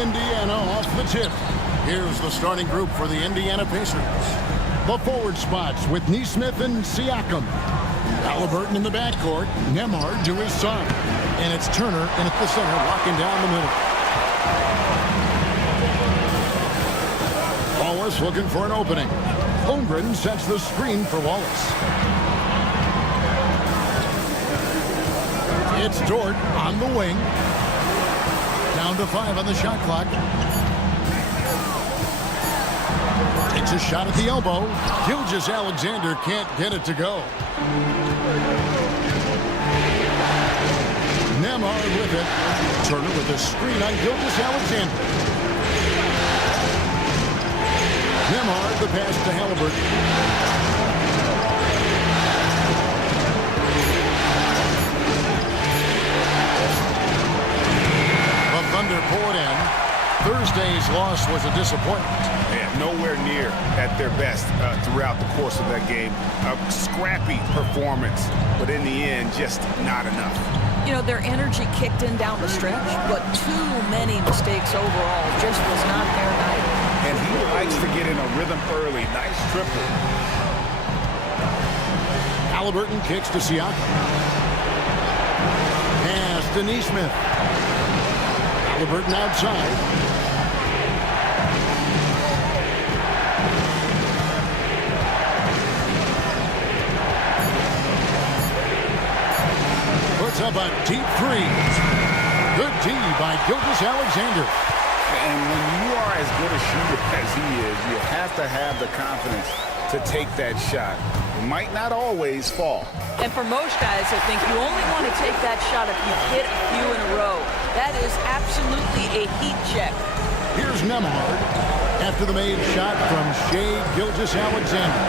Indiana off the tip. Here's the starting group for the Indiana Pacers. The forward spots with Neesmith and Siakam. Halliburton in the backcourt. Nembhard to his side. And it's Turner in at the center, locking down the middle. Wallace looking for an opening. Holmgren sets the screen for Wallace. It's Dort on the wing. Down to 5 on the shot clock. Takes a shot at the elbow. Gilgeous-Alexander can't get it to go. Nembhard with it. Turner with a screen on Gilgeous-Alexander. Nembhard the pass to Halliburton. The Thunder pull it in. Thursday's loss was a disappointment. Yeah, nowhere near at their best throughout the course of that game. A scrappy performance, but in the end, just not enough. You know, their energy kicked in down the stretch, but too many mistakes overall. Just was not their night. And he likes to get in a rhythm early. Nice triple. Halliburton kicks to Siakam. Pass to Neesmith. Halliburton outside. Puts up a deep three. Good D by Gilgeous-Alexander. And when you are as good a shooter as he is, you have to have the confidence to take that shot. It might not always fall. And for most guys, I think you only want to take that shot if you hit a few in a row. That is absolutely a heat check. Here's Nembhard after the made shot from Shai Gilgeous-Alexander.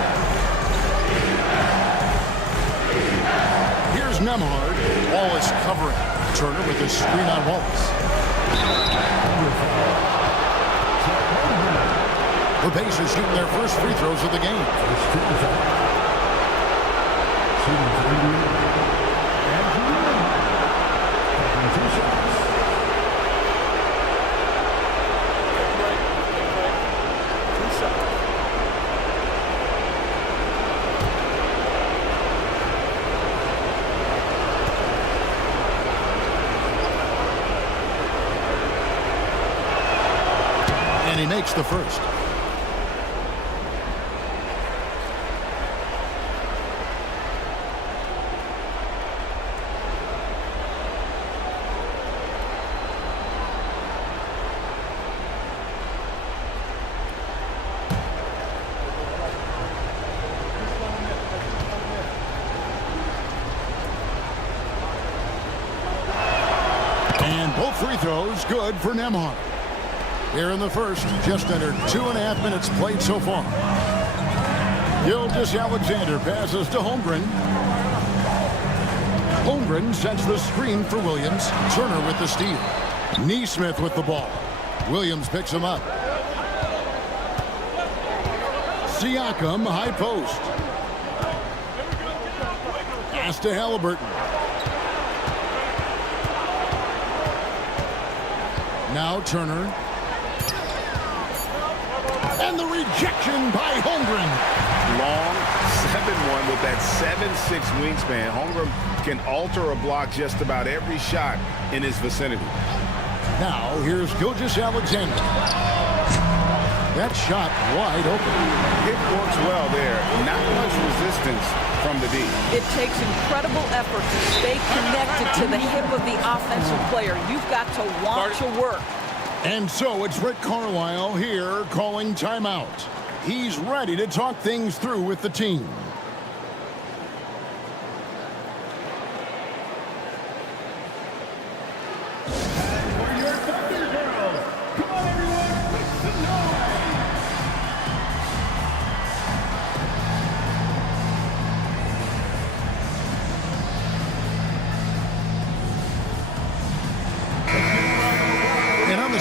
Here's Nembhard. Wallace covering. Turner with a screen on Wallace. The Pacers shooting their first free throws of the game. And he makes the first. And both free throws good for Nembhard. Here in the first, just under 2.5 minutes played so far. Gilgeous-Alexander passes to Holmgren. Holmgren sets the screen for Williams. Turner with the steal. Neesmith with the ball. Williams picks him up. Siakam, high post. Pass to Halliburton. Now Turner. And the rejection by Holmgren. Long 7-1 with that 7'6" wingspan. Holmgren can alter a block just about every shot in his vicinity. Now here's Gilgeous-Alexander. That shot wide open. It works well there. Not much resistance from the D. It takes incredible effort to stay connected to the hip of the offensive player. You've got to want to work. And so it's Rick Carlisle here calling timeout. He's ready to talk things through with the team.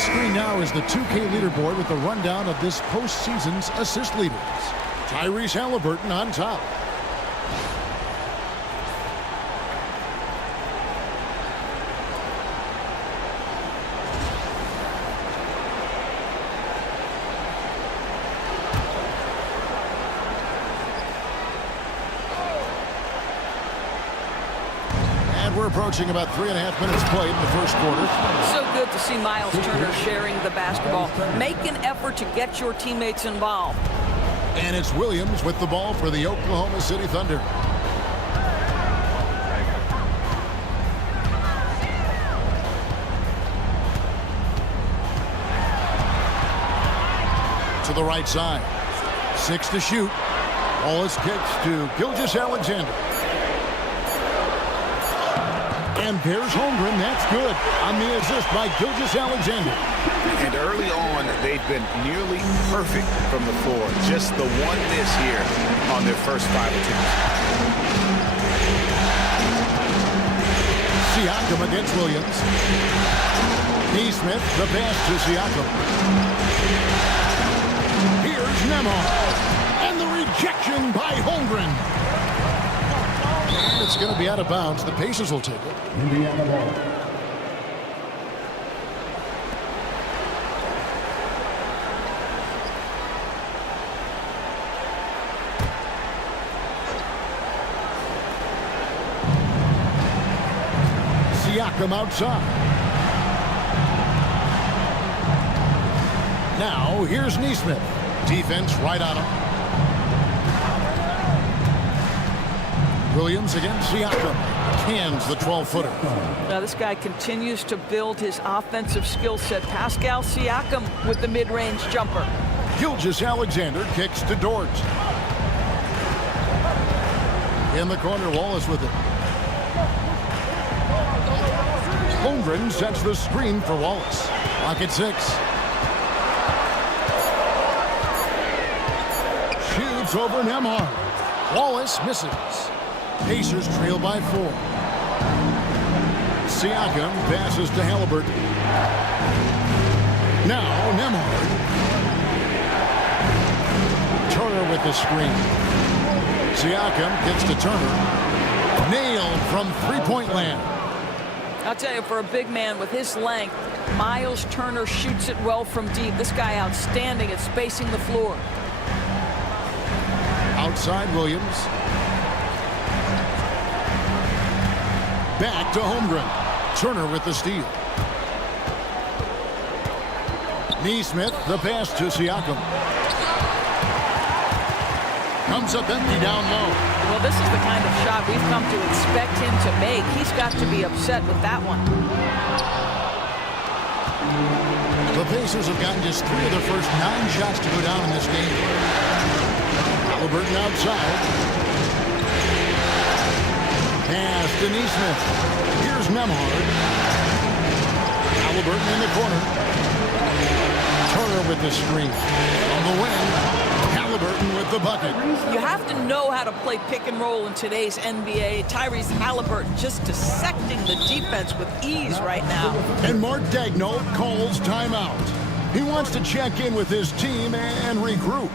Screen now is the 2K leaderboard with the rundown of this postseason's assist leaders. Tyrese Halliburton on top. And we're approaching about 3.5 minutes played in the first quarter. So good to see Miles Turner sharing the basketball. Make an effort to get your teammates involved. And it's Williams with the ball for the Oklahoma City Thunder. To the right side. 6 to shoot. Wallace kicks to Gilgeous-Alexander. And there's Holmgren. That's good on the assist by Gilgeous-Alexander. And early on, they've been nearly perfect from the floor. Just the one miss here on their first 5 attempts. Siakam against Williams. Neesmith, the pass to Siakam. Here's Nemar. And the rejection by Holmgren. And it's going to be out of bounds. The Pacers will take it. Indiana ball. Siakam outside. Now, here's Neesmith. Defense right on him. Williams against Siakam. Cans the 12-footer. Now this guy continues to build his offensive skill set. Pascal Siakam with the mid-range jumper. Gilgeous-Alexander kicks to Dort. In the corner, Wallace with it. Holmgren sets the screen for Wallace. Clock at 6. Shoots over Nemar. Wallace misses. Pacers trail by 4. Siakam passes to Halliburton. Now Nemar. Turner with the screen. Siakam gets to Turner. Nailed from three-point land. I'll tell you, for a big man with his length, Miles Turner shoots it well from deep. This guy outstanding at spacing the floor. Outside Williams. Back to Holmgren. Turner with the steal. Neesmith, the pass to Siakam. Comes up empty down low. Well, this is the kind of shot we've come to expect him to make. He's got to be upset with that one. The Pacers have gotten just 3 of their first 9 shots to go down in this game. Halliburton outside. Pass to Neesmith. Here's Nemhard. Halliburton in the corner. Turner with the screen. On the wing, Halliburton with the bucket. You have to know how to play pick and roll in today's NBA. Tyrese Halliburton just dissecting the defense with ease right now. And Mark Daigneault calls timeout. He wants to check in with his team and regroup.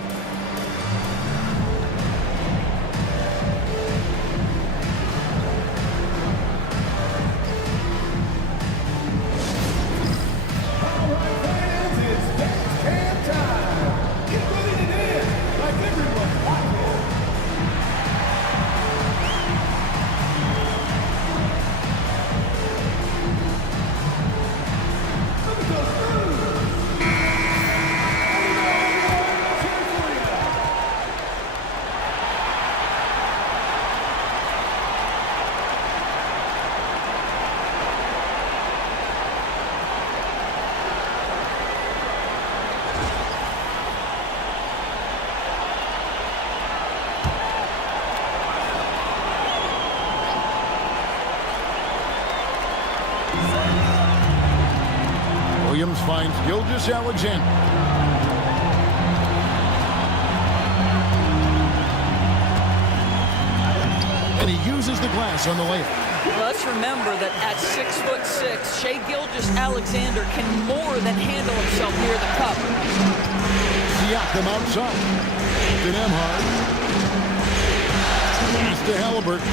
Williams finds Gilgeous-Alexander. And he uses the glass on the layup. Let's remember that at 6'6", Shai Gilgeous-Alexander can more than handle himself near the cup. Siakam outside. To Nemhard. Pass to Halliburton.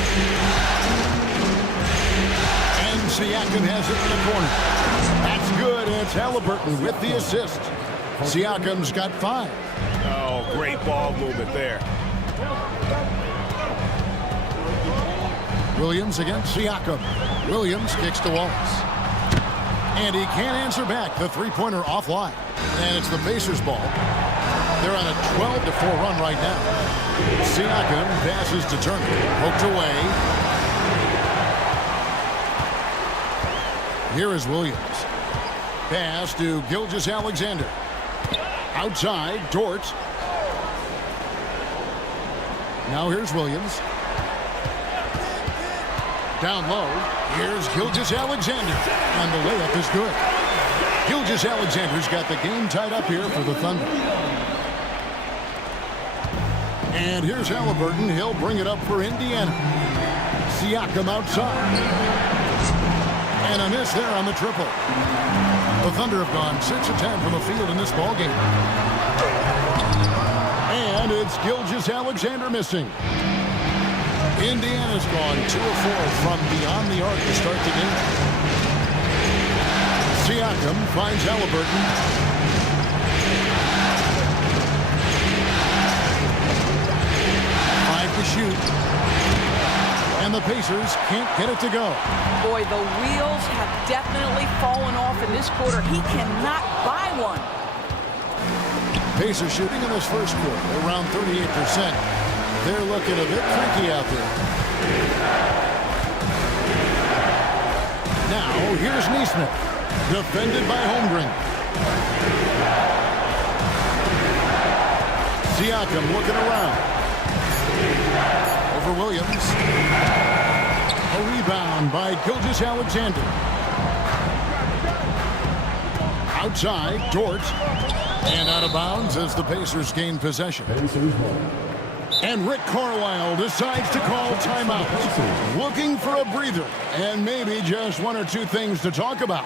And Siakam has it in the corner. That's good, and it's Halliburton with the assist. Siakam's got 5. Oh, great ball movement there. Williams against Siakam. Williams kicks to Wallace. And he can't answer back. The three-pointer offline. And it's the Pacers ball. They're on a 12-4 run right now. Siakam passes to Turner. Poked away. Here is Williams. Pass to Gilgeous-Alexander. Outside, Dort. Now here's Williams. Down low, here's Gilgeous-Alexander. And the layup is good. Gilgeous-Alexander's got the game tied up here for the Thunder. And here's Halliburton. He'll bring it up for Indiana. Siakam outside. And a miss there on the triple. The Thunder have gone 6 of 10 from the field in this ballgame. And it's Gilgeous-Alexander missing. Indiana's gone 2 of 4 from beyond the arc to start the game. Siakam finds Halliburton. 5 to shoot. And the Pacers can't get it to go. Boy, the wheels have definitely fallen off in this quarter. He cannot buy one. Pacers shooting in this first quarter around 38%. They're looking a bit tricky out there. Now, here's Neesmith. Defended by Holmgren. Siakam looking around. Over Williams. A rebound by Gilgeous-Alexander. Outside, Dort. And out of bounds as the Pacers gain possession. And Rick Carlisle decides to call timeout. Looking for a breather and maybe just 1 or 2 things to talk about.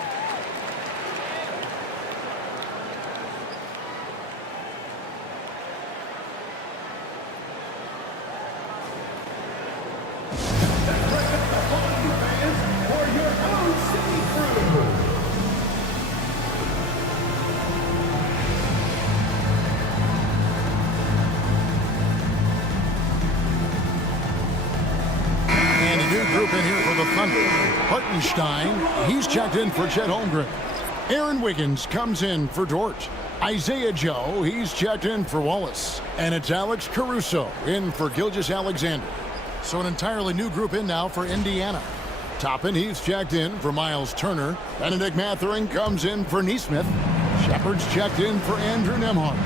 Group in here for the Thunder. Hartenstein, he's checked in for Chet Holmgren. Aaron Wiggins comes in for Dort. Isaiah Joe, he's checked in for Wallace. And it's Alex Caruso in for Gilgeous-Alexander. So an entirely new group in now for Indiana. Toppin, he's checked in for Miles Turner. Benedict Mathurin comes in for Neesmith. Shepard's checked in for Andrew Nembhard.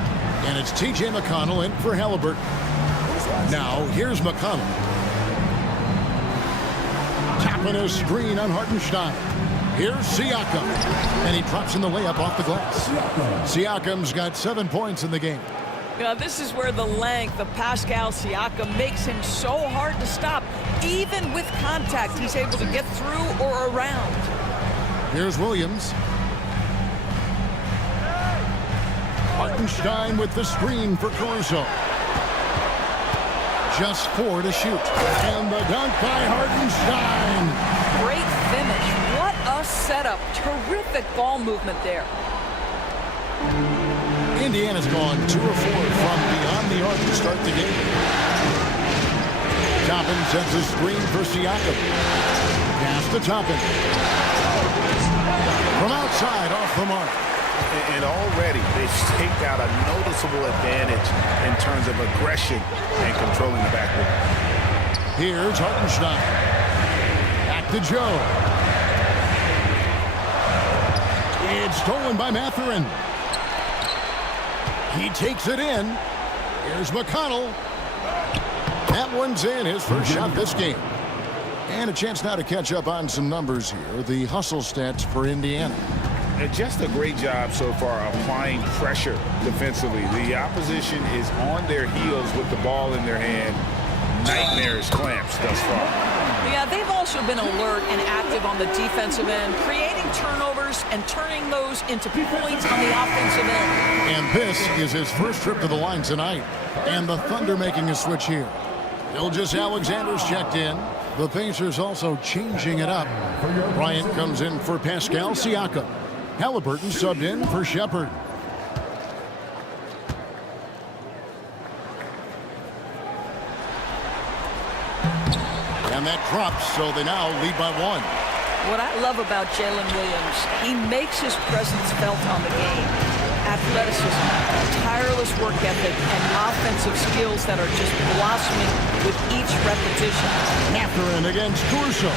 And it's T.J. McConnell in for Halliburton. Now, here's McConnell. Tapping a screen on Hartenstein. Here's Siakam. And he drops in the layup off the glass. Siakam's got 7 points in the game. You know, this is where the length of Pascal Siakam makes him so hard to stop. Even with contact, he's able to get through or around. Here's Williams. Hartenstein with the screen for Caruso. Just 4 to shoot. And the dunk by Hartenstein. Great finish. What a setup. Terrific ball movement there. Indiana's gone 2 of 4 from beyond the arc to start the game. Toppin sets a screen for Siakam. Pass to Toppin. From outside, off the mark. And already they've staked out a noticeable advantage in terms of aggression and controlling the backcourt. Here's Hartenstein. Back to Joe. It's stolen by Mathurin. He takes it in. Here's McConnell. That one's in, his first shot this game. And a chance now to catch up on some numbers here. The hustle stats for Indiana. Just a great job so far applying pressure defensively. The opposition is on their heels with the ball in their hand. Nightmarish clamps thus far. Yeah, they've also been alert and active on the defensive end, creating turnovers and turning those into points on the offensive end. And this is his first trip to the line tonight. And the Thunder making a switch here. Gilgeous-Alexander's checked in. The Pacers also changing it up. Bryant comes in for Pascal Siakam. Halliburton subbed in for Shepard. And And that drops, so they now lead by 1. What I love about Jalen Williams, he makes his presence felt on the game. Athleticism, tireless work ethic, and offensive skills that are just blossoming with each repetition. Mathurin against Caruso.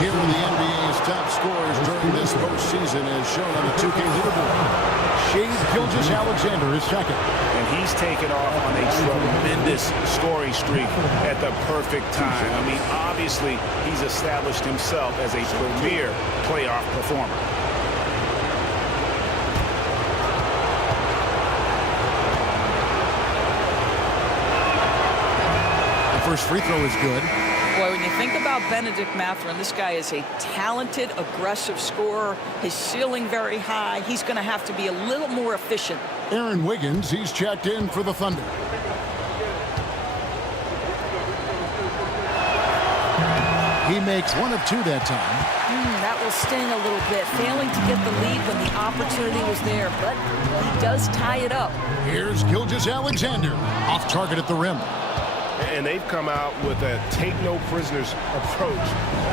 Here are the NBA's top scorers during this postseason as shown on the 2K leaderboard. Shai Gilgeous-Alexander is second. And he's taken off on a tremendous scoring streak at the perfect time. I mean, obviously, he's established himself as a premier playoff performer. The first free throw is good. Boy, when you think about Benedict Mathurin, this guy is a talented, aggressive scorer. His ceiling very high. He's going to have to be a little more efficient. Aaron Wiggins, he's checked in for the Thunder. He makes 1 of 2 that time. That will sting a little bit. Failing to get the lead when the opportunity was there, but he does tie it up. Here's Gilgeous-Alexander, off target at the rim. And they've come out with a take-no-prisoners approach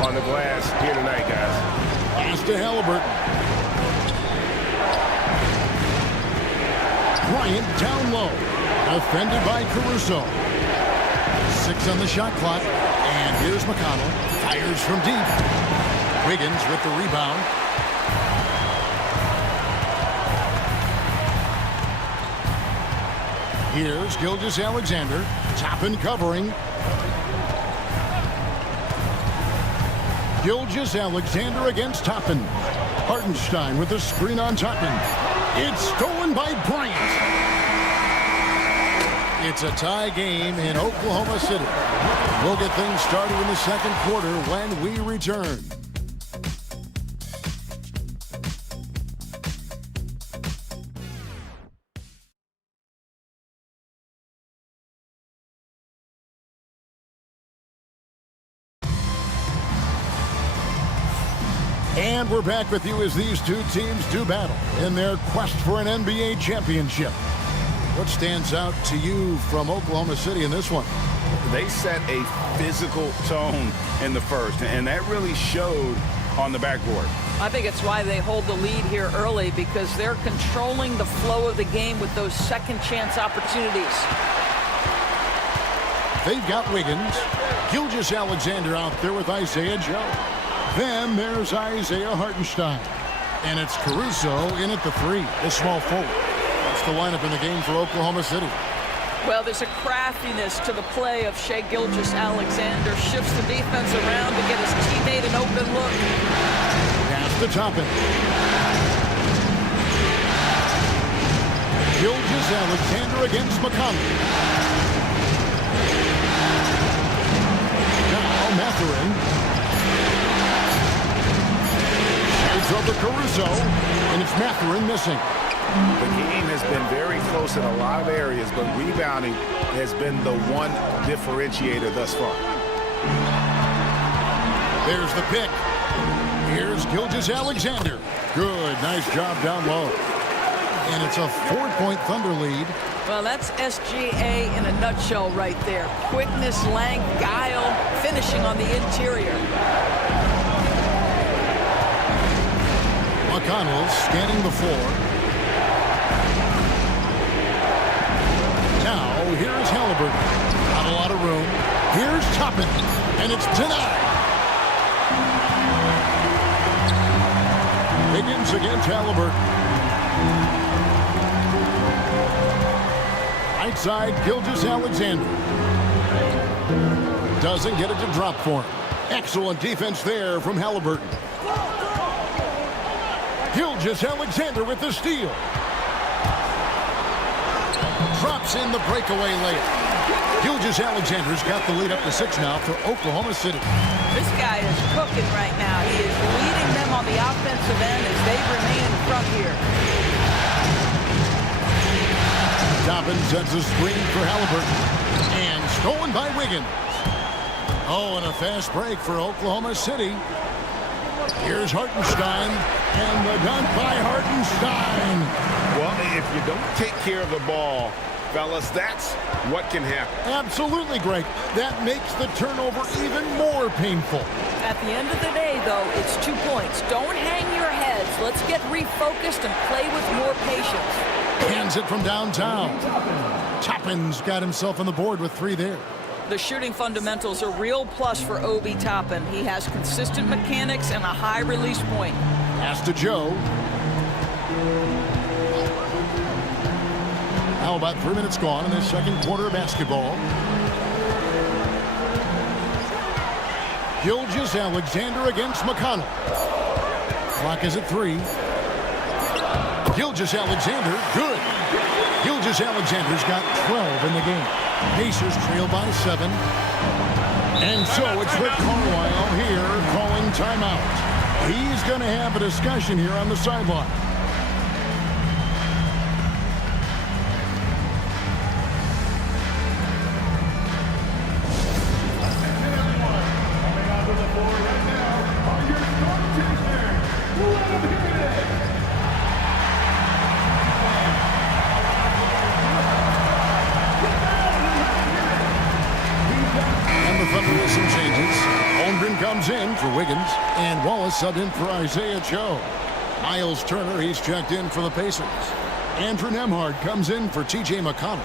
on the glass here tonight, guys. Pass to Halliburton. Bryant down low. Offended by Caruso. 6 on the shot clock. And here's McConnell. Fires from deep. Wiggins with the rebound. Here's Gilgeous-Alexander. Toppin covering. Gilgeous-Alexander against Toppin. Hartenstein with the screen on Toppin. It's stolen by Bryant. It's a tie game in Oklahoma City. We'll get things started in the second quarter when we return. And we're back with you as these two teams do battle in their quest for an NBA championship. What stands out to you from Oklahoma City in this one? They set a physical tone in the first, and that really showed on the backboard. I think it's why they hold the lead here early, because they're controlling the flow of the game with those second chance opportunities. They've got Wiggins. Gilgeous-Alexander out there with Isaiah Joe. Then there's Isaiah Hartenstein. And it's Caruso in at the 3, the small forward. That's the lineup in the game for Oklahoma City. Well, there's a craftiness to the play of Shai Gilgeous-Alexander. Shifts the defense around to get his teammate an open look. Pass to Toppin. Gilgeous-Alexander against McConnell. Now Mathurin. Over Caruso, and it's Mathurin missing. The game has been very close in a lot of areas, but rebounding has been the one differentiator thus far. There's the pick. Here's Gilgeous-Alexander. Good, nice job down low. And it's a 4-point Thunder lead. Well, that's SGA in a nutshell right there. Quickness, length, guile, finishing on the interior. McConnell scanning the floor. Now, here's Halliburton. Not a lot of room. Here's Toppin, and it's denied. Higgins against Halliburton. Right side, Gilgeous-Alexander. Doesn't get it to drop for him. Excellent defense there from Halliburton. Gilgeous-Alexander with the steal. Drops in the breakaway layup. Gilgeous-Alexander's got the lead up to 6 now for Oklahoma City. This guy is cooking right now. He is leading them on the offensive end as they remain in front here. Toppin sets a screen for Halliburton. And stolen by Wiggins. Oh, and a fast break for Oklahoma City. Here's Hartenstein, and the dunk by Hartenstein. Well, if you don't take care of the ball Fellas, that's what can happen. Absolutely, Greg. That makes the turnover even more painful. At the end of the day, though, it's 2 points. Don't hang your heads. Let's get refocused and play with more patience. Hands it from downtown. Toppin's got himself on the board with 3 there. The shooting fundamentals are real plus for Obi Toppin. He has consistent mechanics and a high release point. Pass to Joe. Now about 3 minutes gone in the second quarter of basketball. Gilgeous-Alexander against McConnell. Clock is at 3. Gilgeous-Alexander, good. Gilgeous-Alexander's got 12 in the game. Pacers trail by 7. And so it's Rick Carlisle here calling timeout. He's going to have a discussion here on the sideline. Comes in for Wiggins, and Wallace subbed in for Isaiah Joe. Miles Turner, he's checked in for the Pacers. Andrew Nembhard comes in for T.J. McConnell.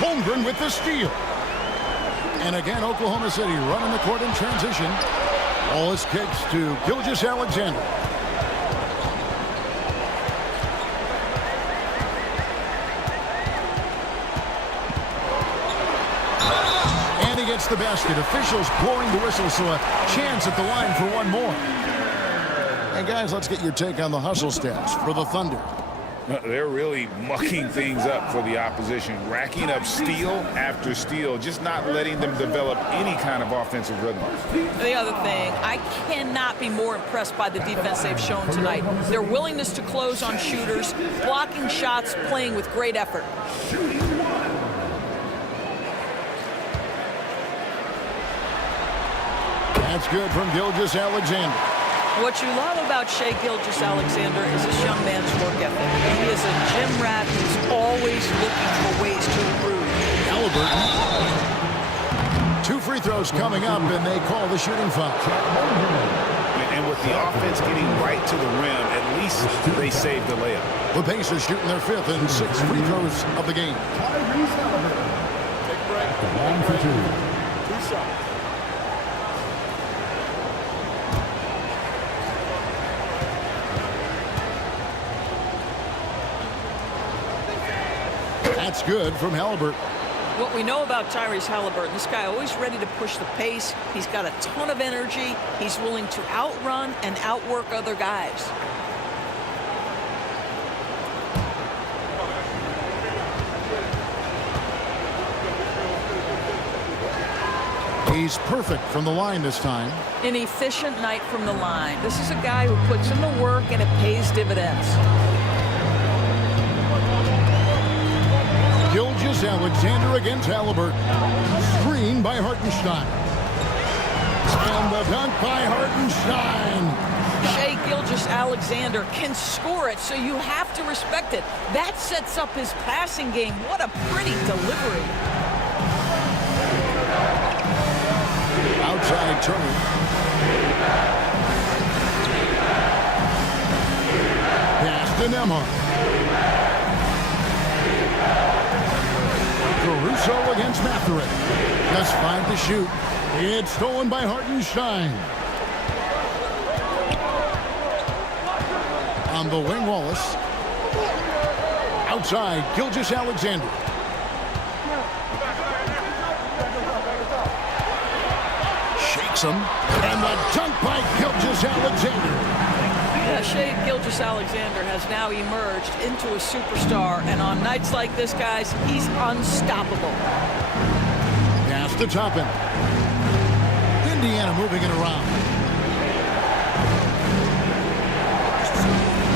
Holmgren with the steal. And again, Oklahoma City running the court in transition. Wallace kicks to Gilgeous-Alexander. And he gets the basket. Officials blowing the whistle, so a chance at the line for one more. And guys, let's get your take on the hustle stats for the Thunder. They're really mucking things up for the opposition, racking up steal after steal, just not letting them develop any kind of offensive rhythm. The other thing, I cannot be more impressed by the defense they've shown tonight. Their willingness to close on shooters, blocking shots, playing with great effort. That's good from Gilgeous-Alexander. What you love about Shai Gilgeous-Alexander is this young man's work ethic. He is a gym rat who's always looking for ways to improve. Halliburton. 2 free throws coming up, and they call the shooting foul. And with the offense getting right to the rim, at least they saved the layup. The Pacers shooting their 5th and 6th free throws of the game. Take a break. Line for 2. 2 shots. That's good from Halliburton. What we know about Tyrese Halliburton, this guy always ready to push the pace. He's got a ton of energy. He's willing to outrun and outwork other guys. He's perfect from the line this time. An efficient night from the line. This is a guy who puts in the work and it pays dividends. Gilgeous-Alexander against Halliburton. Screen by Hartenstein. And the dunk by Hartenstein. Shai Gilgeous-Alexander can score it, so you have to respect it. That sets up his passing game. What a pretty delivery. Outside Turner. Pass to Nembhard. Caruso against Mathurin. Just 5 to shoot. It's stolen by Hartenstein. On the wing, Wallace. Outside, Gilgeous-Alexander. Shakes him. And the dunk by Gilgeous-Alexander. Yeah, Shai Gilgeous-Alexander has now emerged into a superstar, and on nights like this, guys, he's unstoppable. Pass to Toppin. Indiana moving it around.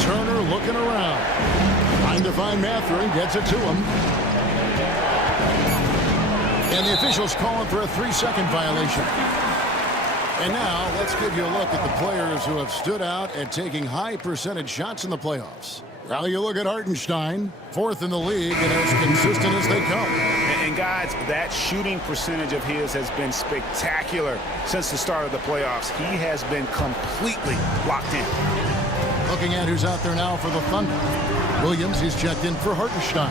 Turner looking around. Trying to find Mathurin, gets it to him. And the officials calling for a 3-second violation. And now let's give you a look at the players who have stood out at taking high percentage shots in the playoffs. Well, you look at Hartenstein, 4th in the league and as consistent as they come. And guys, that shooting percentage of his has been spectacular since the start of the playoffs. He has been completely locked in. Looking at who's out there now for the Thunder. Williams, he's checked in for Hartenstein.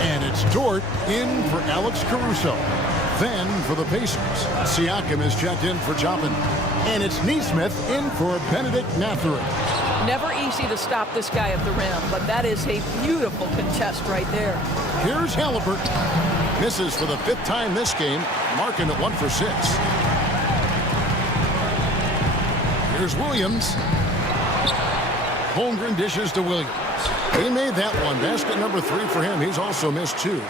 And it's Dort in for Alex Caruso. Then for the Pacers, Siakam is checked in for Chopin. And it's Neesmith in for Benedict Mathurin. Never easy to stop this guy at the rim, but that is a beautiful contest right there. Here's Halliburton. Misses for the 5th time this game, marking it 1 for 6. Here's Williams. Holmgren dishes to Williams. He made that one. Basket number 3 for him. He's also missed 2.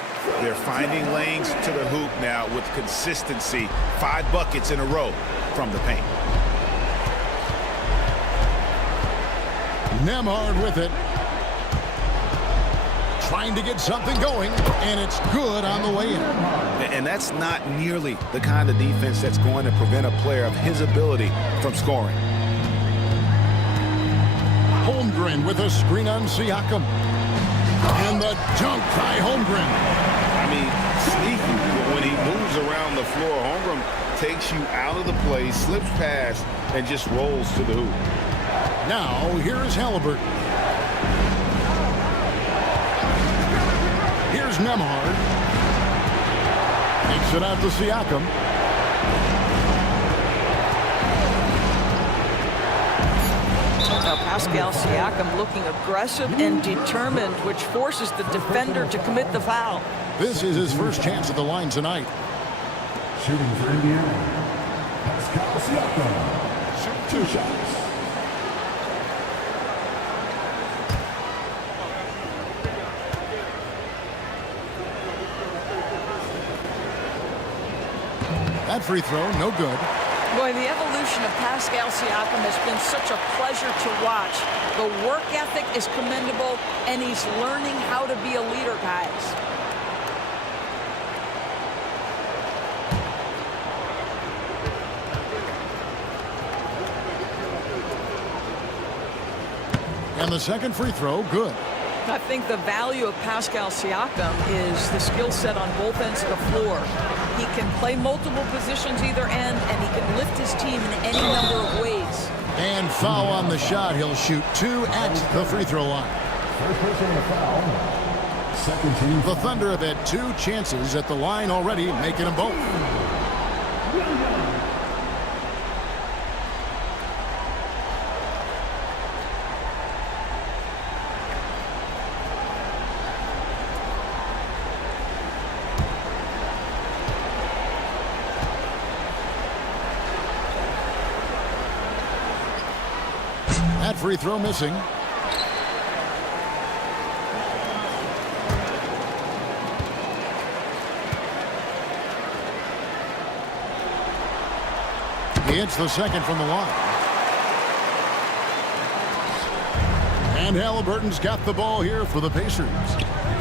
They're finding lanes to the hoop now with consistency. 5 buckets in a row from the paint. Nemhard with it. Trying to get something going, and it's good on the way in. And that's not nearly the kind of defense that's going to prevent a player of his ability from scoring. Holmgren with a screen on Siakam. And the dunk by Holmgren. I mean, sneaky. When he moves around the floor, Holmgren takes you out of the play, slips past, and just rolls to the hoop. Now, here's Halliburton. Here's Nemhard. Takes it out to Siakam. Now Pascal Siakam looking aggressive and determined, which forces the defender to commit the foul. This is his first chance at the line tonight. Shooting for Indiana, Pascal Siakam. Shoot 2 shots. That free throw, no good. Boy, the evolution of Pascal Siakam has been such a pleasure to watch. The work ethic is commendable, and he's learning how to be a leader, guys. And the second free throw, good. I think the value of Pascal Siakam is the skill set on both ends of the floor. He can play multiple positions either end, and he can lift his team in any number of ways. And foul on the shot. He'll shoot 2 at the free throw line. First personal foul. Second team. The Thunder have had 2 chances at the line already, making them both. That free throw missing. He hits the second from the line. And Halliburton's got the ball here for the Pacers.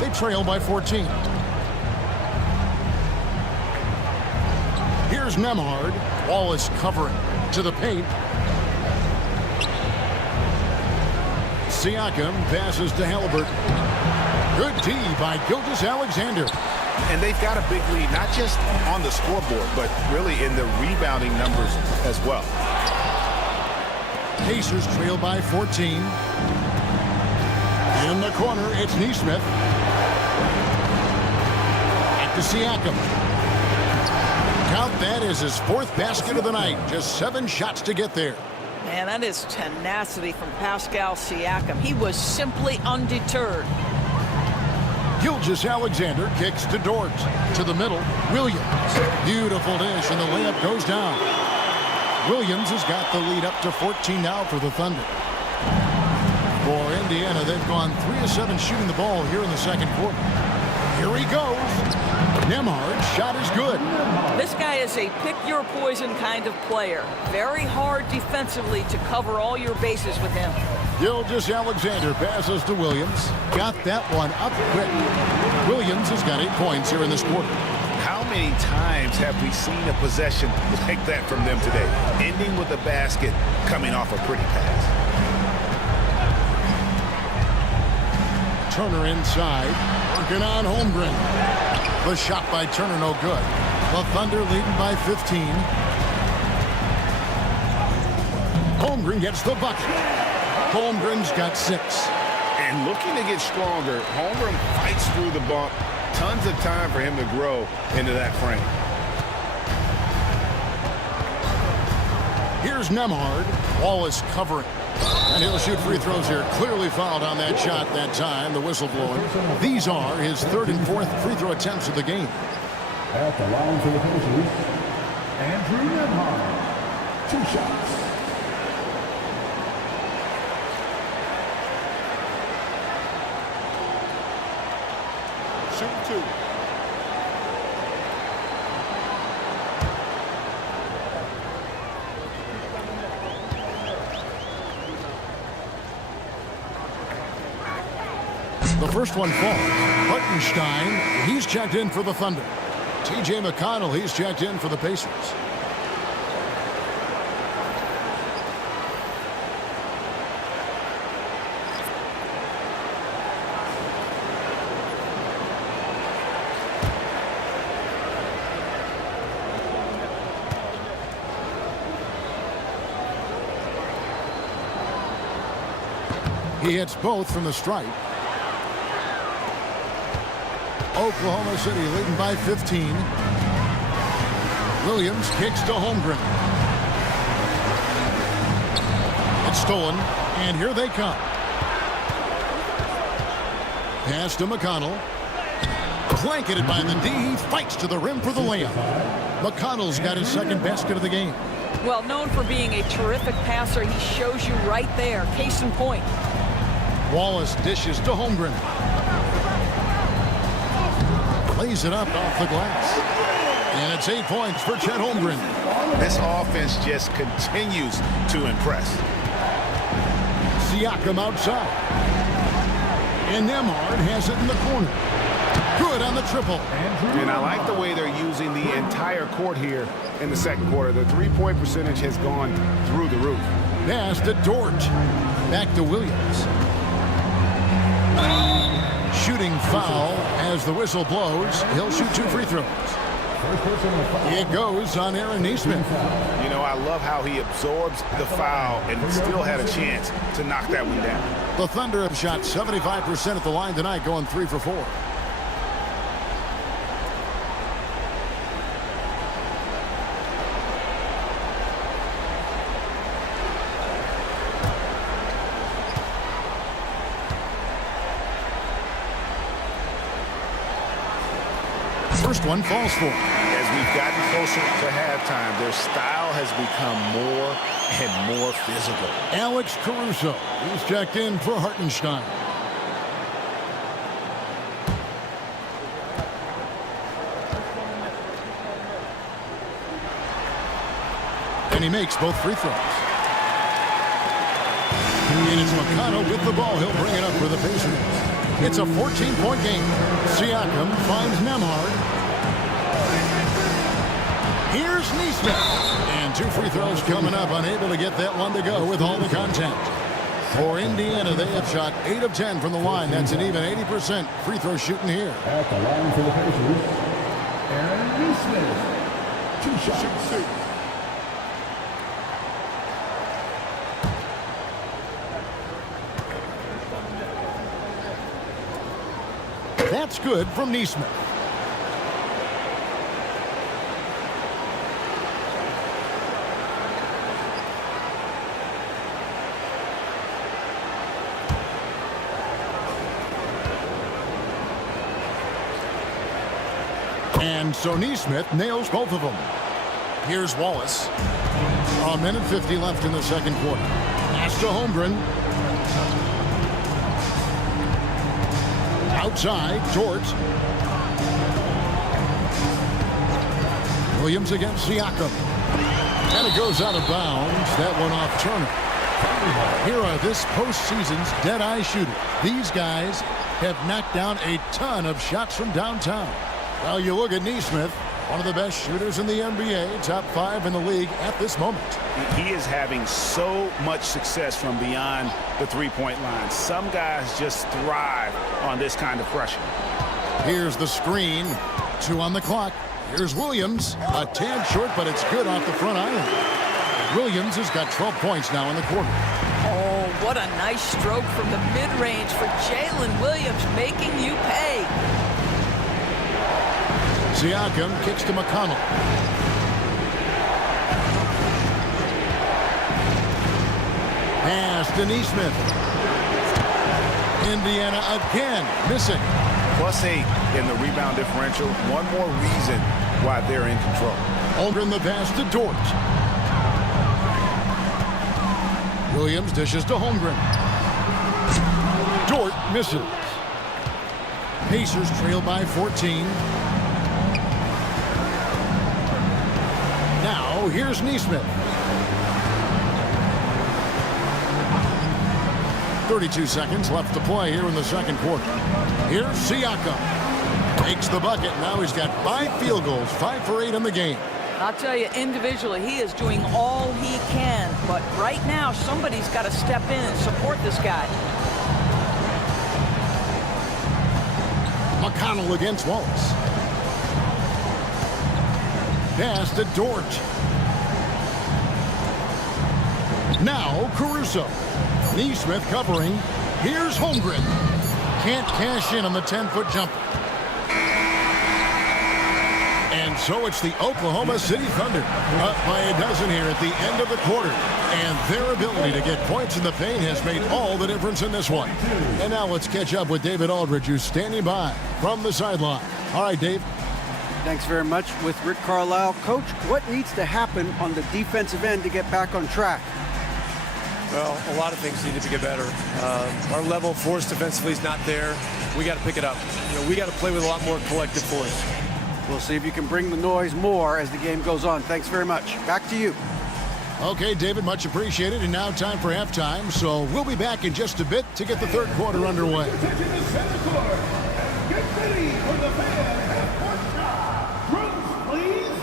They trail by 14. Here's Nemhard. Wallace covering to the paint. Siakam passes to Halliburton. Good D by Gilgeous-Alexander. And they've got a big lead, not just on the scoreboard, but really in the rebounding numbers as well. Pacers trail by 14. In the corner, it's Neesmith. Back to Siakam. Count that as his 4th basket of the night. Just 7 shots to get there. Man, that is tenacity from Pascal Siakam. He was simply undeterred. Gilgeous-Alexander kicks to Dort. To the middle, Williams. Beautiful dish, and the layup goes down. Williams has got the lead up to 14 now for the Thunder. For Indiana, they've gone 3 of 7 shooting the ball here in the second quarter. Here he goes. Nemhard's shot is good. This guy is a pick-your-poison kind of player. Very hard defensively to cover all your bases with him. Gilgeous-Alexander passes to Williams. Got that one up quick. Williams has got 8 points here in this quarter. How many times have we seen a possession like that from them today, ending with a basket coming off a pretty pass? Turner inside, working on Holmgren. The shot by Turner, no good. The Thunder leading by 15. Holmgren gets the bucket. Holmgren's got 6. And looking to get stronger, Holmgren fights through the bump. Tons of time for him to grow into that frame. Here's Nemhard. Wallace covering. And he'll shoot free throws here. Clearly fouled on that shot that time, the whistle blowing. These are his 3rd and 4th free throw attempts of the game. At the line for the Pacers, Andrew Nemhard. 2 shots. Shoot 2. The first one falls. Hartenstein, he's checked in for the Thunder. T.J. McConnell, he's checked in for the Pacers. He hits both from the stripe. Oklahoma City leading by 15. Williams kicks to Holmgren. It's stolen, and here they come. Pass to McConnell. Blanketed by the D. He fights to the rim for the layup. McConnell's got his 2nd basket of the game. Well, known for being a terrific passer, he shows you right there. Case in point. Wallace dishes to Holmgren. Lays it up off the glass. And it's 8 points for Chet Holmgren. This offense just continues to impress. Siakam outside. And Nemhard has it in the corner. Good on the triple. And I like the way they're using the entire court here in the 2nd quarter. The 3-point percentage has gone through the roof. Pass to Dort. Back to Williams. Shooting foul as the whistle blows. He'll shoot 2 free throws. It goes on Aaron Nesmith. You know, I love how he absorbs the foul and still had a chance to knock that one down. The Thunder have shot 75% at the line tonight, going 3 for 4. First one falls for him. As we've gotten closer to halftime, their style has become more and more physical. Alex Caruso, he's checked in for Hartenstein. And he makes both free throws. And it's McConnell with the ball. He'll bring it up for the Pacers. It's a 14-point game. Siakam finds Nemhard. Here's Nesmith. And 2 free throws coming up. Unable to get that one to go with all the contact. For Indiana, they have shot 8 of 10 from the line. That's an even 80% free throw shooting here. At the line for the Pacers, Aaron Nesmith. 2 shots. That's good from Nesmith. And so Nesmith nails both of them. Here's Wallace. A minute 50 left in the 2nd quarter. Pass to Holmgren. Outside, Dort. Williams against Siakam. And it goes out of bounds. That one off Turner. Here are this postseason's dead-eye shooters. These guys have knocked down a ton of shots from downtown. Well, you look at Nesmith. One of the best shooters in the NBA, top 5 in the league at this moment. He is having so much success from beyond the three-point line. Some guys just thrive on this kind of pressure. Here's the screen. 2 on the clock. Here's Williams. A tad short, but it's good off the front iron. Williams has got 12 points now in the quarter. Oh, what a nice stroke from the mid-range for Jalen Williams, making you pay. Siakam kicks to McConnell. Pass to Neesmith. Indiana again missing. +8 in the rebound differential. One more reason why they're in control. Holmgren the pass to Dort. Williams dishes to Holmgren. Dort misses. Pacers trail by 14. Now here's Neesmith. 32 seconds left to play here in the second quarter. Here's Siakam. Takes the bucket. Now he's got 5 field goals, 5 for 8 in the game. I'll tell you, individually, he is doing all he can. But right now, somebody's got to step in and support this guy. McConnell against Wallace. Pass to Dort. Now Caruso. Neesmith covering. Here's Holmgren. Can't cash in on the 10-foot jumper. And so it's the Oklahoma City Thunder up by a dozen here at the end of the quarter. And their ability to get points in the paint has made all the difference in this one. And now let's catch up with David Aldridge, who's standing by from the sideline. All right, Dave. Thanks very much. With Rick Carlisle. Coach, what needs to happen on the defensive end to get back on track? Well, a lot of things need to get better. Our level of force defensively is not there. We got to pick it up. We got to play with a lot more collective force. We'll see if you can bring the noise more as the game goes on. Thanks very much. Back to you. Okay, David, much appreciated. And now time for halftime. So we'll be back in just a bit to get the third quarter underway. Attention to center court. Get ready for the fan half-court shot. Drums, please.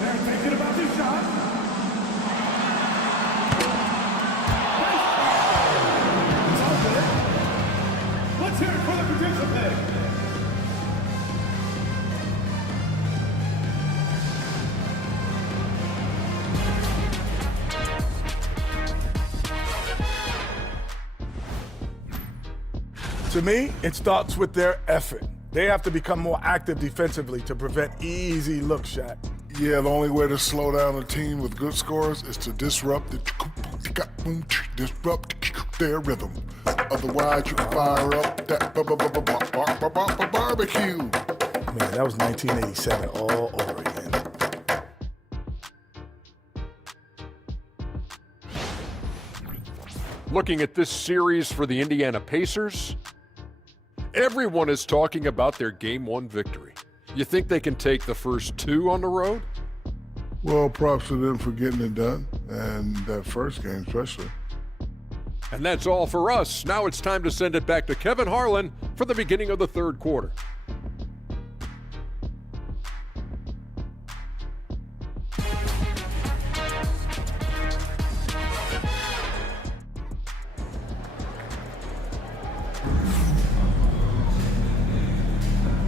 They're thinking about this shot. It's all good. Let's hear it for the participant. To me, it starts with their effort. They have to become more active defensively to prevent easy look shot. Yeah, the only way to slow down a team with good scores is to disrupt their rhythm. Otherwise, you can fire up that barbecue. Man, that was 1987 all over again. Looking at this series for the Indiana Pacers, everyone is talking about their Game 1 victory. You think they can take the first 2 on the road? Well, props to them for getting it done, and that first game especially. And that's all for us. Now it's time to send it back to Kevin Harlan for the beginning of the third quarter.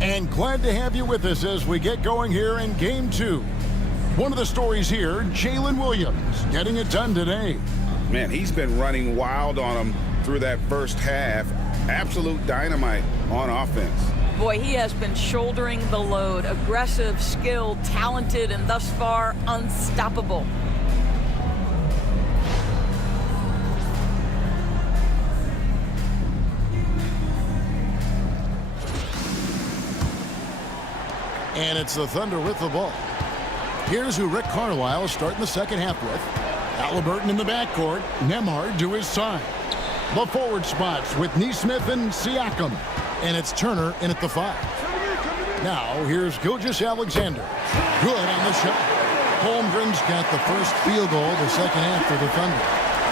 And glad to have you with us as we get going here in Game 2. One of the stories here, Jalen Williams getting it done today. Man, he's been running wild on them through that first half. Absolute dynamite on offense. Boy, he has been shouldering the load. Aggressive, skilled, talented, and thus far unstoppable. And it's the Thunder with the ball. Here's who Rick Carlisle is starting the second half with. Halliburton in the backcourt. Nembhard to his side. The forward spots with Neesmith and Siakam. And it's Turner in at the 5. Now here's Gilgeous-Alexander. Good on the shot. Holmgren's got the first field goal the second half for the Thunder.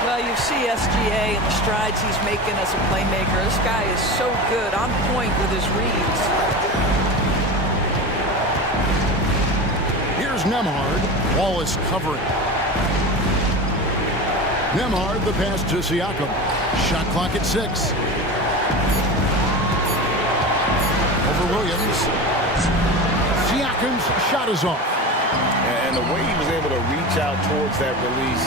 Well, you see SGA and the strides he's making as a playmaker. This guy is so good, on point with his reads. Nemhard. Ball is covering. Nemhard, the pass to Siakam. Shot clock at 6. Over Williams. Siakam's shot is off. And the way he was able to reach out towards that release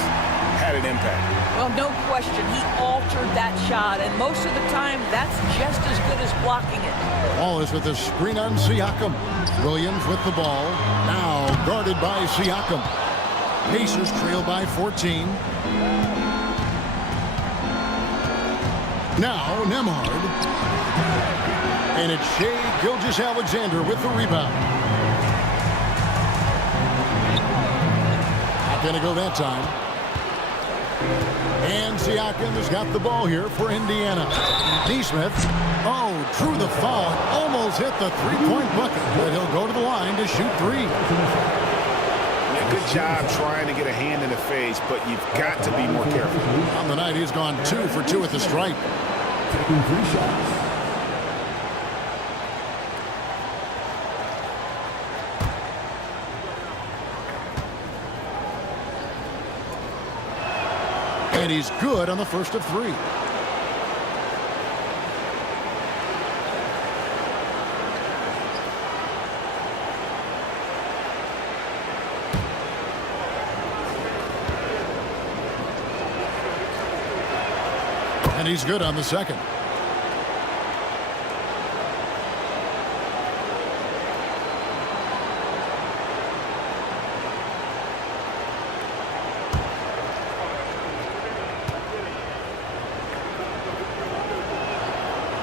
had an impact. Well, no question. He altered that shot, and most of the time, that's just as good as blocking it. Ball is with the screen on Siakam. Williams with the ball. Now guarded by Siakam. Pacers trail by 14. Now Nemhard. And it's Shai Gilgeous-Alexander with the rebound. Not going to go that time. And Siakam has got the ball here for Indiana. Nesmith, drew the foul and almost hit the three-point bucket, but he'll go to the line to shoot 3. Yeah, good job trying to get a hand in the face, but you've got to be more careful. On the night, he's gone 2 for 2 at the stripe. Taking 3 shots. And he's good on the first of 3. And he's good on the second.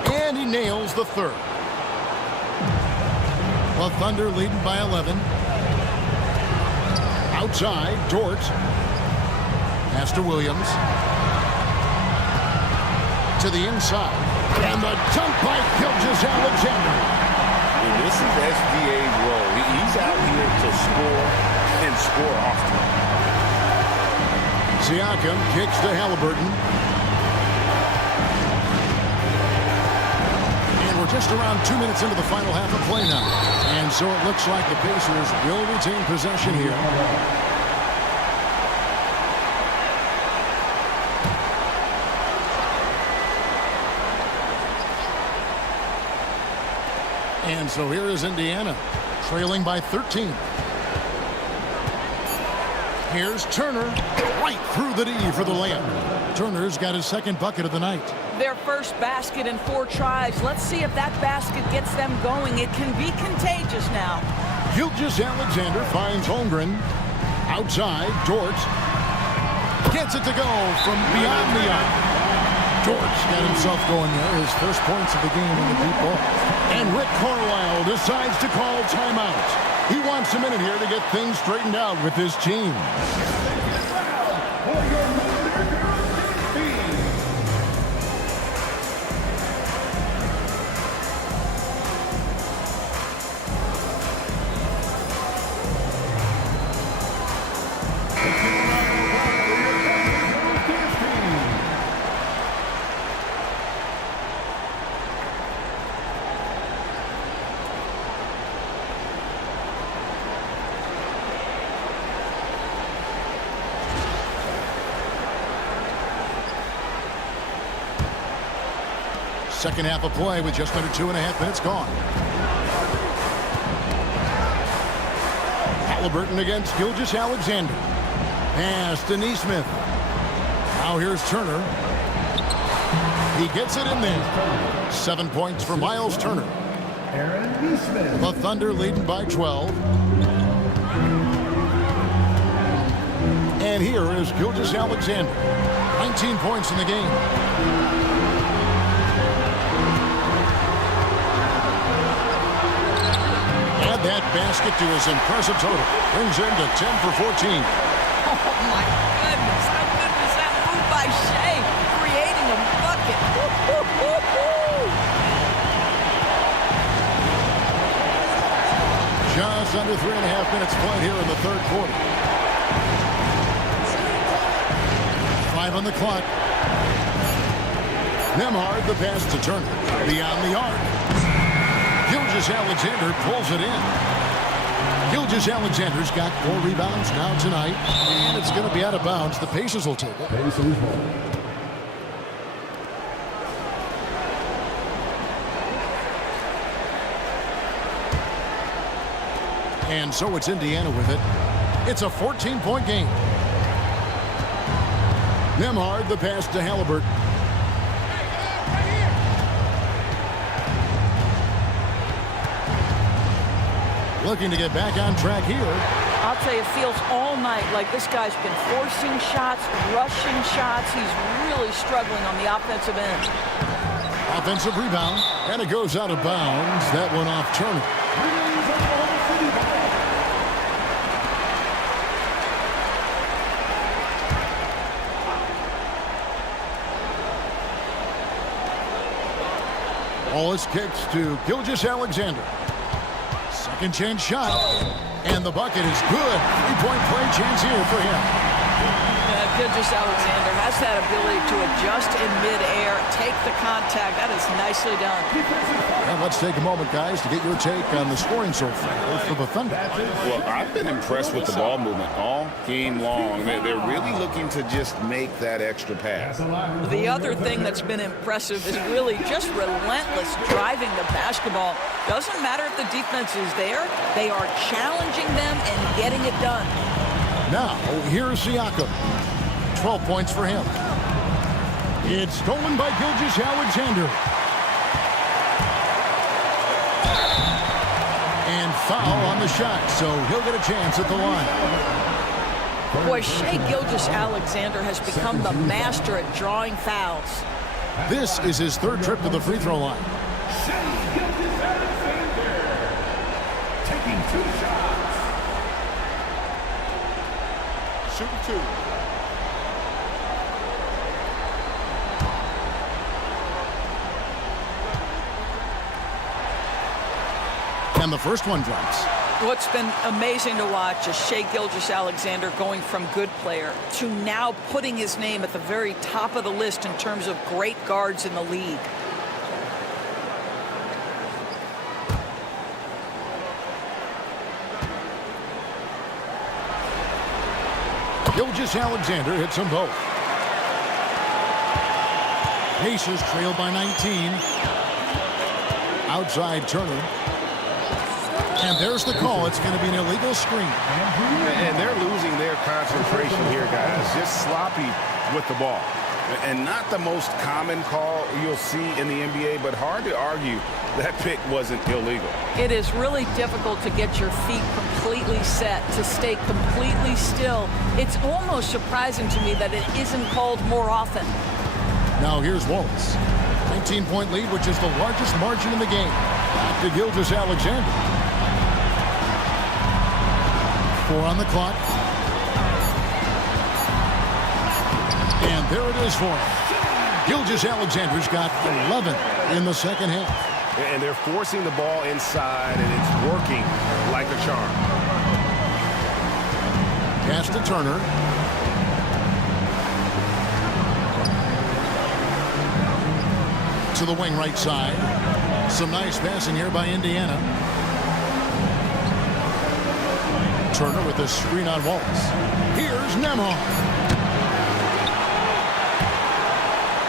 And he nails the third. The Thunder leading by 11. Outside, Dort. Pass to Williams. To the inside. And the dunk by Gilgeous-Alexander. This is SGA's role. He's out here to score and score often. Siakam kicks to Halliburton. And we're just around 2 minutes into the final half of play now. And so it looks like the Pacers will retain possession here. And so here is Indiana, trailing by 13. Here's Turner, right through the D for the layup. Turner's got his second bucket of the night. Their first basket in 4 tries. Let's see if that basket gets them going. It can be contagious now. Gilgeous-Alexander finds Holmgren. Outside, Dort gets it to go from beyond the arc. Dort's got himself going there. His first points of the game in the deep ball. And Rick Carlisle decides to call timeout. He wants a minute here to get things straightened out with his team. Second half of play with just under 2.5 minutes gone. Halliburton against Gilgeous-Alexander. Pass to Nesmith. Now here's Turner. He gets it in there. 7 points for Miles Turner. The Thunder leading by 12. And here is Gilgeous-Alexander. 19 points in the game. Add that basket to his impressive total. Brings him to 10 for 14. Oh, my goodness. How good was that move by Shai, creating a bucket. Just under 3.5 minutes played here in the third quarter. 5 on the clock. Nemhard, the pass to Turner. Beyond the arc. Gilgeous-Alexander pulls it in. Gilgeous Alexander's got 4 rebounds now tonight, and it's going to be out of bounds. The Pacers will take it. And so it's Indiana with it. It's a 14-point game. Nembhard, the pass to Halliburton. Looking to get back on track here. I'll tell you, it feels all night like this guy's been forcing shots, rushing shots. He's really struggling on the offensive end. Offensive rebound, and it goes out of bounds. That one off Turner. Wallace kicks to Gilgeous Alexander. Second chance shot, and the bucket is good. 3-point play chance here for him. Gilgeous Alexander has that ability to adjust in midair, take the contact. That is nicely done. And let's take a moment, guys, to get your take on the scoring so far for the Thunder. Well, I've been impressed with the ball movement all game long. They're really looking to just make that extra pass. The other thing that's been impressive is really just relentless driving the basketball. Doesn't matter if the defense is there. They are challenging them and getting it done. Now, here's Siakam. 12 points for him. It's stolen by Gilgeous Alexander. And foul on the shot, so he'll get a chance at the line. Boy, Shai Gilgeous-Alexander has become the master at drawing fouls. This is his 3rd trip to the free throw line. Shai Gilgeous-Alexander taking 2 shots. Shooting 2. And the first one drops. What's been amazing to watch is Shai Gilgeous-Alexander going from good player to now putting his name at the very top of the list in terms of great guards in the league. Gilgeous-Alexander hits them both. Pacers trail by 19. Outside Turner. And there's the call. It's going to be an illegal screen. And they're losing their concentration here, guys. Just sloppy with the ball. And not the most common call you'll see in the NBA, but hard to argue that pick wasn't illegal. It is really difficult to get your feet completely set, to stay completely still. It's almost surprising to me that it isn't called more often. Now here's Wallace. 19-point lead, which is the largest margin in the game. Back to Gilgeous-Alexander. 4 on the clock. And there it is for him. Gilgeous-Alexander's got 11 in the second half. And they're forcing the ball inside, and it's working like a charm. Pass to Turner. To the wing right side. Some nice passing here by Indiana. Turner with a screen on Wallace. Here's Nembhard.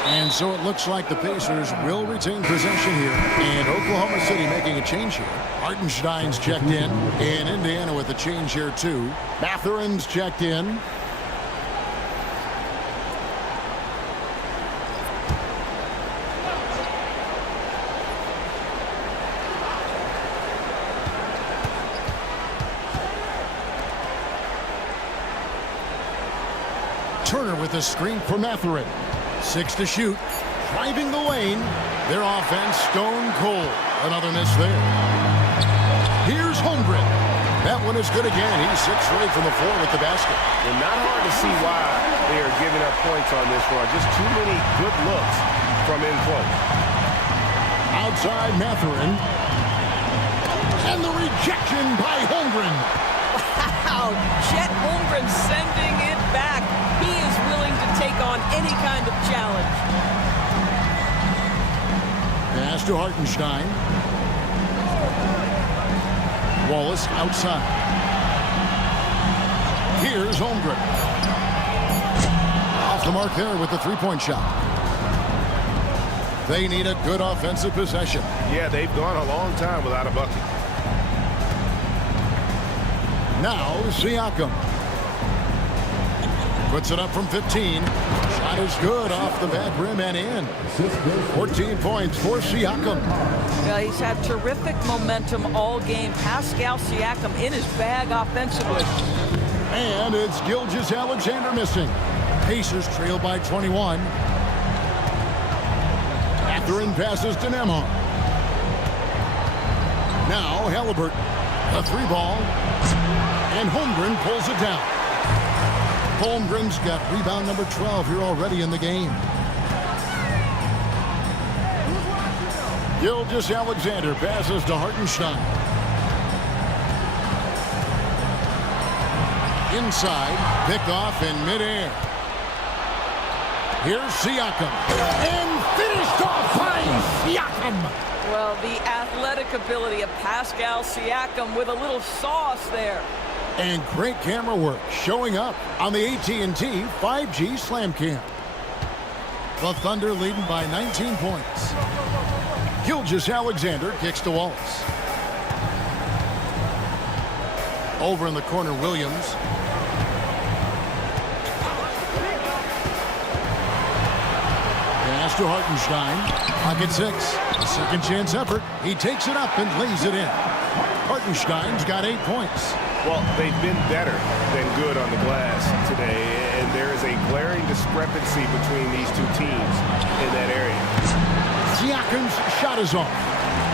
And so it looks like the Pacers will retain possession here. And Oklahoma City making a change here. Hartenstein's checked in. And Indiana with a change here too. Mathurin's checked in. Turner with a screen for Mathurin. 6 to shoot. Driving the lane. Their offense stone cold. Another miss there. Here's Holmgren. That one is good again. He's 6 straight from the floor with the basket. And not hard to see why they are giving up points on this run. Just too many good looks from in close. Outside Mathurin. And the rejection by Holmgren. Wow, Chet Holmgren sending it back. He is willing to take on any kind of challenge. Pass to Hartenstein. Wallace outside. Here's Holmgren. Off the mark there with the three-point shot. They need a good offensive possession. Yeah, they've gone a long time without a bucket. Now Siakam. Puts it up from 15. Shot is good off the back rim and in. 14 points for Siakam. Well, he's had terrific momentum all game. Pascal Siakam in his bag offensively. And it's Gilgeous-Alexander missing. Pacers trail by 21. Mathurin passes to Nembhard. Now Halliburton. A three ball. And Holmgren pulls it down. Holmgren's got rebound number 12 here already in the game. Gilgeous-Alexander passes to Hartenstein. Inside, picked off in midair. Here's Siakam. And finished off by Siakam. Well, the athletic ability of Pascal Siakam with a little sauce there. And great camera work showing up on the AT&T 5G Slam Cam. The Thunder leading by 19 points. Gilgeous-Alexander kicks to Wallace. Over in the corner, Williams. Pass to Hartenstein. Pocket 6. Second chance effort. He takes it up and lays it in. Hartenstein's got 8 points. Well, they've been better than good on the glass today, and there is a glaring discrepancy between these two teams in that area. Siakam's shot is off.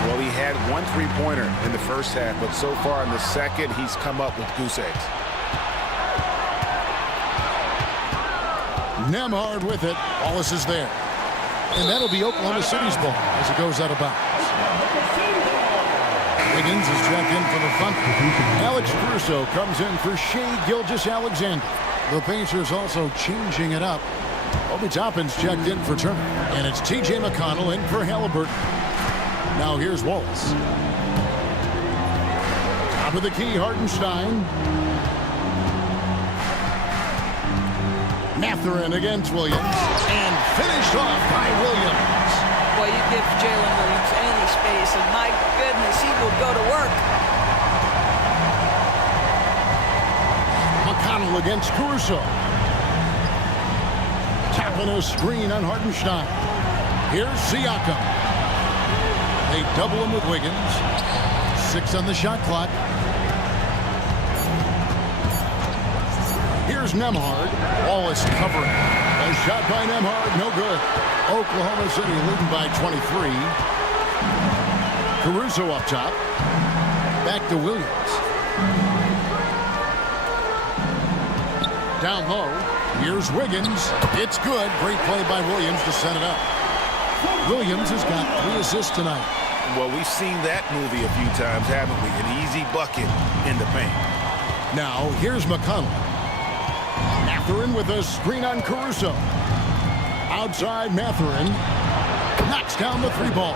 Well, he had one three-pointer in the first half, but so far in the second, he's come up with goose eggs. Nembhard with it. Wallace is there. And that'll be Oklahoma City's ball as it goes out of bounds. Wiggins is checked in for the Thunder. Alex Caruso comes in for Shai Gilgeous-Alexander. The Pacers also changing it up. Obi Toppin's checked in for Turner. And it's T.J. McConnell in for Halliburton. Now here's Wallace. Top of the key, Hartenstein. Mathurin against Williams. And finished off by Williams. Well, you give Jalen Williams any space, and my goodness, he will go to work. McConnell against Caruso. Tapping a screen on Hartenstein. Here's Siakam. They double him with Wiggins. 6 on the shot clock. Here's Nembhard. Wallace covering. A shot by Nembhard, no good. Oklahoma City leading by 23. Caruso up top. Back to Williams. Down low. Here's Wiggins. It's good. Great play by Williams to set it up. Williams has got 3 assists tonight. Well, we've seen that movie a few times, haven't we? An easy bucket in the paint. Now, here's McConnell. Mathurin with a screen on Caruso. Outside Mathurin. Knocks down the 3 ball.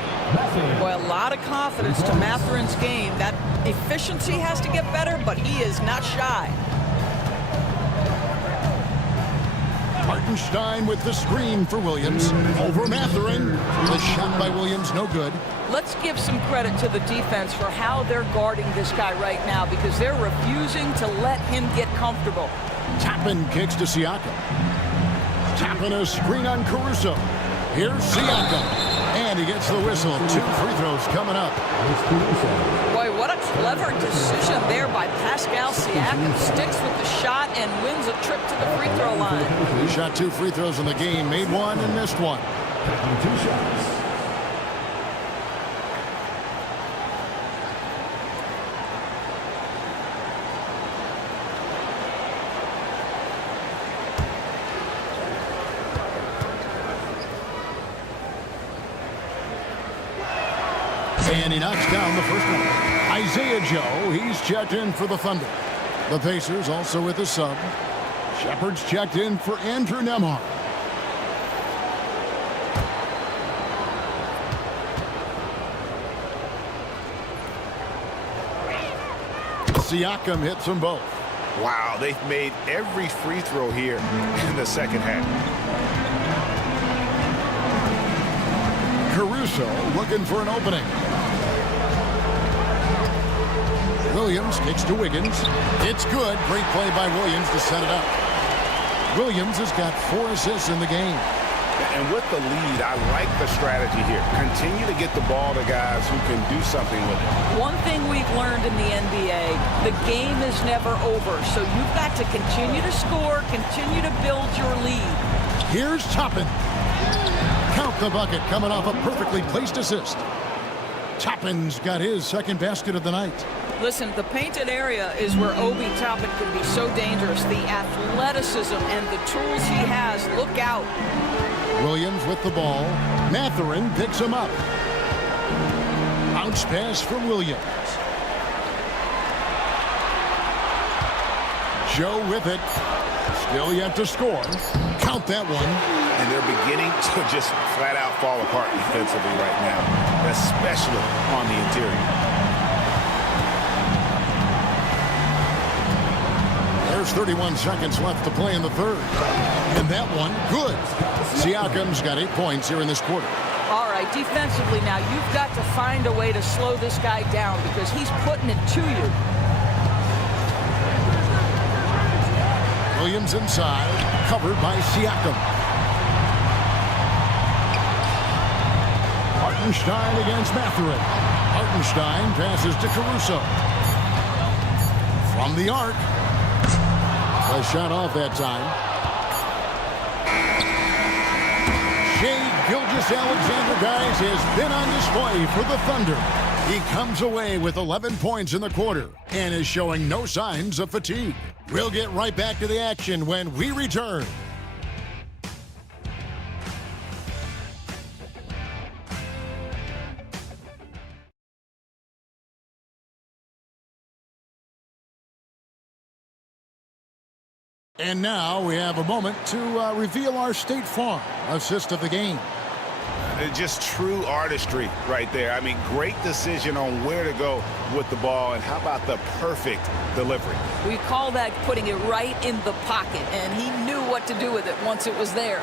Boy, a lot of confidence to Mathurin's game. That efficiency has to get better, but he is not shy. Hartenstein with the screen for Williams. Over Mathurin. The shot by Williams, no good. Let's give some credit to the defense for how they're guarding this guy right now, because they're refusing to let him get comfortable. Toppin kicks to Siakam. Toppin a screen on Caruso. Here's Siakam. And he gets the whistle. 2 free throws coming up. Boy, what a clever decision there by Pascal Siakam. Sticks with the shot and wins a trip to the free throw line. He shot 2 free throws in the game. Made 1 and missed 1. 2 shots. And he knocks down the first one. Isaiah Joe, he's checked in for the Thunder. The Pacers also with a sub. Shepard's checked in for Andrew Nembhard. Siakam hits them both. Wow, they've made every free throw here in the second half. Caruso looking for an opening. Williams kicks to Wiggins. It's good. Great play by Williams to set it up. Williams has got 4 assists in the game. And with the lead, I like the strategy here. Continue to get the ball to guys who can do something with it. One thing we've learned in the NBA, the game is never over. So you've got to continue to score, continue to build your lead. Here's Toppin. Count the bucket coming off a perfectly placed assist. Toppin's got his second basket of the night. Listen, the painted area is where Obi Toppin can be so dangerous. The athleticism and the tools he has, look out. Williams with the ball. Mathurin picks him up. Bounce pass from Williams. Joe with it. Still yet to score. Count that one. And they're beginning to just flat out fall apart defensively right now, especially on the interior. There's 31 seconds left to play in the third. And that one, good. Siakam's got 8 points here in this quarter. All right, defensively now, you've got to find a way to slow this guy down because he's putting it to you. Williams inside, covered by Siakam. Hartenstein against Mathurin. Hartenstein passes to Caruso. From the arc. A shot off that time. Shai Gilgeous-Alexander, guys, has been on display for the Thunder. He comes away with 11 points in the quarter and is showing no signs of fatigue. We'll get right back to the action when we return. And now we have a moment to reveal our State Farm assist of the game. Just true artistry right there. I mean, great decision on where to go with the ball, and how about the perfect delivery? We call that putting it right in the pocket, and he knew what to do with it once it was there.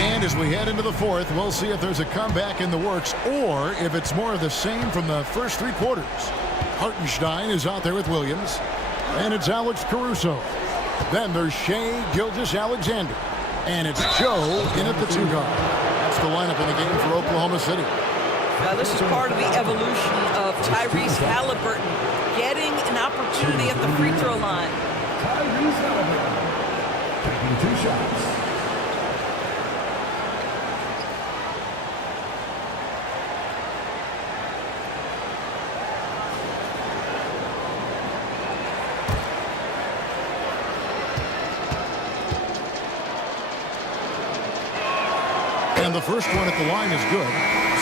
And as we head into the fourth, we'll see if there's a comeback in the works or if it's more of the same from the first 3 quarters. Hartenstein is out there with Williams, and it's Alex Caruso. Then there's Shai Gilgeous-Alexander, and it's Joe in at the 2 guard. That's the lineup in the game for Oklahoma City. Now, this is part of the evolution of Tyrese Halliburton getting an opportunity at the free throw line. Tyrese Halliburton taking 2 shots. And the first one at the line is good.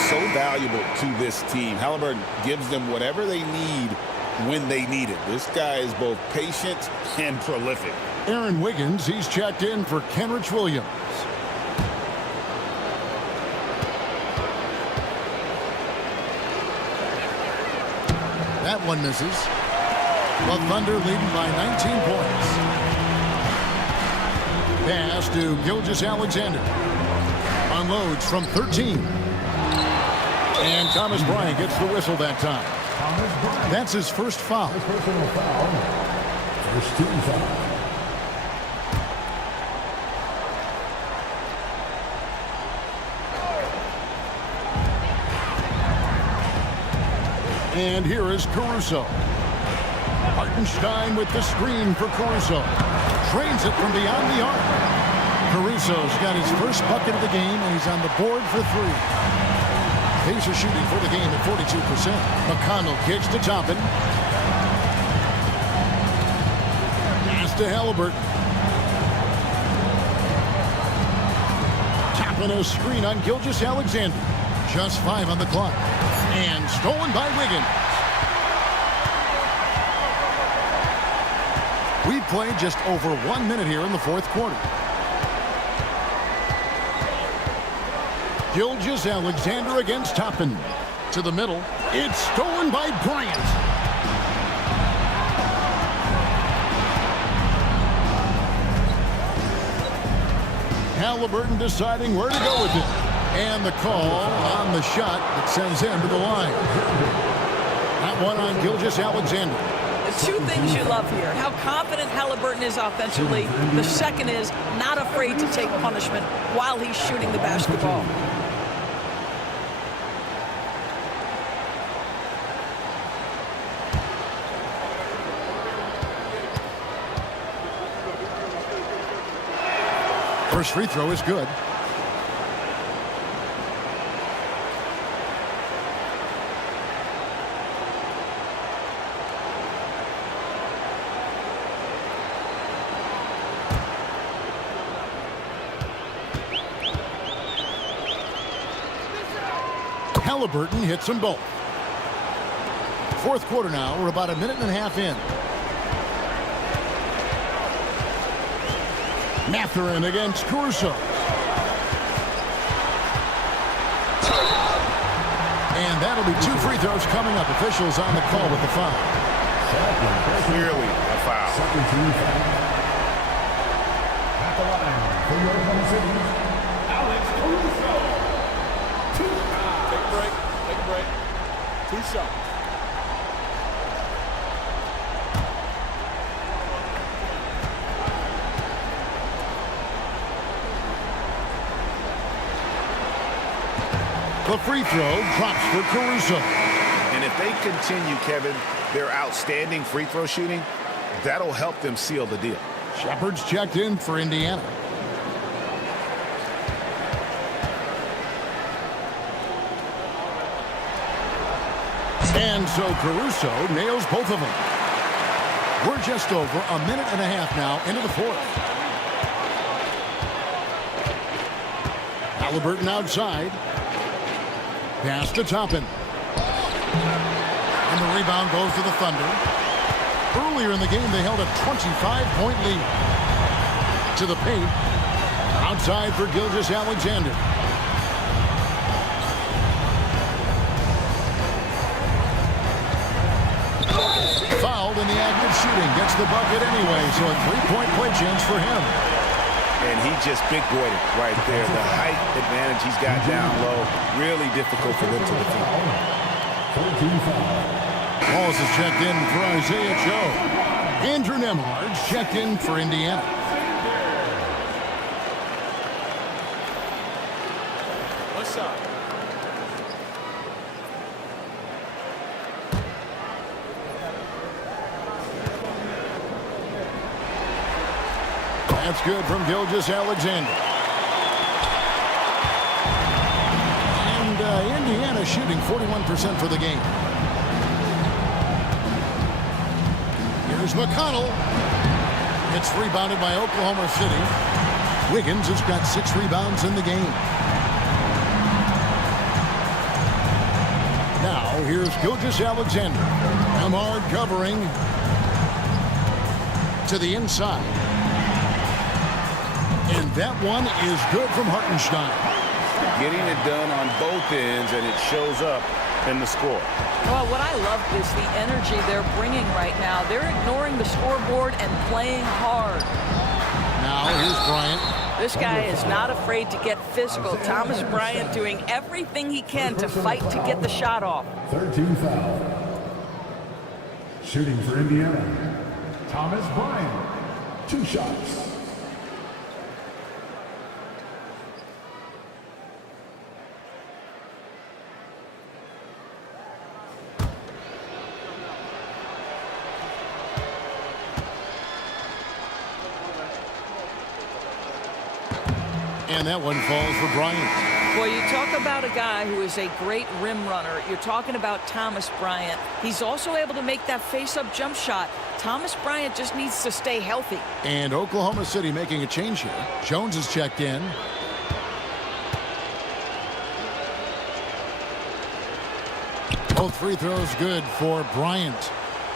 So valuable to this team. Halliburton gives them whatever they need when they need it. This guy is both patient and prolific. Aaron Wiggins, he's checked in for Kenrich Williams. That one misses. The Thunder leading by 19 points. Pass to Gilgeous-Alexander. Unloads from 13. And Thomas Bryant gets the whistle that time. That's his first foul. Personal foul. First team foul. And here is Caruso. Hartenstein with the screen for Caruso. Trains it from beyond the arc. Caruso's got his first bucket of the game, and he's on the board for 3. Pacers shooting for the game at 42%. McConnell kicks to Toppin. Pass to Halliburton. Toppin a screen on Gilgeous-Alexander. Just 5 on the clock. And stolen by Wiggins. We played just over 1 minute here in the fourth quarter. Gilgeous-Alexander against Toppin. To the middle. It's stolen by Bryant. Halliburton deciding where to go with it. And the call on the shot that sends him to the line. That one on Gilgeous-Alexander. The two things you love here, how confident Halliburton is offensively. The second is not afraid to take punishment while he's shooting the basketball. First free throw is good. Halliburton hits them both. Fourth quarter now. We're about a minute and a half in. Mathurin against Caruso. And that'll be two free throws coming up. Officials on the call with the foul. Clearly a foul. At the line for your Oklahoma City, Alex Caruso. Take a break. Take a break. 2 shots. The free throw drops for Caruso. And if they continue, Kevin, their outstanding free throw shooting, that'll help them seal the deal. Shepard's checked in for Indiana. And so Caruso nails both of them. We're just over a minute and a half now into the fourth. Halliburton outside. Pass to Toppin. And the rebound goes to the Thunder. Earlier in the game, they held a 25-point lead. To the paint. Outside for Gilgeous-Alexander. Fouled in the act of shooting. Gets the bucket anyway, so a three-point play chance for him. And he just big-boyed it right there. The height advantage he's got down low, really difficult for them to defend. Walls is checked in for Isaiah Joe. Andrew Nembhard's checked in for Indiana. What's up? That's good from Gilgeous-Alexander. And Indiana shooting 41% for the game. Here's McConnell. It's rebounded by Oklahoma City. Wiggins has got 6 rebounds in the game. Now here's Gilgeous-Alexander. Nembhard covering to the inside. And that one is good from Hartenstein. Getting it done on both ends, and it shows up in the score. Well, what I love is the energy they're bringing right now. They're ignoring the scoreboard and playing hard. Now here's Bryant. This guy is not afraid to get physical. Thomas Bryant doing everything he can to fight to get the shot off. 13 foul. Shooting for Indiana, Thomas Bryant. 2 shots. And that one falls for Bryant. Well, you talk about a guy who is a great rim runner. You're talking about Thomas Bryant. He's also able to make that face-up jump shot. Thomas Bryant just needs to stay healthy. And Oklahoma City making a change here. Jones is checked in. Both free throws good for Bryant.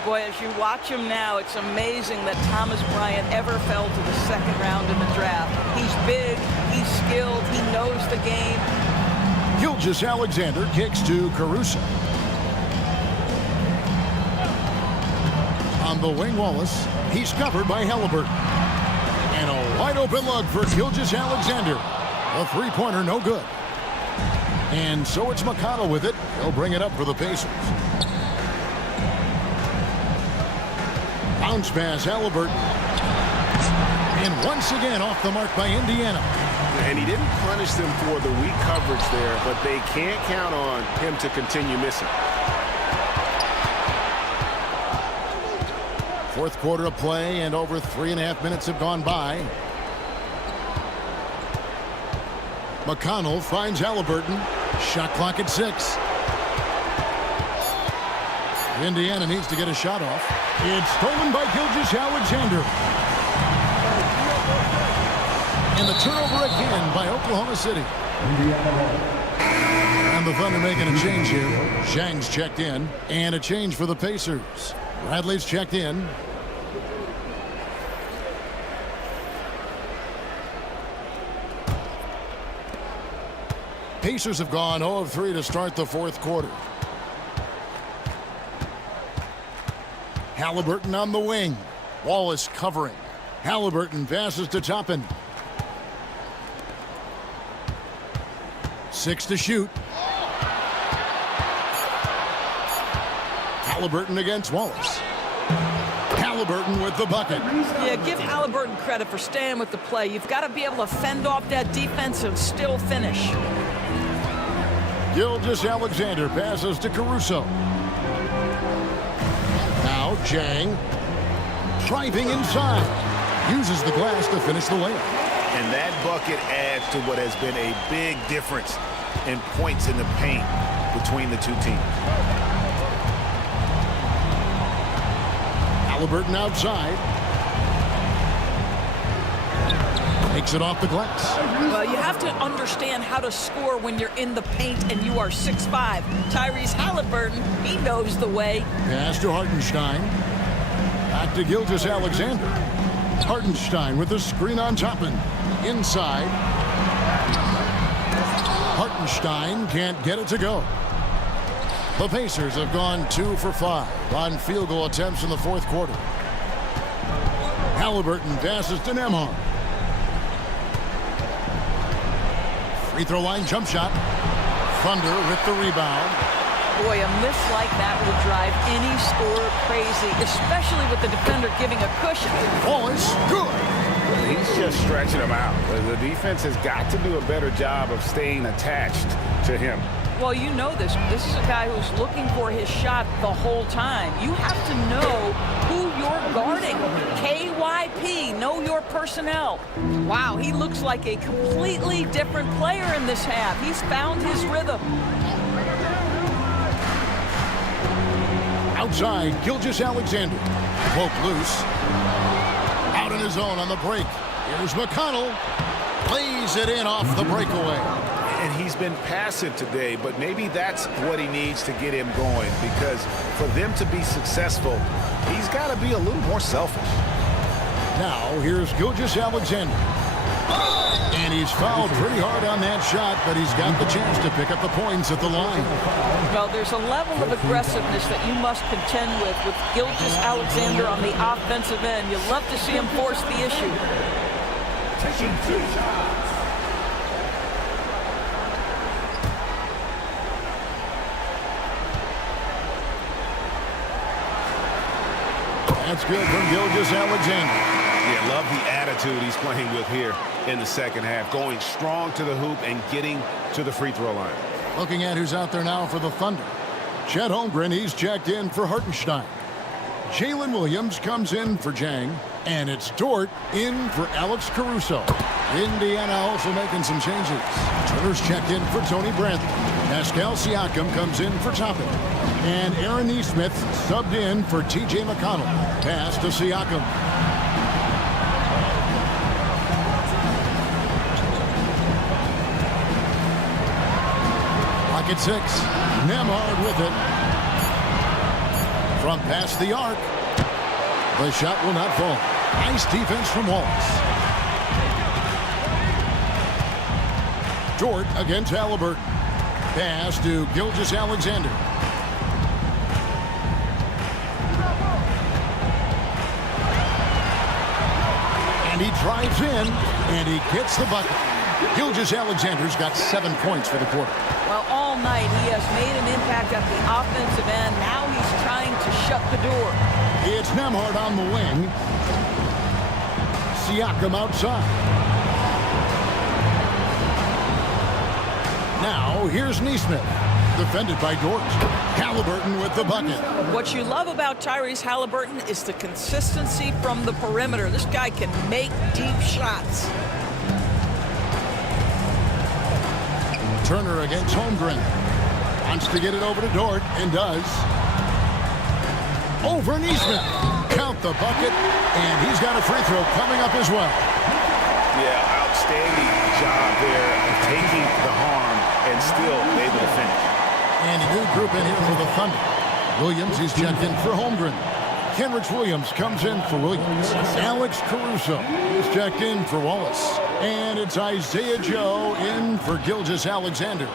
Boy, as you watch him now, it's amazing that Thomas Bryant ever fell to the second round in the draft. He's big, he's skilled, he knows the game. Gilgeous-Alexander kicks to Caruso. On the wing, Wallace. He's covered by Halliburton. And a wide open look for Gilgeous-Alexander. A three-pointer, no good. And so it's McConnell with it. He'll bring it up for the Pacers. Bounce pass, Halliburton. And once again off the mark by Indiana. And he didn't punish them for the weak coverage there, but they can't count on him to continue missing. Fourth quarter of play, and over 3.5 minutes have gone by. McConnell finds Halliburton. Shot clock at 6. Indiana needs to get a shot off. It's stolen by Gilgeous-Alexander. And the turnover again by Oklahoma City. And the Thunder making a change here. Zhang's checked in. And a change for the Pacers. Bradley's checked in. Pacers have gone 0 of 3 to start the fourth quarter. Halliburton on the wing. Wallace covering. Halliburton passes to Toppin. 6 to shoot. Halliburton against Wallace. Halliburton with the bucket. Yeah, give Halliburton credit for staying with the play. You've got to be able to fend off that defense and still finish. Gilgeous-Alexander passes to Caruso. Now Zhang driving inside. Uses the glass to finish the layup. And that bucket adds to what has been a big difference in points in the paint between the two teams. Halliburton outside. Takes it off the glass. Well, you have to understand how to score when you're in the paint and you are 6'5". Tyrese Halliburton, he knows the way. Pass to Hartenstein. Back to Gilgeous-Alexander. Hartenstein with the screen on Toppin. Inside. Hartenstein can't get it to go. The Pacers have gone 2 for 5 on field goal attempts in the fourth quarter. Halliburton passes to Nembhard. Free throw line jump shot. Thunder with the rebound. Boy, a miss like that will drive any scorer crazy, especially with the defender giving a cushion. Wallace, good. He's just stretching him out. The defense has got to do a better job of staying attached to him. Well, you know this. This is a guy who's looking for his shot the whole time. You have to know who you're guarding. KYP, know your personnel. Wow, he looks like a completely different player in this half. He's found his rhythm. Outside, Gilgeous-Alexander. Poke loose. Out in his own on the break. Here's McConnell. Plays it in off the breakaway. And he's been passive today, but maybe that's what he needs to get him going, because for them to be successful, he's got to be a little more selfish. Now, here's Gilgeous-Alexander. And he's fouled pretty hard on that shot, but he's got the chance to pick up the points at the line. Well, there's a level of aggressiveness that you must contend with Gilgeous-Alexander on the offensive end. You love to see him force the issue. Taking 3 shots. That's good from Gilgeous-Alexander. Yeah, love the attitude he's playing with here in the second half, going strong to the hoop and getting to the free throw line. Looking at who's out there now for the Thunder. Chet Holmgren, he's checked in for Hartenstein. Jalen Williams comes in for Zhang. And it's Dort in for Alex Caruso. Indiana also making some changes. Turner's checked in for Tony Bradley. Pascal Siakam comes in for Toppin. And Aaron Nesmith subbed in for TJ McConnell. Pass to Siakam. Pocket 6. Nembhard with it. From past the arc. The shot will not fall. Nice defense from Wallace. Dort against Halliburton. Pass to Gilgeous-Alexander. And he drives in, and he gets the bucket. Gilgeous-Alexander's got 7 points for the quarter. Well, all night he has made an impact at the offensive end. Now he's trying to shut the door. It's Nembhard on the wing. Siakam outside. Now, here's Nesmith, defended by Dort. Halliburton with the bucket. What you love about Tyrese Halliburton is the consistency from the perimeter. This guy can make deep shots. Turner against Holmgren. Wants to get it over to Dort, and does. Over Nesmith. Count the bucket, and he's got a free throw coming up as well. Yeah, outstanding job there of taking the harm and still able to finish. And a new group in here for the Thunder. Williams is checked in for Holmgren. Kenrich Williams comes in for Williams. Alex Caruso is checked in for Wallace. And it's Isaiah Joe in for Gilgeous-Alexander.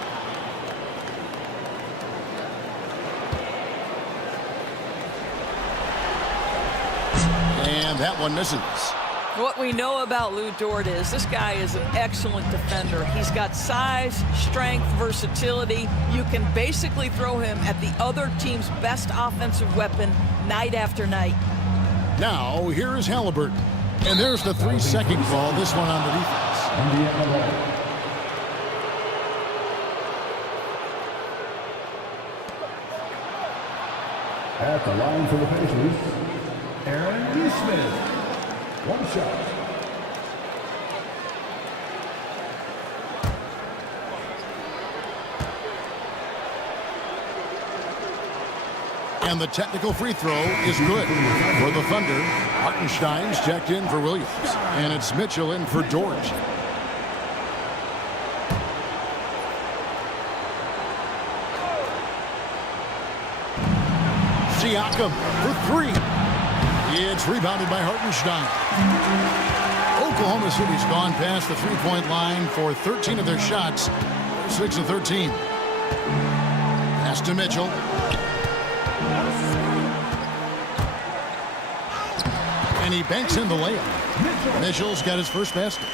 And that one misses. What we know about Lou Dort is this guy is an excellent defender. He's got size, strength, versatility. You can basically throw him at the other team's best offensive weapon night after night. Now, here is Halliburton. And there's the 3-second call, this one on the defense. At the line for the Pacers, Aaron Nesmith. One shot. And the technical free throw is good for the Thunder. Hartenstein's checked in for Williams. And it's Mitchell in for Dort. Siakam for 3. It's rebounded by Hartenstein. Oklahoma City's gone past the three-point line for 13 of their shots. 6 of 13. Pass to Mitchell. And he banks in the layup. Mitchell's got his first basket.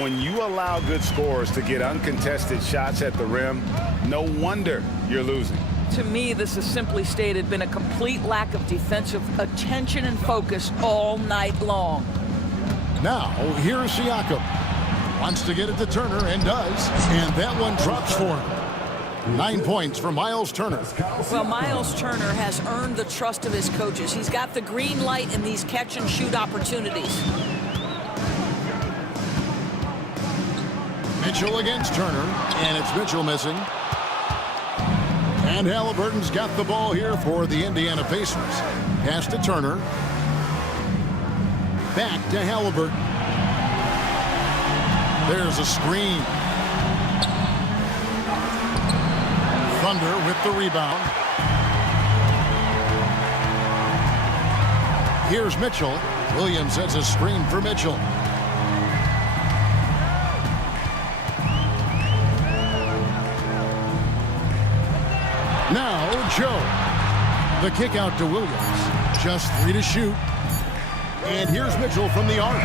When you allow good scorers to get uncontested shots at the rim, no wonder you're losing. To me, this has simply stated been a complete lack of defensive attention and focus all night long. Now, here's Siakam. Wants to get it to Turner and does. And that one drops for him. 9 points for Miles Turner. Well, Miles Turner has earned the trust of his coaches. He's got the green light in these catch-and-shoot opportunities. Mitchell against Turner, and it's Mitchell missing. And Halliburton's got the ball here for the Indiana Pacers. Pass to Turner. Back to Halliburton. There's a screen. Thunder with the rebound. Here's Mitchell. Williams sets a screen for Mitchell. Now, Joe. The kick out to Williams. Just 3 to shoot. And here's Mitchell from the arc.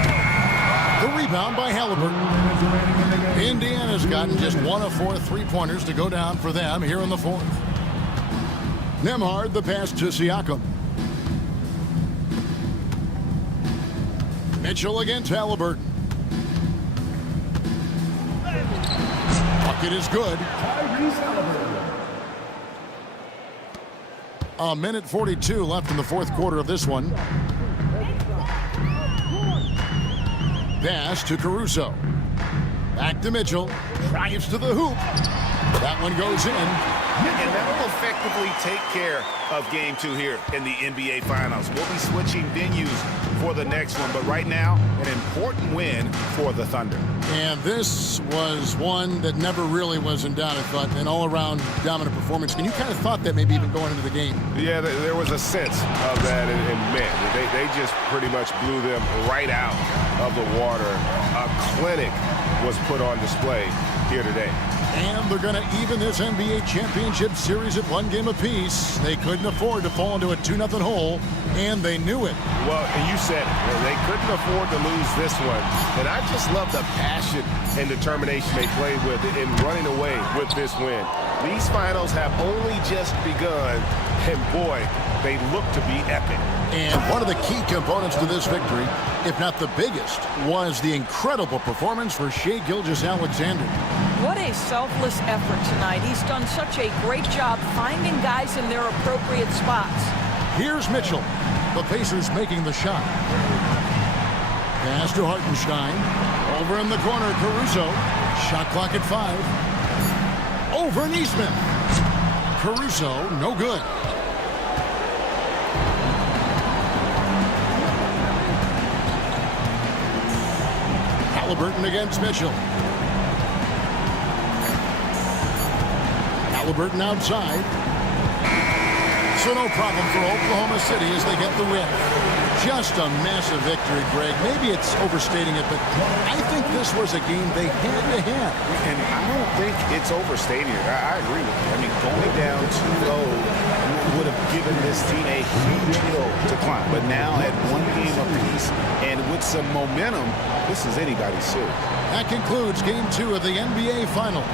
The rebound by Halliburton. Indiana's gotten just 1 of 4 three-pointers to go down for them here in the fourth. Nembhard, the pass to Siakam. Mitchell against Halliburton. Bucket is good. A minute 42 left in the fourth quarter of this one. Pass to Caruso. Back to Mitchell. Drives to the hoop. That one goes in. And that will effectively take care of Game 2 here in the NBA Finals. We'll be switching venues for the next one, but right now, an important win for the Thunder. And this was one that never really was in doubt, I thought, an all-around dominant performance. And you kind of thought that maybe even going into the game. Yeah, there was a sense of that, and man, they just pretty much blew them right out of the water. A clinic was put on display here today. And they're going to even this NBA championship series at 1 game apiece. They couldn't afford to fall into a 2-0 hole, and they knew it. Well, and you said it. They couldn't afford to lose this one. And I just love the passion and determination they played with in running away with this win. These finals have only just begun, and boy, they look to be epic. And one of the key components to this victory, if not the biggest, was the incredible performance for Shai Gilgeous-Alexander. What a selfless effort tonight. He's done such a great job finding guys in their appropriate spots. Here's Mitchell. The Pacers making the shot. Pass to Hartenstein. Over in the corner, Caruso. Shot clock at 5. Over Neesmith. Caruso, no good. Halliburton against Mitchell. Halliburton outside. So no problem for Oklahoma City as they get the win. Just a massive victory, Greg. Maybe it's overstating it, but I think this was a game they had to have. And I don't think it's overstating it. I agree with you. I mean, going down 2-0 would have given this team a huge hill to climb. But now at 1 game apiece and with some momentum, this is anybody's series. That concludes Game 2 of the NBA Finals.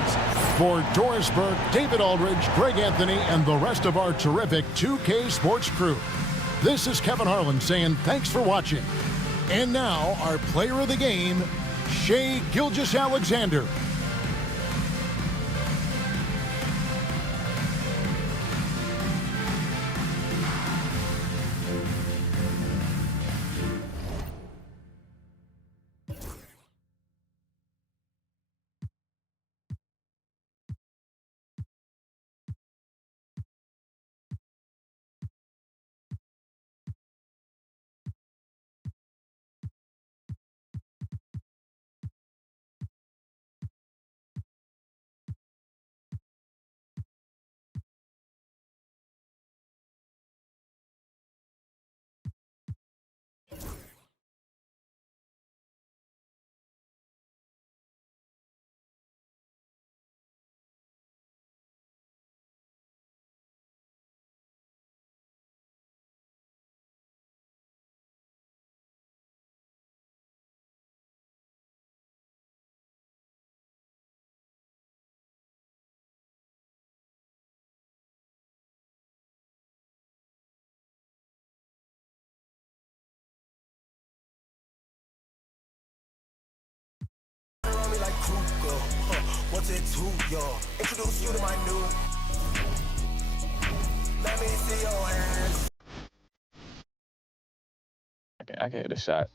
For Doris Burke, David Aldridge, Greg Anthony, and the rest of our terrific 2K Sports crew, this is Kevin Harlan saying thanks for watching. And now, our player of the game, Shai Gilgeous-Alexander. What's it to y'all? Introduce you to my new. Let me see your hands. I can hit a shot.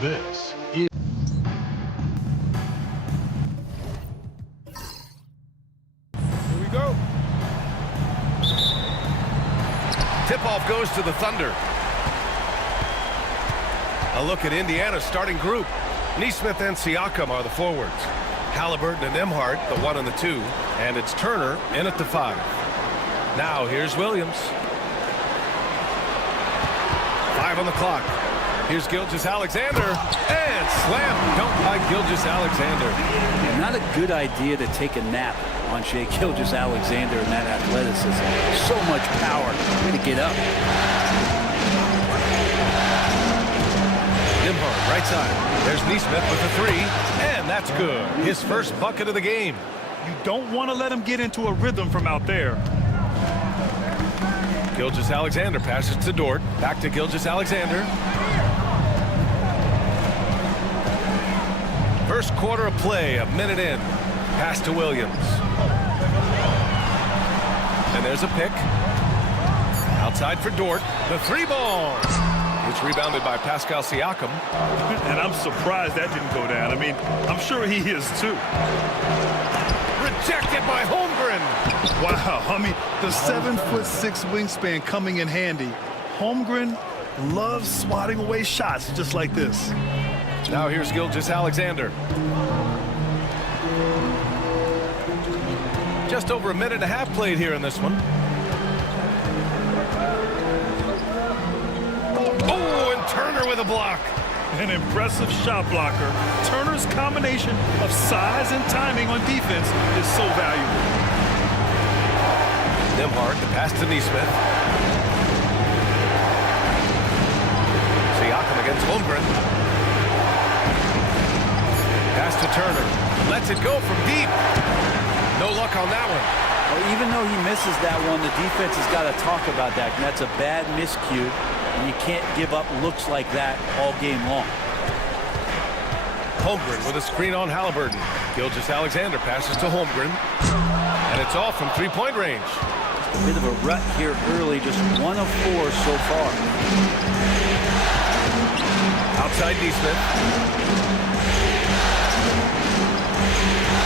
This is... Here we go. Tip-off goes to the Thunder. A look at Indiana's starting group. Neesmith and Siakam are the forwards. Halliburton and Nembhard, the 1 and the 2. And it's Turner in at the 5. Now here's Williams. 5 on the clock. Here's Gilgeous-Alexander, and slam dunk by Gilgeous-Alexander. Not a good idea to take a nap on Shai Gilgeous-Alexander and that athleticism. So much power. Way to get up. Nembhard, right side. There's Neesmith with the 3, and that's good. His first bucket of the game. You don't want to let him get into a rhythm from out there. Gilgeous-Alexander passes to Dort. Back to Gilgeous-Alexander. First quarter of play, a minute in. Pass to Williams. And there's a pick. Outside for Dort. The 3 ball. It's rebounded by Pascal Siakam. And I'm surprised that didn't go down. I mean, I'm sure he is too. Rejected by Holmgren. Wow, I mean, the 7'6" wingspan coming in handy. Holmgren loves swatting away shots just like this. Now here's Gilgeous-Alexander. Just over a minute and a half played here in this one. Oh, and Turner with a block. An impressive shot blocker. Turner's combination of size and timing on defense is so valuable. Nembhard, the pass to Neesmith. Siakam against Holmgren. Pass to Turner. Lets it go from deep. No luck on that one. Well, even though he misses that one, the defense has got to talk about that. And that's a bad miscue. And you can't give up looks like that all game long. Holmgren with a screen on Halliburton. Gilgeous-Alexander passes to Holmgren. And it's off from three-point range. A bit of a rut here early, just 1 of 4 so far. Outside Neesmith.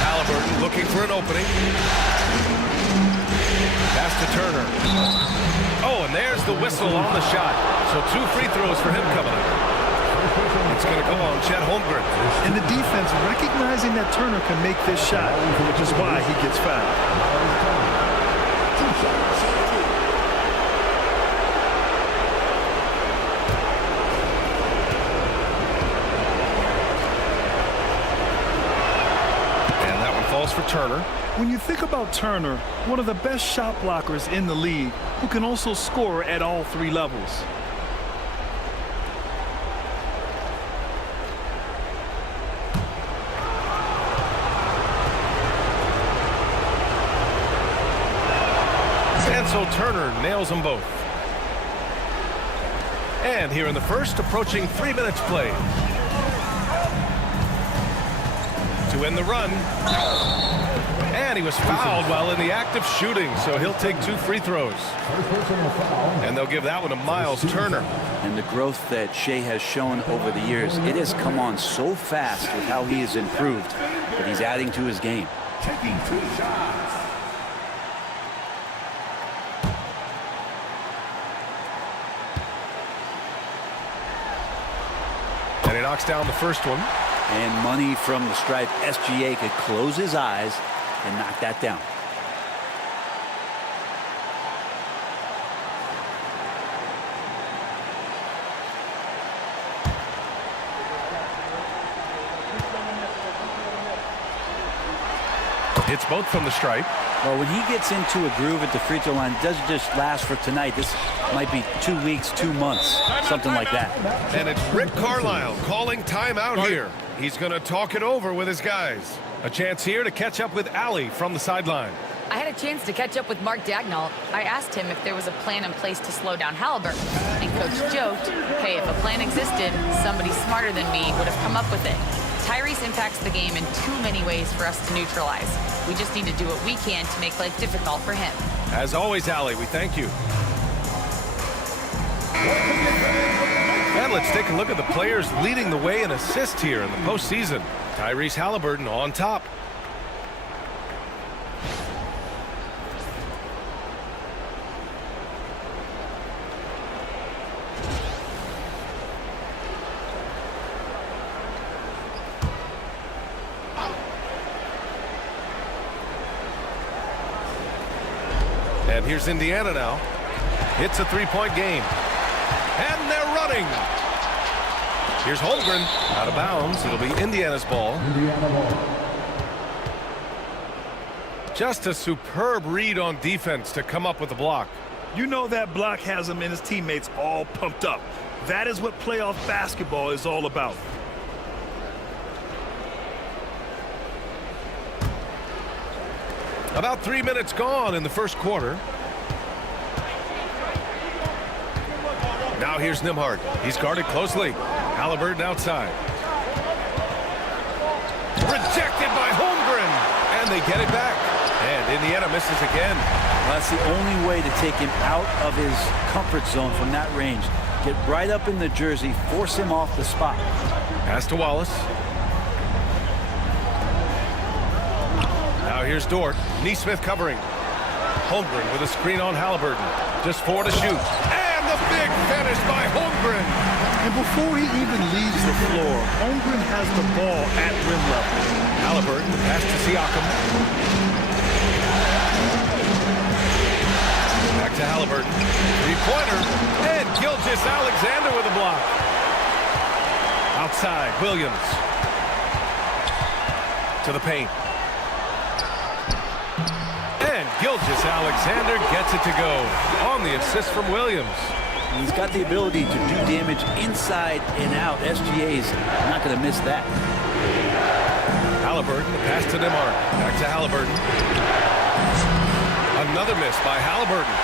Halliburton looking for an opening. Pass to Turner. Oh, and there's the whistle on the shot. So 2 free throws for him coming up. It's going to go on Chet Holmgren. And the defense recognizing that Turner can make this shot, which is why he gets fouled. For Turner. When you think about Turner, one of the best shot blockers in the league who can also score at all 3 levels. And so Turner nails them both. And here in the first, approaching 3 minutes played. To end the run. And he was fouled while in the act of shooting, so he'll take 2 free throws. And they'll give that one to Miles Turner. And the growth that Shea has shown over the years, it has come on so fast with how he has improved that he's adding to his game. Taking 2 shots. And he knocks down the first one. And money from the stripe. SGA could close his eyes and knock that down. It's both from the stripe. Well, when he gets into a groove at the free throw line, it doesn't just last for tonight. This might be 2 weeks, 2 months, something like that. And it's Rick Carlisle calling timeout here. He's going to talk it over with his guys. A chance here to catch up with Allie from the sideline. I had a chance to catch up with Mark Dagnall. I asked him if there was a plan in place to slow down Halliburton. And Coach joked, hey, if a plan existed, somebody smarter than me would have come up with it. Tyrese impacts the game in too many ways for us to neutralize. We just need to do what we can to make life difficult for him. As always, Allie, we thank you. And let's take a look at the players leading the way in assists here in the postseason. Tyrese Halliburton on top. And here's Indiana now. It's a 3-point game. And they're running. Here's Holmgren out of bounds. It'll be Indiana's ball. Just a superb read on defense to come up with the block. You know that block has him and his teammates all pumped up. That is what playoff basketball is all about. About 3 minutes gone in the first quarter. Now here's Nembhard. He's guarded closely. Halliburton outside. Rejected by Holmgren. And they get it back. And Indiana misses again. Well, that's the only way to take him out of his comfort zone from that range. Get right up in the jersey, force him off the spot. Pass to Wallace. Now Now here's Dort. Neesmith covering. Holmgren with a screen on Halliburton. Just 4 to shoot. And the big finish by Holmgren. And before he even leaves the floor, Holmgren has the ball at rim level. Halliburton, the pass to Siakam. Back to Halliburton. Three-pointer. And Gilgeous-Alexander with a block. Outside, Williams. To the paint. And Gilgeous-Alexander gets it to go on the assist from Williams. He's got the ability to do damage inside and out. SGA's not going to miss that. Halliburton, the pass to Nembhard. Back to Halliburton. Another miss by Halliburton.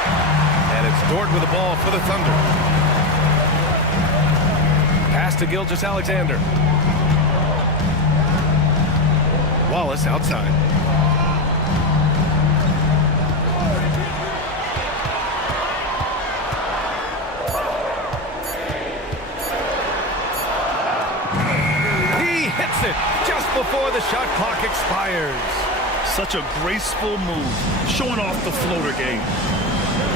And it's Dort with the ball for the Thunder. Pass to Gilgeous-Alexander. Wallace outside. He hits it just before the shot clock expires. Such a graceful move, showing off the floater game.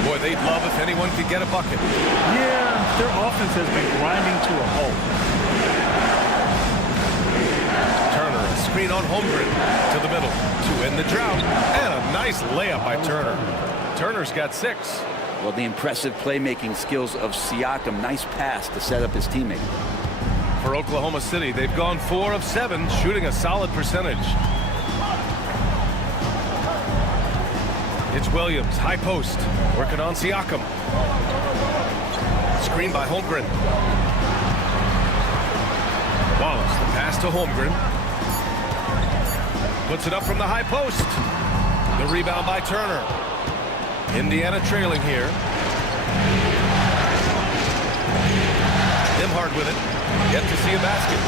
Boy, they'd love if anyone could get a bucket. Yeah, their offense has been grinding to a halt. Turner, a screen on Holmgren to the middle to end the drought. And a nice layup by Turner. Turner's got 6. Well, the impressive playmaking skills of Siakam. Nice pass to set up his teammate. For Oklahoma City, they've gone 4 of 7, shooting a solid percentage. It's Williams, high post, working on Siakam. Screen by Holmgren. Wallace, the pass to Holmgren. Puts it up from the high post. The rebound by Turner. Indiana trailing here. Nembhard with it. Yet to see a basket.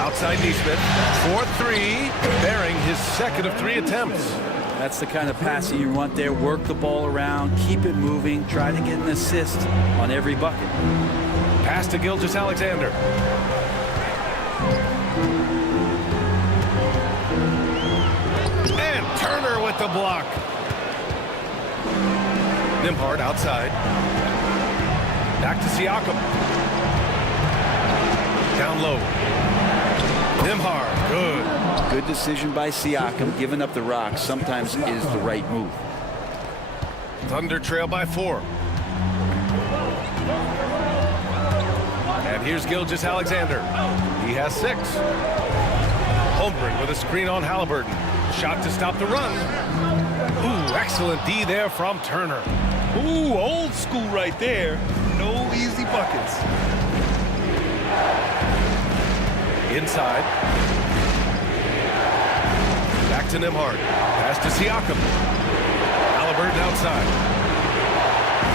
Outside Neesmith. 4-3, bearing his second of 3 attempts. That's the kind of passing you want there. Work the ball around, keep it moving, try to get an assist on every bucket. Pass to Gilgeous-Alexander. And Turner with the block. Nembhard outside. Back to Siakam. Down low. Nembhard, good. Good decision by Siakam. Giving up the rock sometimes is the right move. Thunder trail by 4. And here's Gilgeous-Alexander. He has 6. Holmgren with a screen on Halliburton. Shot to stop the run. Ooh, excellent D there from Turner. Ooh, old school right there. No easy buckets. Inside. Back to Nembhard. Pass to Siakam. Halliburton outside.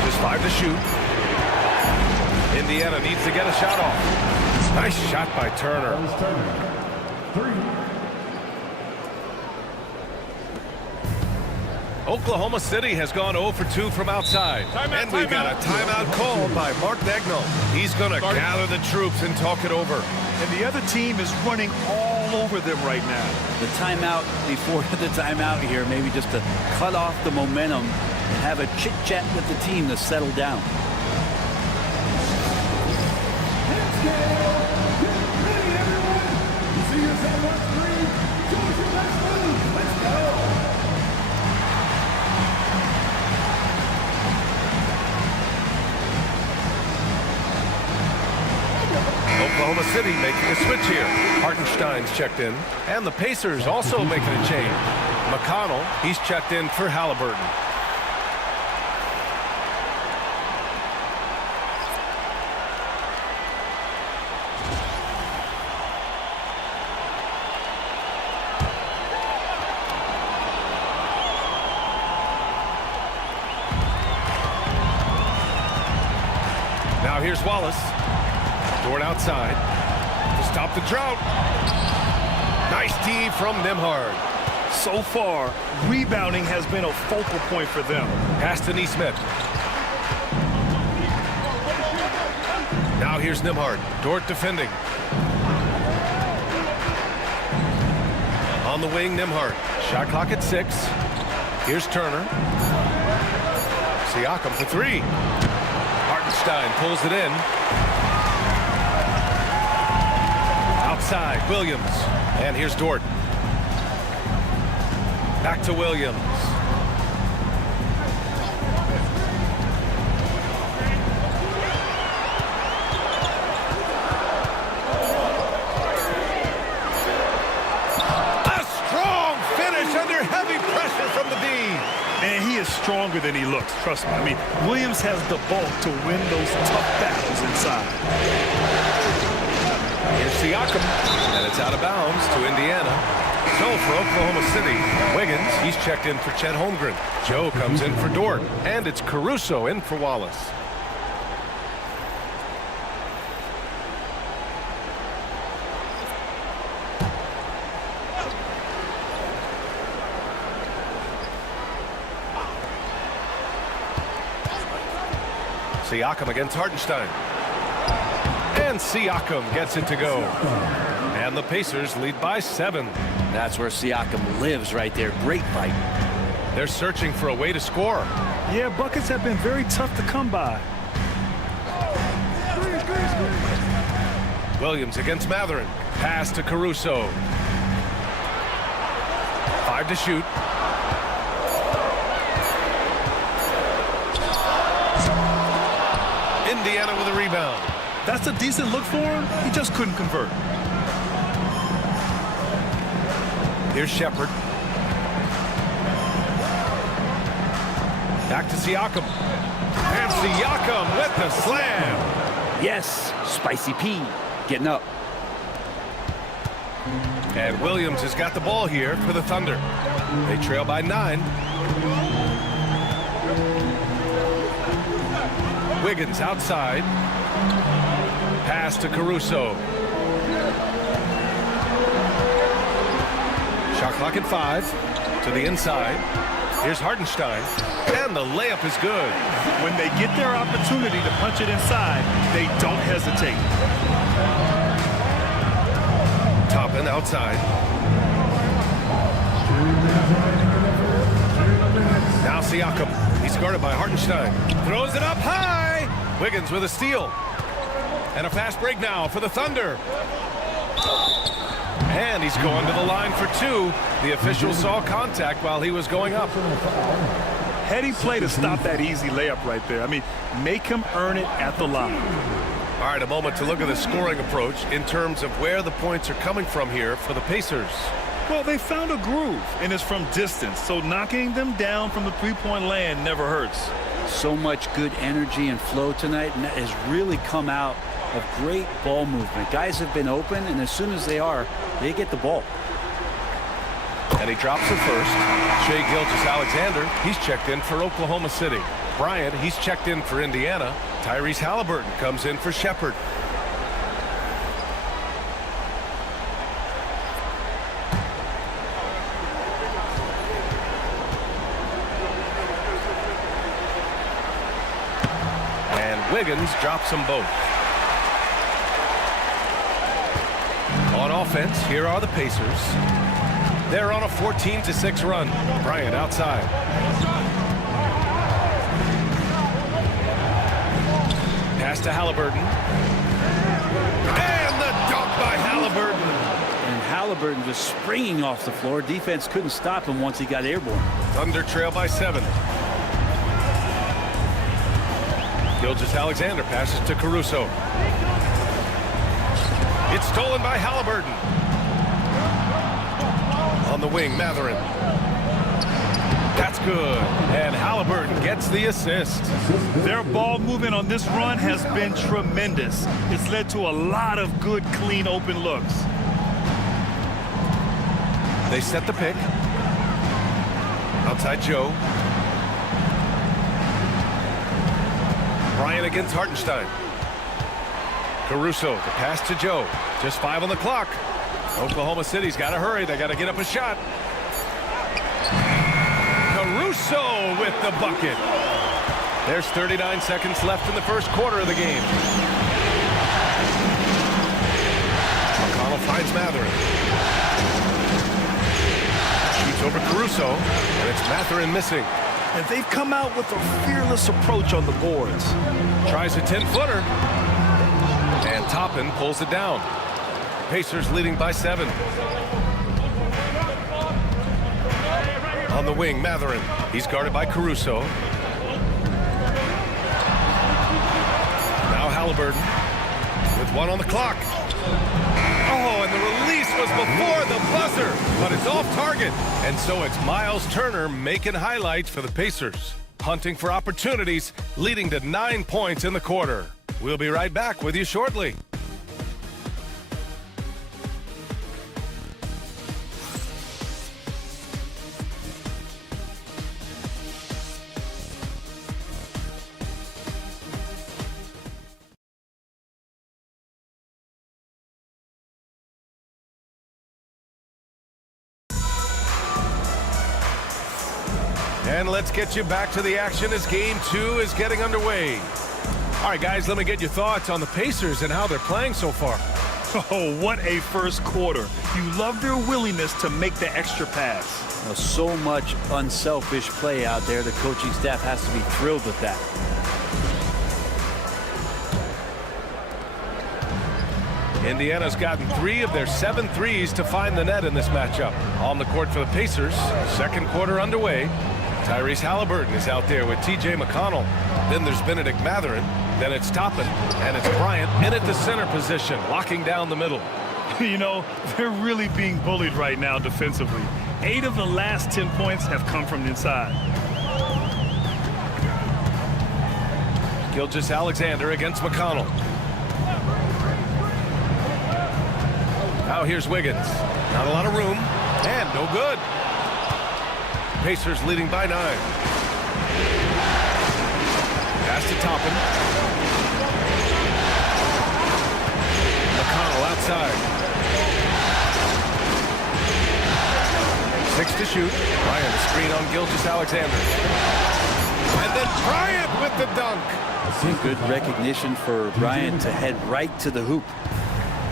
Just 5 to shoot. Indiana needs to get a shot off. Nice shot by Turner. Oklahoma City has gone 0 for 2 from outside. And we've got a timeout called by Mark Daigneault. He's going to gather the troops and talk it over. And the other team is running all over them right now. The timeout before the timeout here, maybe just to cut off the momentum and have a chit-chat with the team to settle down. Oklahoma City making a switch here. Hartenstein's checked in. And the Pacers also making a change. McConnell, he's checked in for Halliburton. Now here's Wallace. Dort outside to stop the drought. Nice D from Nembhard. So far, rebounding has been a focal point for them. Pass to Neesmith. Now here's Nembhard. Dort defending. On the wing, Nembhard. Shot clock at 6. Here's Turner. Siakam for 3. Hartenstein pulls it in. Outside, Williams. And here's Dort. Back to Williams. Man, he is stronger than he looks. Trust me. I mean, Williams has the bulk to win those tough battles inside. Here's Siakam, and it's out of bounds to Indiana. So for Oklahoma City, Wiggins, he's checked in for Chet Holmgren. Joe comes in for Dort, and it's Caruso in for Wallace. Siakam against Hartenstein. And Siakam gets it to go. And the Pacers lead by 7. That's where Siakam lives right there. Great fight. They're searching for a way to score. Yeah, buckets have been very tough to come by. Williams against Matherin. Pass to Caruso. 5 to shoot. Indiana with a rebound. That's a decent look for him. He just couldn't convert. Here's Shepherd. Back to Siakam. And Siakam with the slam. Yes, Spicy P getting up. And Williams has got the ball here for the Thunder. They trail by 9. Wiggins outside. Pass to Caruso. Shot clock at 5. To the inside. Here's Hartenstein. And the layup is good. When they get their opportunity to punch it inside, they don't hesitate. Toppin outside. Now Siakam. He's guarded by Hartenstein. Throws it up high. Wiggins with a steal. And a fast break now for the Thunder. And he's going to the line for 2. The official saw contact while he was going up. Heady play to stop that easy layup right there. I mean, make him earn it at the line. All right, a moment to look at the scoring approach in terms of where the points are coming from here for the Pacers. Well, they found a groove, and it's from distance, so knocking them down from the three-point land never hurts. So much good energy and flow tonight, and that has really come out of great ball movement. Guys have been open, and as soon as they are, they get the ball. And he drops it first. Shai Gilgeous-Alexander, he's checked in for Oklahoma City. Bryant, he's checked in for Indiana. Tyrese Halliburton comes in for Shepherd. And Wiggins drops them both. On offense, here are the Pacers. They're on a 14-6 run. Bryant outside. Pass to Halliburton. And the dunk by Halliburton. And Halliburton just springing off the floor. Defense couldn't stop him once he got airborne. Thunder trail by 7. Gilgeous-Alexander passes to Caruso. It's stolen by Halliburton. On the wing, Matherin. That's good. And Halliburton gets the assist. Their ball movement on this run has been tremendous. It's led to a lot of good, clean, open looks. They set the pick. Outside Joe. Bryant against Hartenstein. Caruso, the pass to Joe. Just 5 on the clock. Oklahoma City's got to hurry. They got to get up a shot. Caruso with the bucket. There's 39 seconds left in the first quarter of the game. finds Mathurin. Shoots over Caruso, and it's Mathurin missing. And they've come out with a fearless approach on the boards. Tries a 10-footer. And Toppin pulls it down. Pacers leading by 7. On the wing, Mathurin. He's guarded by Caruso. Now Halliburton with 1 on the clock. Oh, and the release was before the buzzer, but it's off target. And so it's Miles Turner making highlights for the Pacers. Hunting for opportunities, leading to 9 points in the quarter. We'll be right back with you shortly. And let's get you back to the action as Game 2 is getting underway. All right, guys, let me get your thoughts on the Pacers and how they're playing so far. Oh, what a first quarter. You love their willingness to make the extra pass. So much unselfish play out there. The coaching staff has to be thrilled with that. Indiana's gotten 3 of their 7 threes to find the net in this matchup. On the court for the Pacers, second quarter underway. Tyrese Halliburton is out there with T.J. McConnell. Then there's Benedict Mathurin. Then it's Toppin. And it's Bryant in at the center position, locking down the middle. You know, they're really being bullied right now defensively. 8 of the last 10 points have come from inside. Gilgeous-Alexander against McConnell. Now here's Wiggins. Not a lot of room. And no good. Pacers leading by 9. Pass to Toppin. McConnell outside. 6 to shoot. Bryant screen on Gilgeous-Alexander. And then Bryant with the dunk. Good recognition for Bryant to head right to the hoop.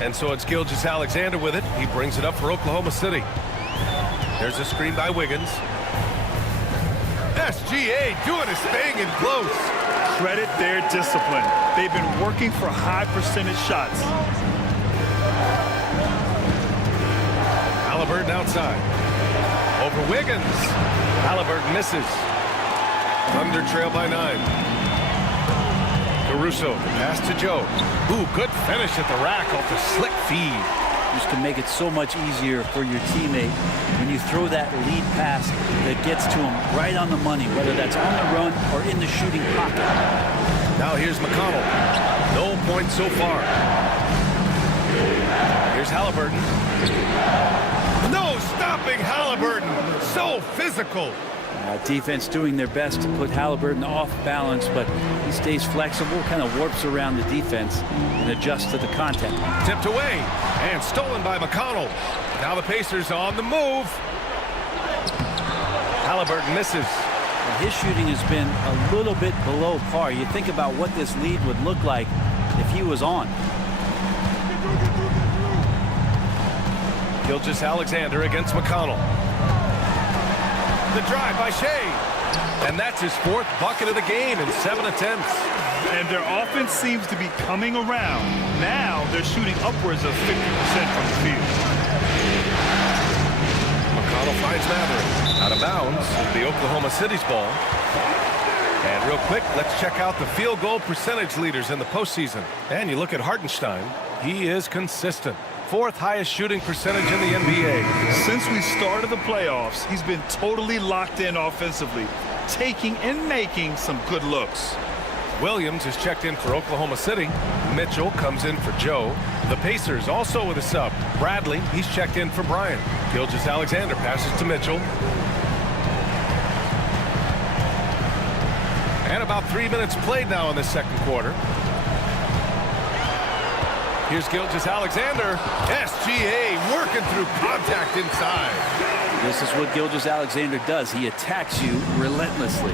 And so it's Gilgeous-Alexander with it. He brings it up for Oklahoma City. There's a screen by Wiggins. SGA doing his thing in close. Credit their discipline. They've been working for high percentage shots. Halliburton outside. Over Wiggins. Halliburton misses. Thunder trail by 9. Caruso, pass to Joe. Ooh, good finish at the rack off the slick feed. Just can make it so much easier for your teammate when you throw that lead pass that gets to him right on the money, whether that's on the run or in the shooting pocket. Now here's McConnell. No points so far. Here's Halliburton. No stopping Halliburton. So physical. Defense doing their best to put Halliburton off balance, but he stays flexible, kind of warps around the defense and adjusts to the contact. Tipped away and stolen by McConnell. Now the Pacers on the move. Halliburton misses. His shooting has been a little bit below par. You think about what this lead would look like if he was on. Gilgeous-Alexander against McConnell. The drive by Shea. And that's his 4th bucket of the game in 7 attempts. And their offense seems to be coming around. Now they're shooting upwards of 50% from the field. McConnell finds Mathurin. Out of bounds. It'll be Oklahoma City's ball. And real quick, let's check out the field goal percentage leaders in the postseason. And you look at Hartenstein. He is consistent. 4th highest shooting percentage in the NBA. Since we started the playoffs, he's been totally locked in offensively, taking and making some good looks. Williams is checked in for Oklahoma City. Mitchell comes in for Joe. The Pacers also with a sub. Bradley, he's checked in for Bryant. Gilgeous-Alexander passes to Mitchell. And about 3 minutes played now in the second quarter. Here's Gilgeous-Alexander. SGA working through contact inside. This is what Gilgeous-Alexander does. He attacks you relentlessly.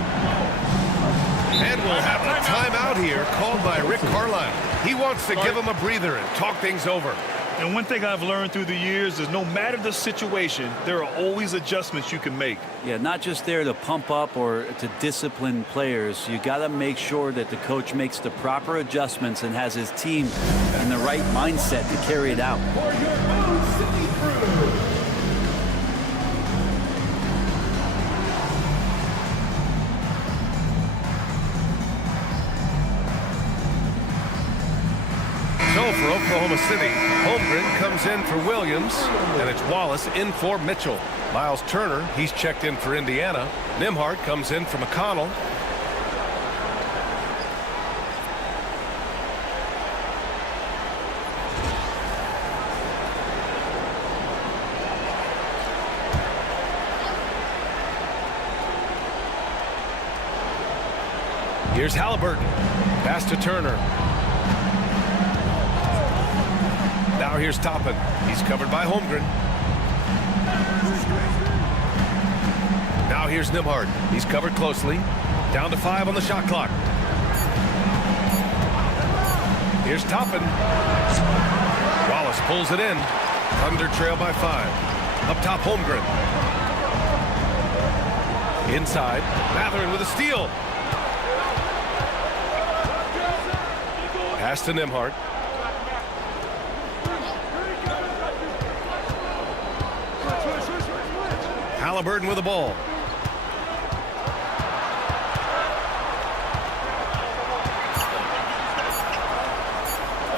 And we'll have a timeout here called by Rick Carlisle. He wants to give him a breather and talk things over. And one thing I've learned through the years is no matter the situation, there are always adjustments you can make. Yeah, not just there to pump up or to discipline players. You got to make sure that the coach makes the proper adjustments and has his team in the right mindset to carry it out. So for Oklahoma City, Holmgren comes in for Williams, and it's Wallace in for Mitchell. Miles Turner, he's checked in for Indiana. Nembhard comes in for McConnell. Here's Halliburton. Pass to Turner. Now here's Toppin. He's covered by Holmgren. Now here's Nembhard. He's covered closely. Down to 5 on the shot clock. Here's Toppin. Wallace pulls it in. Thunder trail by 5. Up top, Holmgren. Inside. Matherin with a steal. Pass to Nembhard. Halliburton with the ball.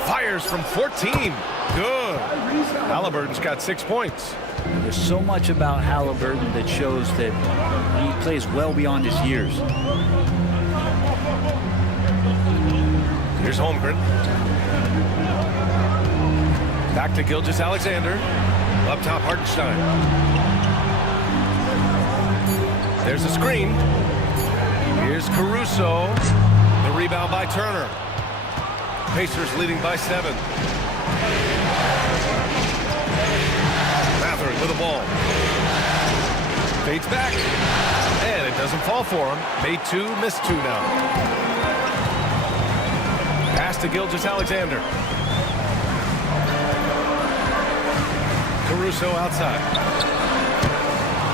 Fires from 14. Good. Halliburton's got 6 points. There's so much about Halliburton that shows that he plays well beyond his years. Here's Holmgren. Back to Gilgeous-Alexander. Up top, Hartenstein. There's a screen. Here's Caruso. The rebound by Turner. Pacers leading by 7. Matherin with the ball. Fades back. And it doesn't fall for him. Made 2, missed 2 now. Pass to Gilgeous-Alexander. Caruso outside.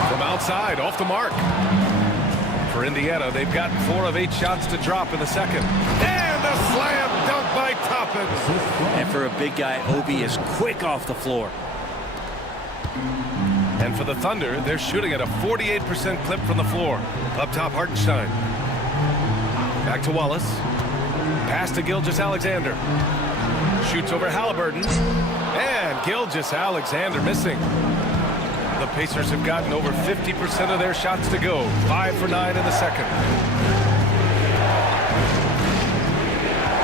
From outside, off the mark. For Indiana, they've gotten 4 of 8 shots to drop in the second. And a slam dunk by Toppin. And for a big guy, Obi is quick off the floor. And for the Thunder, they're shooting at a 48% clip from the floor. Up top, Hartenstein. Back to Wallace. Pass to Gilgeous-Alexander. Shoots over Halliburton. And Gilgeous-Alexander missing. The Pacers have gotten over 50% of their shots to go. 5 for 9 in the second.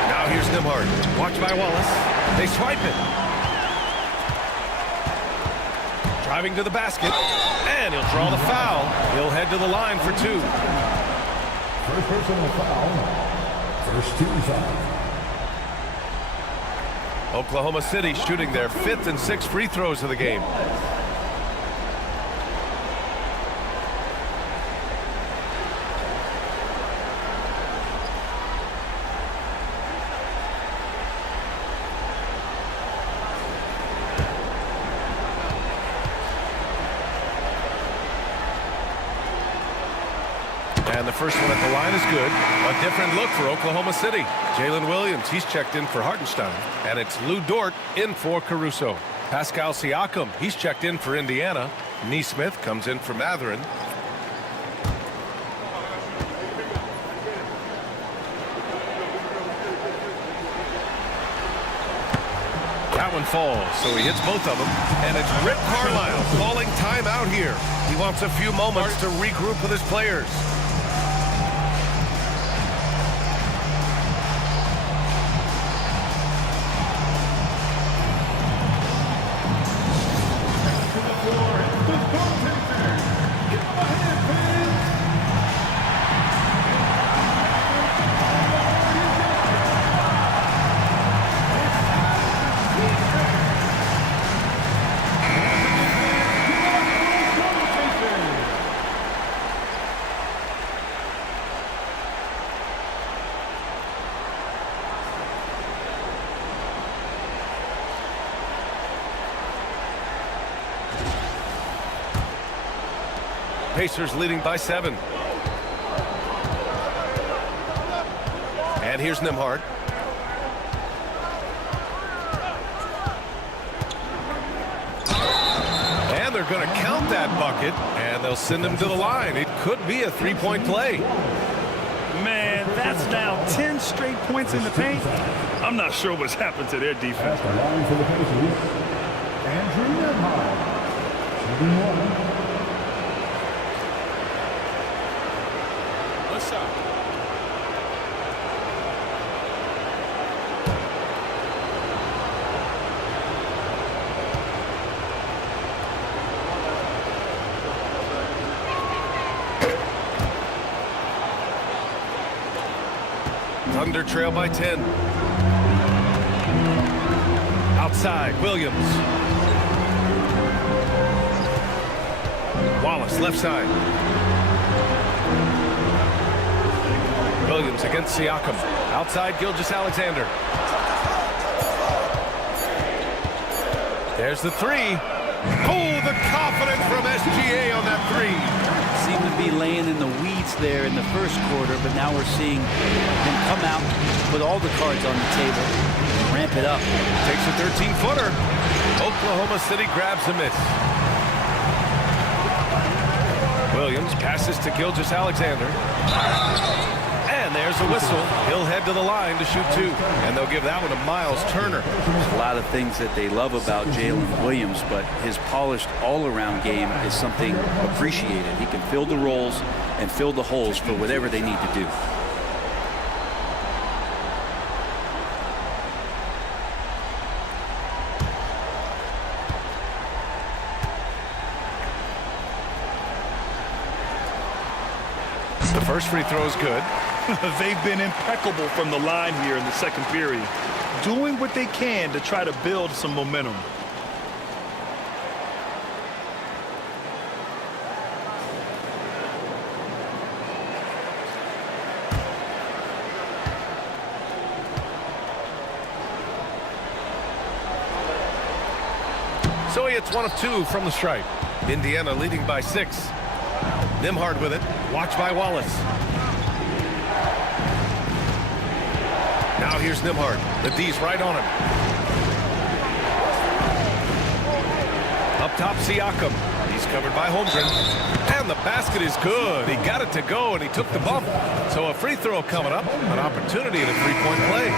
Now here's Nembhard. Watched by Wallace. They swipe it. Driving to the basket. And he'll draw the foul. He'll head to the line for 2. First personal foul. First team foul. Oklahoma City shooting their 5th and 6th free throws of the game. And the first one at the line is good. A different look for Oklahoma City. Jalen Williams, he's checked in for Hartenstein. And it's Lou Dort in for Caruso. Pascal Siakam, he's checked in for Indiana. Neesmith comes in for Matherin. That one falls, so he hits both of them. And it's Rick Carlisle calling timeout here. He wants a few moments to regroup with his players. Pacers leading by 7. And here's Nembhard. And they're going to count that bucket, and they'll send him to the line. It could be a three-point play. Man, that's now 10 straight points in the paint. I'm not sure what's happened to their defense. Line for the Pacers, Andrew Nembhard, shooting 1. What's up? Thunder trail by 10. Outside, Williams. Wallace, left side. Williams against Siakam. Outside, Gilgeous-Alexander. There's the three. Oh, the confidence from SGA on that three. Seemed to be laying in the weeds there in the first quarter, but now we're seeing him come out, put all the cards on the table, and ramp it up. Takes a 13-footer. Oklahoma City grabs a miss. Williams passes to Gilgeous-Alexander. And there's a whistle. He'll head to the line to shoot 2. And they'll give that one to Miles Turner. There's a lot of things that they love about Jalen Williams, but his polished all-around game is something appreciated. He can fill the roles and fill the holes for whatever they need to do. The first free throw is good. They've been impeccable from the line here in the second period, doing what they can to try to build some momentum. So he hits 1 of 2 from the stripe. Indiana leading by 6. Nembhard with it. Watched by Wallace. Now here's Nembhard. The D's right on him. Up top, Siakam. He's covered by Holmgren. And the basket is good. He got it to go, and he took the bump. So a free throw coming up. An opportunity at a three-point play.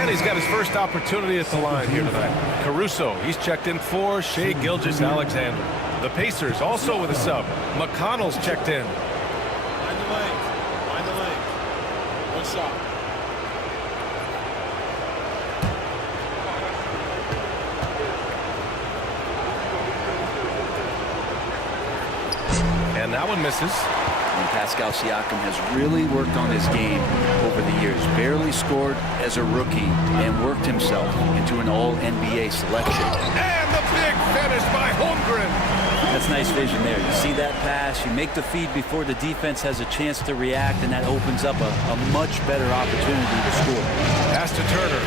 And he's got his first opportunity at the line here tonight. Caruso, he's checked in for Shai Gilgeous-Alexander. The Pacers also with a sub. McConnell's checked in. Find the lane. Find the lane. What's up? And that one misses. And Pascal Siakam has really worked on his game over the years. Barely scored as a rookie and worked himself into an all-NBA selection. And the big finish by Holmgren. That's nice vision there. You see that pass, you make the feed before the defense has a chance to react, and that opens up a much better opportunity to score. Pass to Turner.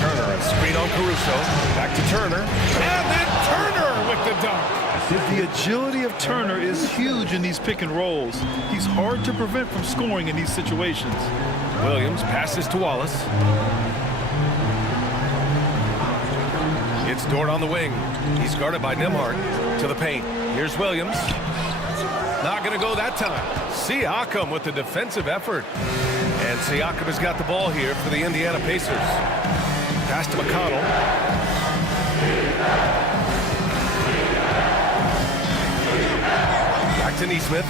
Turner, a screen on Caruso. Back to Turner. And then Turner with the dunk. The agility of Turner is huge in these pick and rolls. He's hard to prevent from scoring in these situations. Williams passes to Wallace. It's Dort on the wing. He's guarded by Nembhard. To the paint. Here's Williams. Not going to go that time. Siakam with the defensive effort. And Siakam has got the ball here for the Indiana Pacers. Pass to McConnell. Back to Nesmith.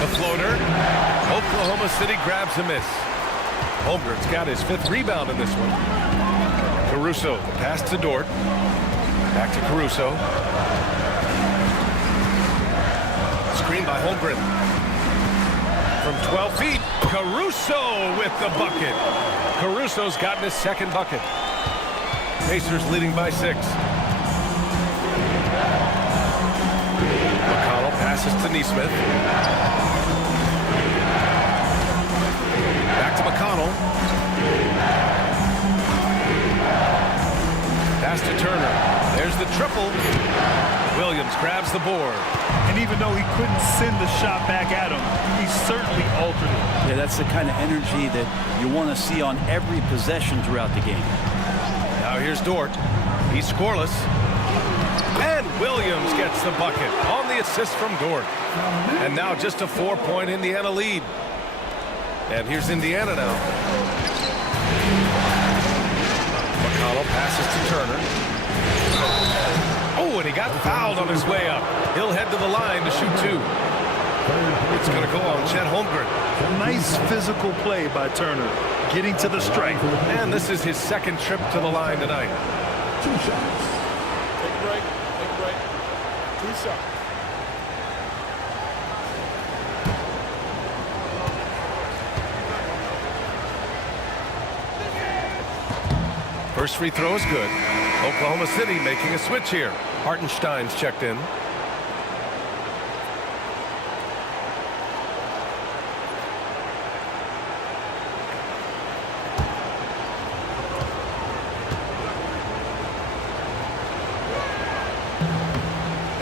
The floater. Oklahoma City grabs a miss. Holmgren's got his 5th rebound in this one. Caruso, the pass to Dort. Back to Caruso. Screen by Holmgren. From 12 feet, Caruso with the bucket. Caruso's gotten his 2nd bucket. Pacers leading by 6. McConnell passes to Nesmith. Back to McConnell. Pass to Turner. There's triple. Williams grabs the board. And even though he couldn't send the shot back at him, he certainly altered it. Yeah, that's the kind of energy that you want to see on every possession throughout the game. Now here's Dort. He's scoreless. And Williams gets the bucket on the assist from Dort. And now just a 4-point Indiana lead. And here's Indiana now. McConnell passes to Turner. Oh, and he got fouled on his way up. He'll head to the line to shoot 2. It's going to go on Chet Holmgren. Nice physical play by Turner, getting to the stripe. And this is his second trip to the line tonight. 2 shots. Take a break. Take a break. 2 shots. First free throw is good. Oklahoma City making a switch here. Hartenstein's checked in.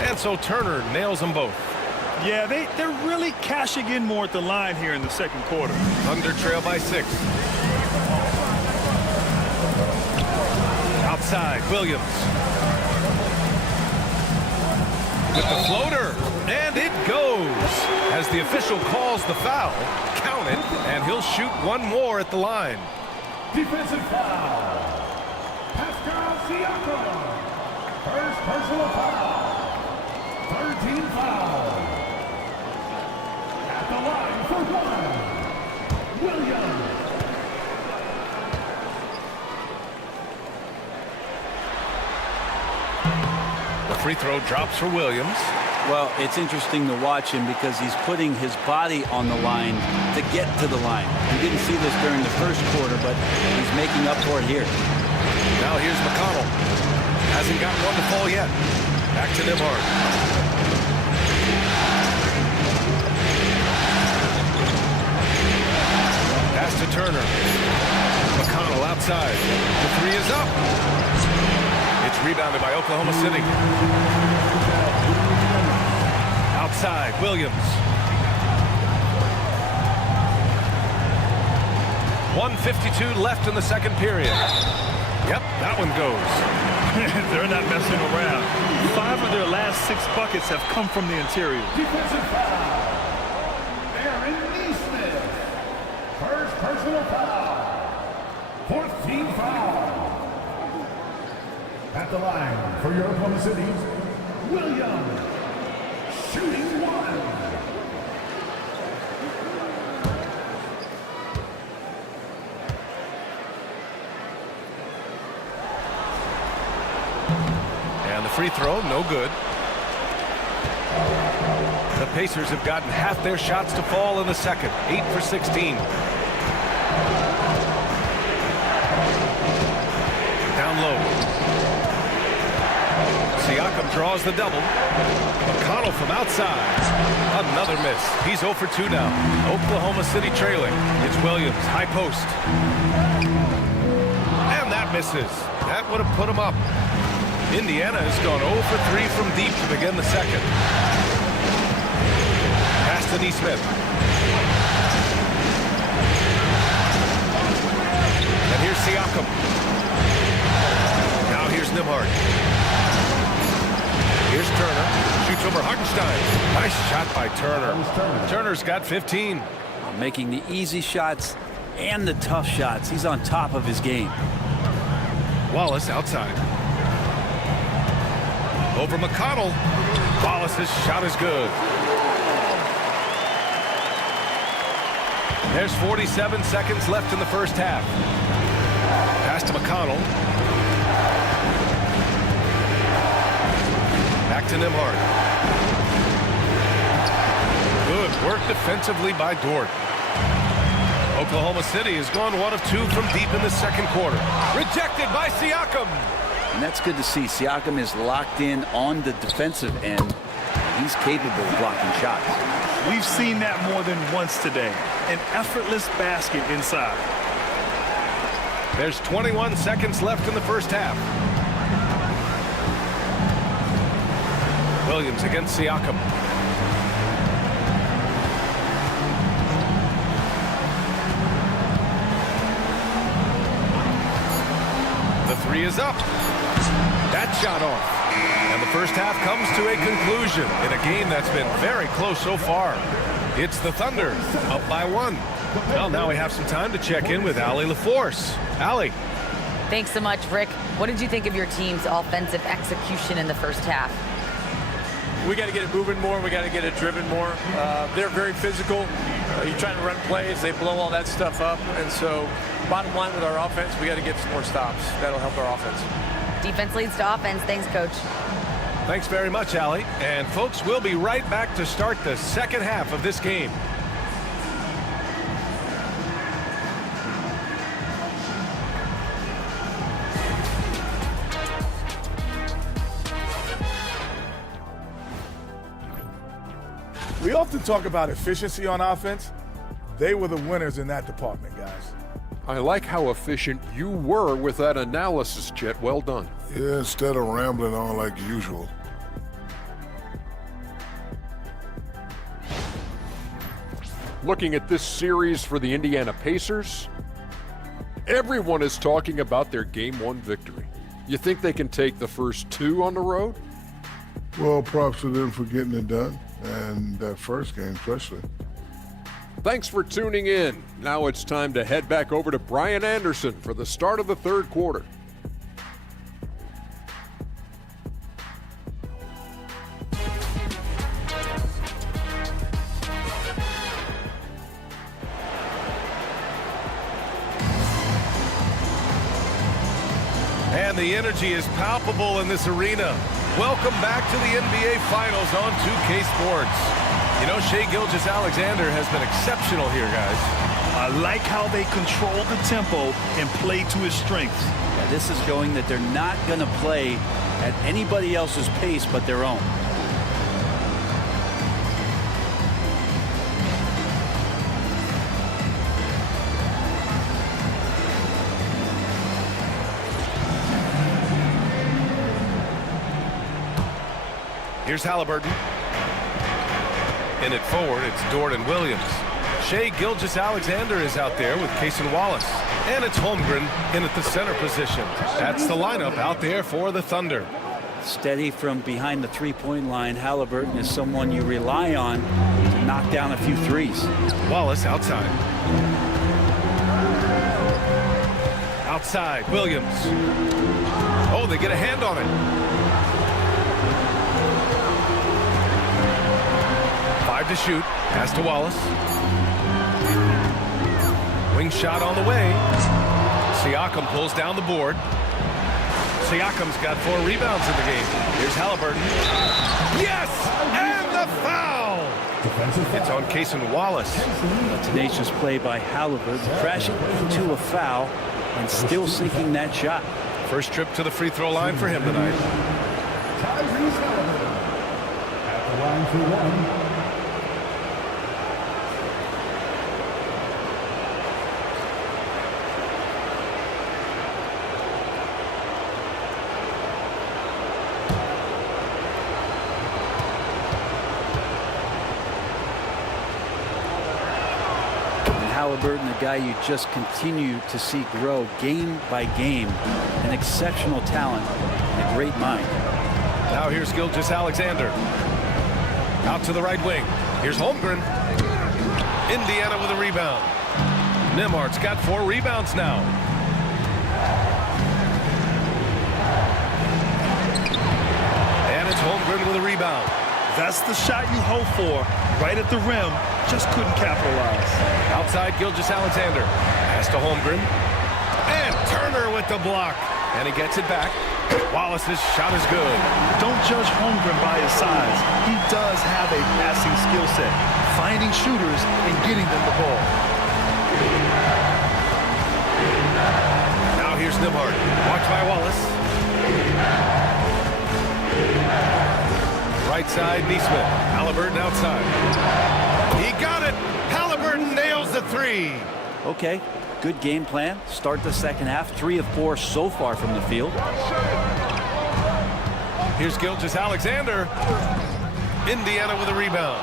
And so Turner nails them both. Yeah, they're really cashing in more at the line here in the second quarter. Under trail by 6. Outside, Williams. With the floater, and it goes. As the official calls the foul, count it, and he'll shoot one more at the line. Defensive foul. Pascal Siakam. First personal foul. 13 foul. At the line for 1. Williams. The free throw drops for Williams. Well, it's interesting to watch him because he's putting his body on the line to get to the line. We didn't see this during the first quarter, but he's making up for it here. Now here's McConnell. Hasn't got one to fall yet. Back to Nembhard. Pass to Turner. McConnell outside. The 3 is up. It's rebounded by Oklahoma City. Outside, Williams. 1:52 left in the second period. Yep, that one goes. They're not messing around. 5 of their last 6 buckets have come from the interior. Defensive foul. Aaron Neesmith. First personal foul. 4th team foul. At the line for your Oklahoma City, Williams. Shooting 1. And the free throw, no good. The Pacers have gotten half their shots to fall in the second. 8 for 16. Down low. Siakam draws the double. McConnell from outside. Another miss. He's 0 for 2 now. Oklahoma City trailing. It's Williams, high post. And that misses. That would have put him up. Indiana has gone 0 for 3 from deep to begin the second. Pass to Neesmith. And here's Siakam. Now here's Nembhard. Here's Turner. Shoots over Hartenstein. Nice shot by Turner. Turner's got 15. Making the easy shots and the tough shots. He's on top of his game. Wallace outside. Over McConnell. Wallace's shot is good. There's 47 seconds left in the first half. Pass to McConnell. Back to Nembhard. Good work defensively by Dort. Oklahoma City has gone 1 of 2 from deep in the second quarter. Rejected by Siakam. And that's good to see. Siakam is locked in on the defensive end. He's capable of blocking shots. We've seen that more than once today. An effortless basket inside. There's 21 seconds left in the first half. Williams against Siakam. The three is up. That shot off. And the first half comes to a conclusion in a game that's been very close so far. It's the Thunder up by 1. Well, now we have some time to check in with Allie LaForce. Allie. Thanks so much, Rick. What did you think of your team's offensive execution in the first half? We got to get it moving more. We got to get it driven more. They're very physical. You're trying to run plays. They blow all that stuff up. And so bottom line with our offense, we got to get some more stops. That'll help our offense. Defense leads to offense. Thanks, Coach. Thanks very much, Allie. And folks, we'll be right back to start the second half of this game. We often talk about efficiency on offense. They were the winners in that department, guys. I like how efficient you were with that analysis, Chet. Well done. Yeah, instead of rambling on like usual. Looking at this series for the Indiana Pacers, everyone is talking about their Game 1 victory. You think they can take the first 2 on the road? Well, props to them for getting it done, and that first game especially. Thanks for tuning in. Now it's time to head back over to Brian Anderson for the start of the third quarter. And the energy is palpable in this arena. Welcome back to the NBA Finals on 2K Sports. You know, Shai Gilgeous-Alexander has been exceptional here, guys. I like how they control the tempo and play to his strengths. Yeah, this is showing that they're not going to play at anybody else's pace but their own. Here's Halliburton. In it forward, it's Dort and Williams. Shai Gilgeous-Alexander is out there with Cason Wallace. And it's Holmgren in at the center position. That's the lineup out there for the Thunder. Steady from behind the three-point line. Halliburton is someone you rely on to knock down a few threes. Wallace outside. Outside, Williams. Oh, they get a hand on it. 5 to shoot. Pass to Wallace. Wing shot on the way. Siakam pulls down the board. Siakam's got 4 rebounds in the game. Here's Halliburton. Yes! And the foul! It's on Cason Wallace. A tenacious play by Halliburton, crashing into a foul and still sinking that shot. First trip to the free throw line for him tonight. Tyrese Halliburton at the line for 1. Halliburton, a guy you just continue to see grow game by game. An exceptional talent and a great mind. Now here's Gilgeous-Alexander. Out to the right wing. Here's Holmgren. Indiana with a rebound. Nemhart's got 4 rebounds now. And it's Holmgren with a rebound. That's the shot you hope for. Right at the rim, just couldn't capitalize. Outside Gilgeous-Alexander. Pass to Holmgren. And Turner with the block. And he gets it back. Wallace's shot is good. Don't judge Holmgren by his size. He does have a passing skill set, finding shooters and getting them the ball. Now here's Nembhard. Watch by Wallace. Right side, Neesmith. Halliburton outside. He got it. Halliburton nails the 3. Okay, good game plan. Start the second half. 3 of 4 so far from the field. Here's Gilgeous-Alexander. Indiana with a rebound.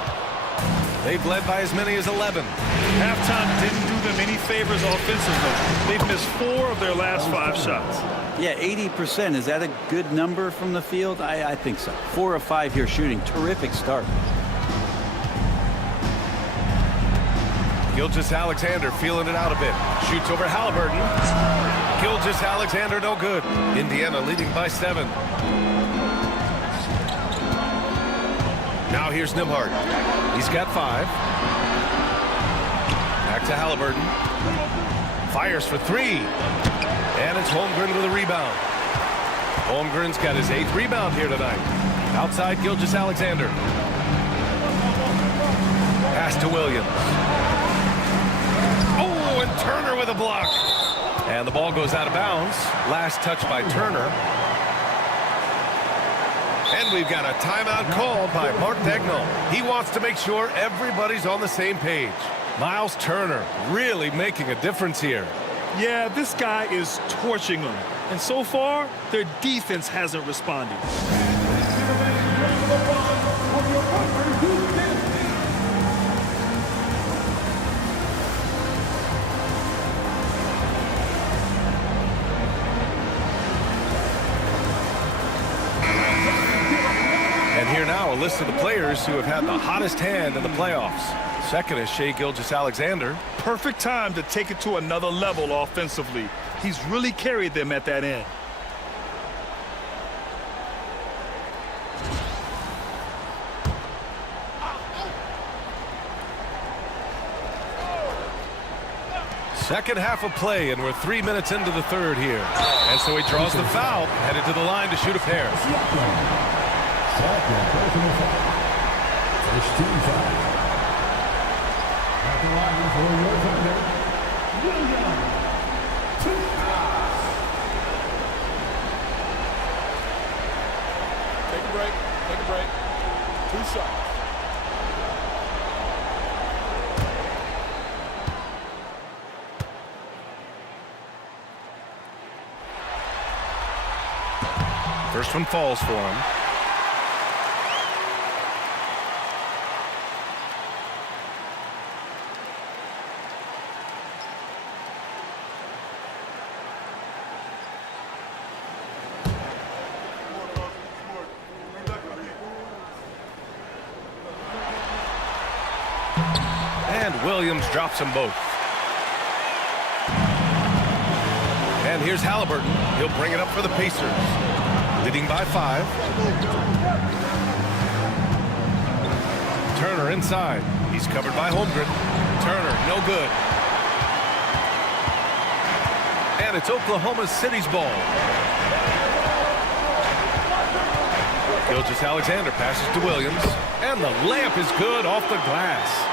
They've led by as many as 11. Halftime didn't do them any favors offensively. They've missed 4 of their last 5 shots. Yeah, 80%. Is that a good number from the field? I think so. 4 of 5 here shooting. Terrific start. Gilgeous-Alexander feeling it out a bit. Shoots over Halliburton. Gilgeous-Alexander no good. Indiana leading by 7. Now here's Nembhard. He's got 5. Back to Halliburton. Fires for 3. And it's Holmgren with a rebound. Holmgren's got his 8th rebound here tonight. Outside Gilgeous-Alexander. Pass to Williams. Oh, and Turner with a block. And the ball goes out of bounds. Last touch by Turner. And we've got a timeout called by Mark Daigneault. He wants to make sure everybody's on the same page. Miles Turner really making a difference here. Yeah, this guy is torching them. And so far, their defense hasn't responded. And here now, a list of the players who have had the hottest hand in the playoffs. Second is Shai Gilgeous-Alexander. Perfect time to take it to another level offensively. He's really carried them at that end. Second half of play, and we're 3 minutes into the third here. And so he draws the foul, headed to the line to shoot a pair. Second personal foul. First team foul. At the line for your thunder, Williams. Take a break. Take a break. 2 shots. First one falls for him. And Williams drops them both. And here's Halliburton. He'll bring it up for the Pacers. Leading by 5. Turner inside. He's covered by Holmgren. Turner, no good. And it's Oklahoma City's ball. Gilgeous-Alexander passes to Williams. And the layup is good off the glass.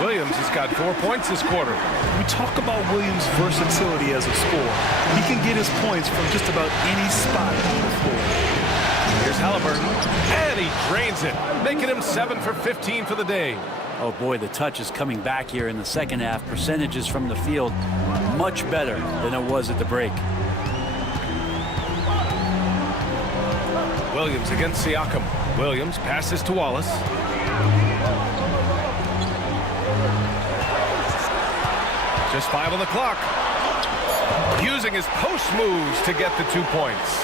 Williams has got 4 points this quarter. We talk about Williams' versatility as a scorer. He can get his points from just about any spot on the floor. Here's Halliburton, and he drains it, making him 7 for 15 for the day. Oh boy, the touch is coming back here in the second half. Percentages from the field much better than it was at the break. Williams against Siakam. Williams passes to Wallace. Just 5 on the clock. Using his post moves to get the 2 points.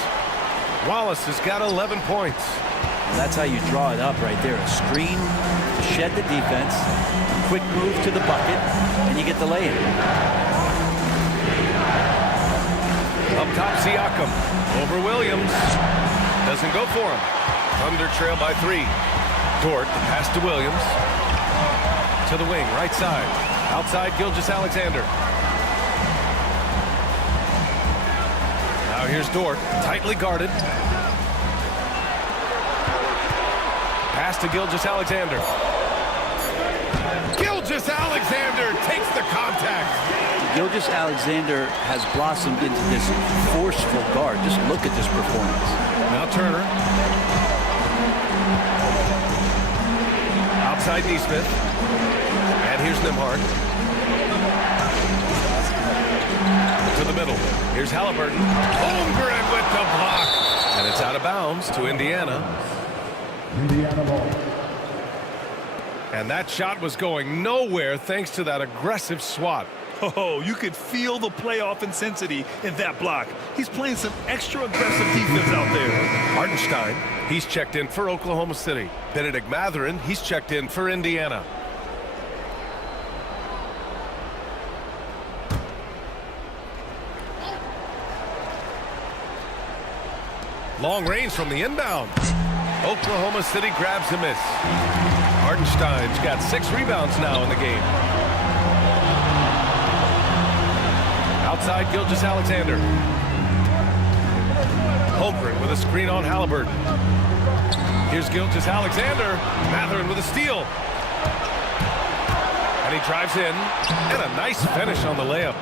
Wallace has got 11 points. And that's how you draw it up right there. A screen to shed the defense, quick move to the bucket, and you get the lay-in. Up top, Siakam. Over Williams. Doesn't go for him. Thunder trail by 3. Dort, the pass to Williams. To the wing, right side. Outside Gilgeous-Alexander. Now here's Dort, tightly guarded. Pass to Gilgeous-Alexander. Gilgeous-Alexander takes the contact. Gilgeous-Alexander has blossomed into this forceful guard. Just look at this performance. Now Turner. Outside Neesmith. And here's Nembhard. To the middle. Here's Halliburton. Holmgren with the block. And it's out of bounds to Indiana. Indiana ball. And that shot was going nowhere thanks to that aggressive swat. Oh, you could feel the playoff intensity in that block. He's playing some extra aggressive defense out there. Hartenstein, he's checked in for Oklahoma City. Benedict Mathurin, he's checked in for Indiana. Long range from the inbound. Oklahoma City grabs a miss. Hartenstein's got 6 rebounds now in the game. Outside Gilgeous-Alexander. Holmgren with a screen on Halliburton. Here's Gilgeous-Alexander. Mathurin with a steal. And he drives in. And a nice finish on the layup.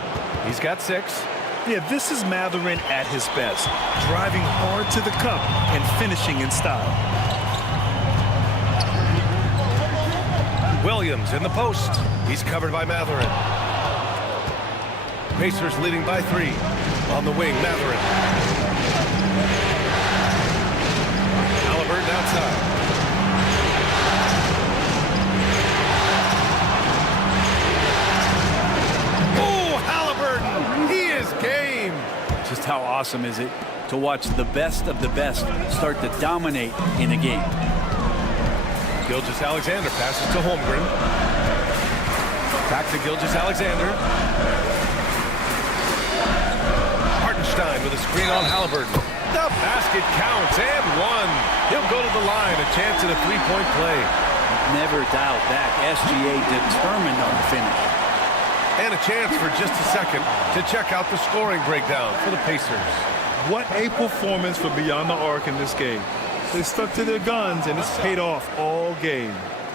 He's got 6. Yeah, this is Mathurin at his best. Driving hard to the cup and finishing in style. Williams in the post. He's covered by Mathurin. Pacers leading by 3. On the wing, Mathurin. Halliburton outside. Oh, Halliburton! He is game! Just how awesome is it to watch the best of the best start to dominate in a game. Gilgeous-Alexander passes to Holmgren. Back to Gilgeous-Alexander. Hartenstein with a screen on Halliburton. The basket counts and 1. He'll go to the line. A chance at a 3-point play. Never dialed back. SGA determined on the finish. And a chance for just a second to check out the scoring breakdown for the Pacers. What a performance for Beyond the Arc in this game. They stuck to their guns, and it's paid off all game.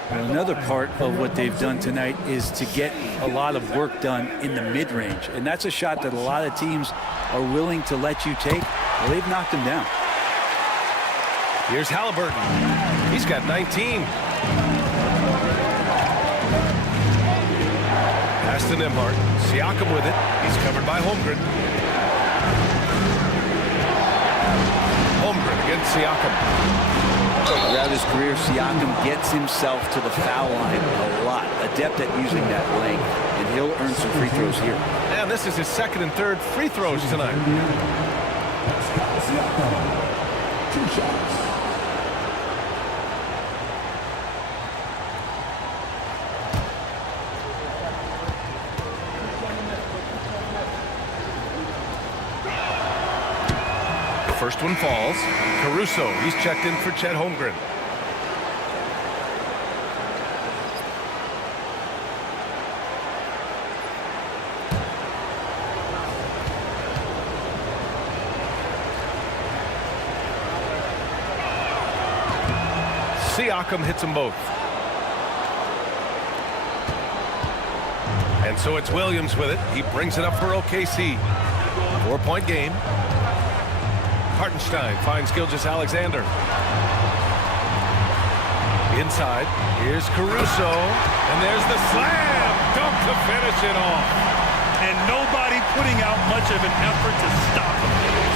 And another part of what they've done tonight is to get a lot of work done in the mid-range. And that's a shot that a lot of teams are willing to let you take. Well, they've knocked them down. Here's Halliburton. He's got 19. Pass to Nembhard. Siakam with it. He's covered by Holmgren. Holmgren against Siakam. Throughout his career, Siakam gets himself to the foul line a lot. Adept at using that length, and he'll earn some free throws here. And this is his 2nd and 3rd free throws tonight. Siakam. 2 shots. First one falls. Caruso, he's checked in for Chet Holmgren. Siakam hits them both. And so it's Williams with it. He brings it up for OKC. 4-point game. Hartenstein finds Gilgeous-Alexander. Inside, here's Caruso, and there's the slam dunk to finish it off. And nobody putting out much of an effort to stop him.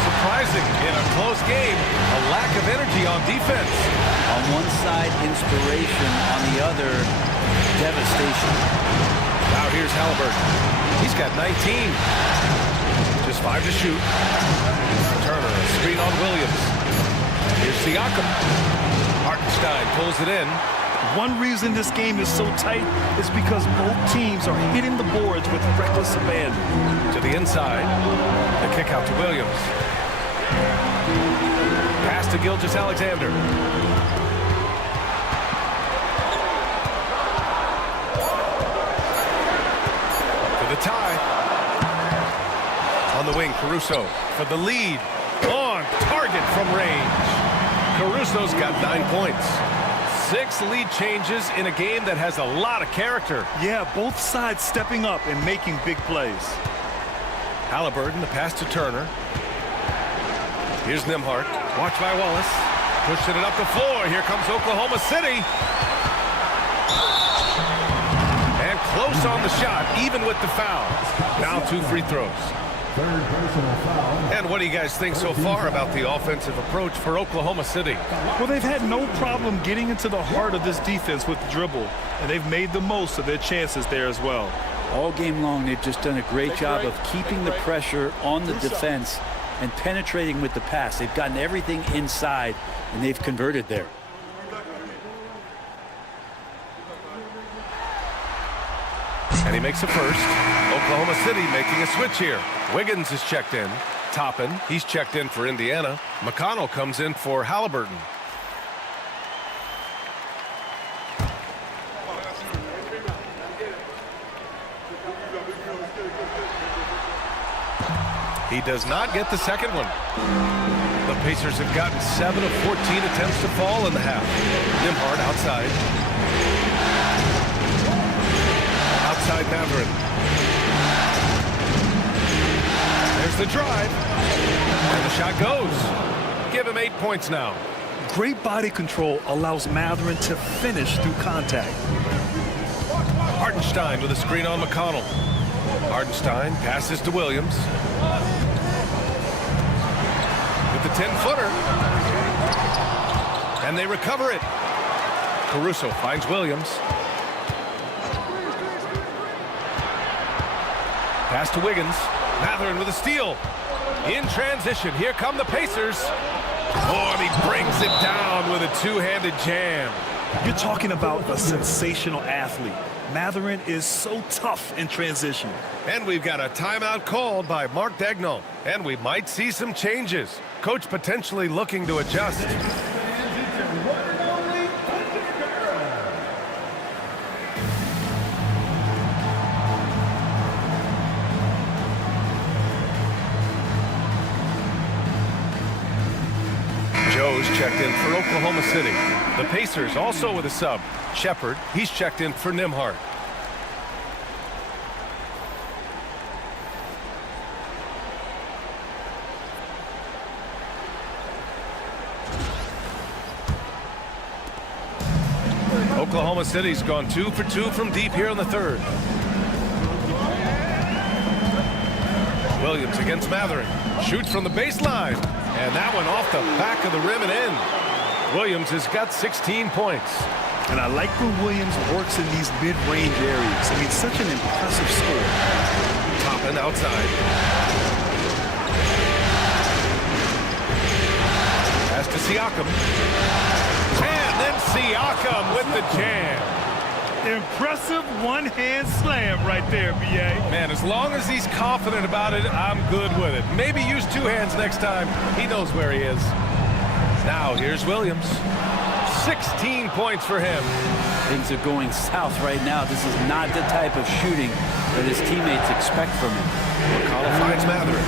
Surprising in a close game, a lack of energy on defense. On one side, inspiration. On the other, devastation. Now here's Halliburton. He's got 19. Just 5 to shoot. Turner, a screen on Williams. Here's Siakam. Hartenstein pulls it in. One reason this game is so tight is because both teams are hitting the boards with reckless abandon. To the inside. The kick out to Williams. Pass to Gilgeous-Alexander. For the tie. On the wing, Caruso for the lead. On target from range. Caruso's got 9 points. 6 lead changes in a game that has a lot of character. Yeah, both sides stepping up and making big plays. Halliburton, the pass to Turner. Here's Nembhard. Watched by Wallace. Pushing it up the floor. Here comes Oklahoma City. And close on the shot, even with the foul. Now 2 free throws. third personal foul. And what do you guys think so far about the offensive approach for Oklahoma City? Well, they've had no problem getting into the heart of this defense with the dribble, and they've made the most of their chances there as well. All game long, they've just done a great job of keeping the pressure on the defense and penetrating with the pass. They've gotten everything inside, and they've converted there. And he makes a first. Oklahoma City making a switch here. Wiggins is checked in. Toppin, he's checked in for Indiana. McConnell comes in for Halliburton. He does not get the second one. The Pacers have gotten 7 of 14 attempts to fall in the half. Nembhard outside. Outside Matherin. There's the drive. And the shot goes. Give him 8 points now. Great body control allows Matherin to finish through contact. Hartenstein with a screen on McConnell. Hartenstein passes to Williams. With the 10-footer. And they recover it. Caruso finds Williams. Pass to Wiggins. Matherin with a steal. In transition, here come the Pacers. Oh, and he brings it down with a two-handed jam. You're talking about a sensational athlete. Matherin is so tough in transition. And we've got a timeout called by Mark Daigneault. And we might see some changes. Coach potentially looking to adjust. Joe's checked in for Oklahoma City. The Pacers also with a sub. Shepard, he's checked in for Nembhard. Oklahoma City's gone 2 for 2 from deep here in the third. Williams against Matherin. Shoots from the baseline. And that one off the back of the rim and in. Williams has got 16 points. And I like when Williams works in these mid-range areas. I mean, such an impressive score. Toppin outside. Pass to Siakam. And then Siakam with the jam. Impressive one-hand slam right there, B.A. Man, as long as he's confident about it, I'm good with it. Maybe use 2 hands next time. He knows where he is. Now, here's Williams. 16 points for him. Things are going south right now. This is not the type of shooting that his teammates expect from him. McConnell finds Matherin.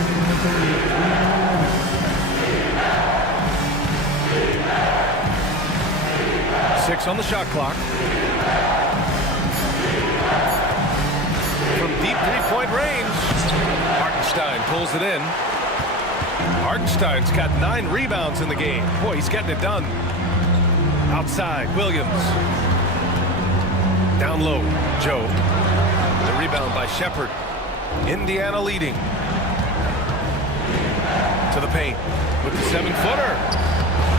Six on the shot clock. From deep three-point range, Hartenstein pulls it in. Hartenstein's got 9 rebounds in the game. Boy, he's getting it done. Outside, Williams. Down low, Joe. The rebound by Shepard. Indiana leading. To the paint with the 7-footer.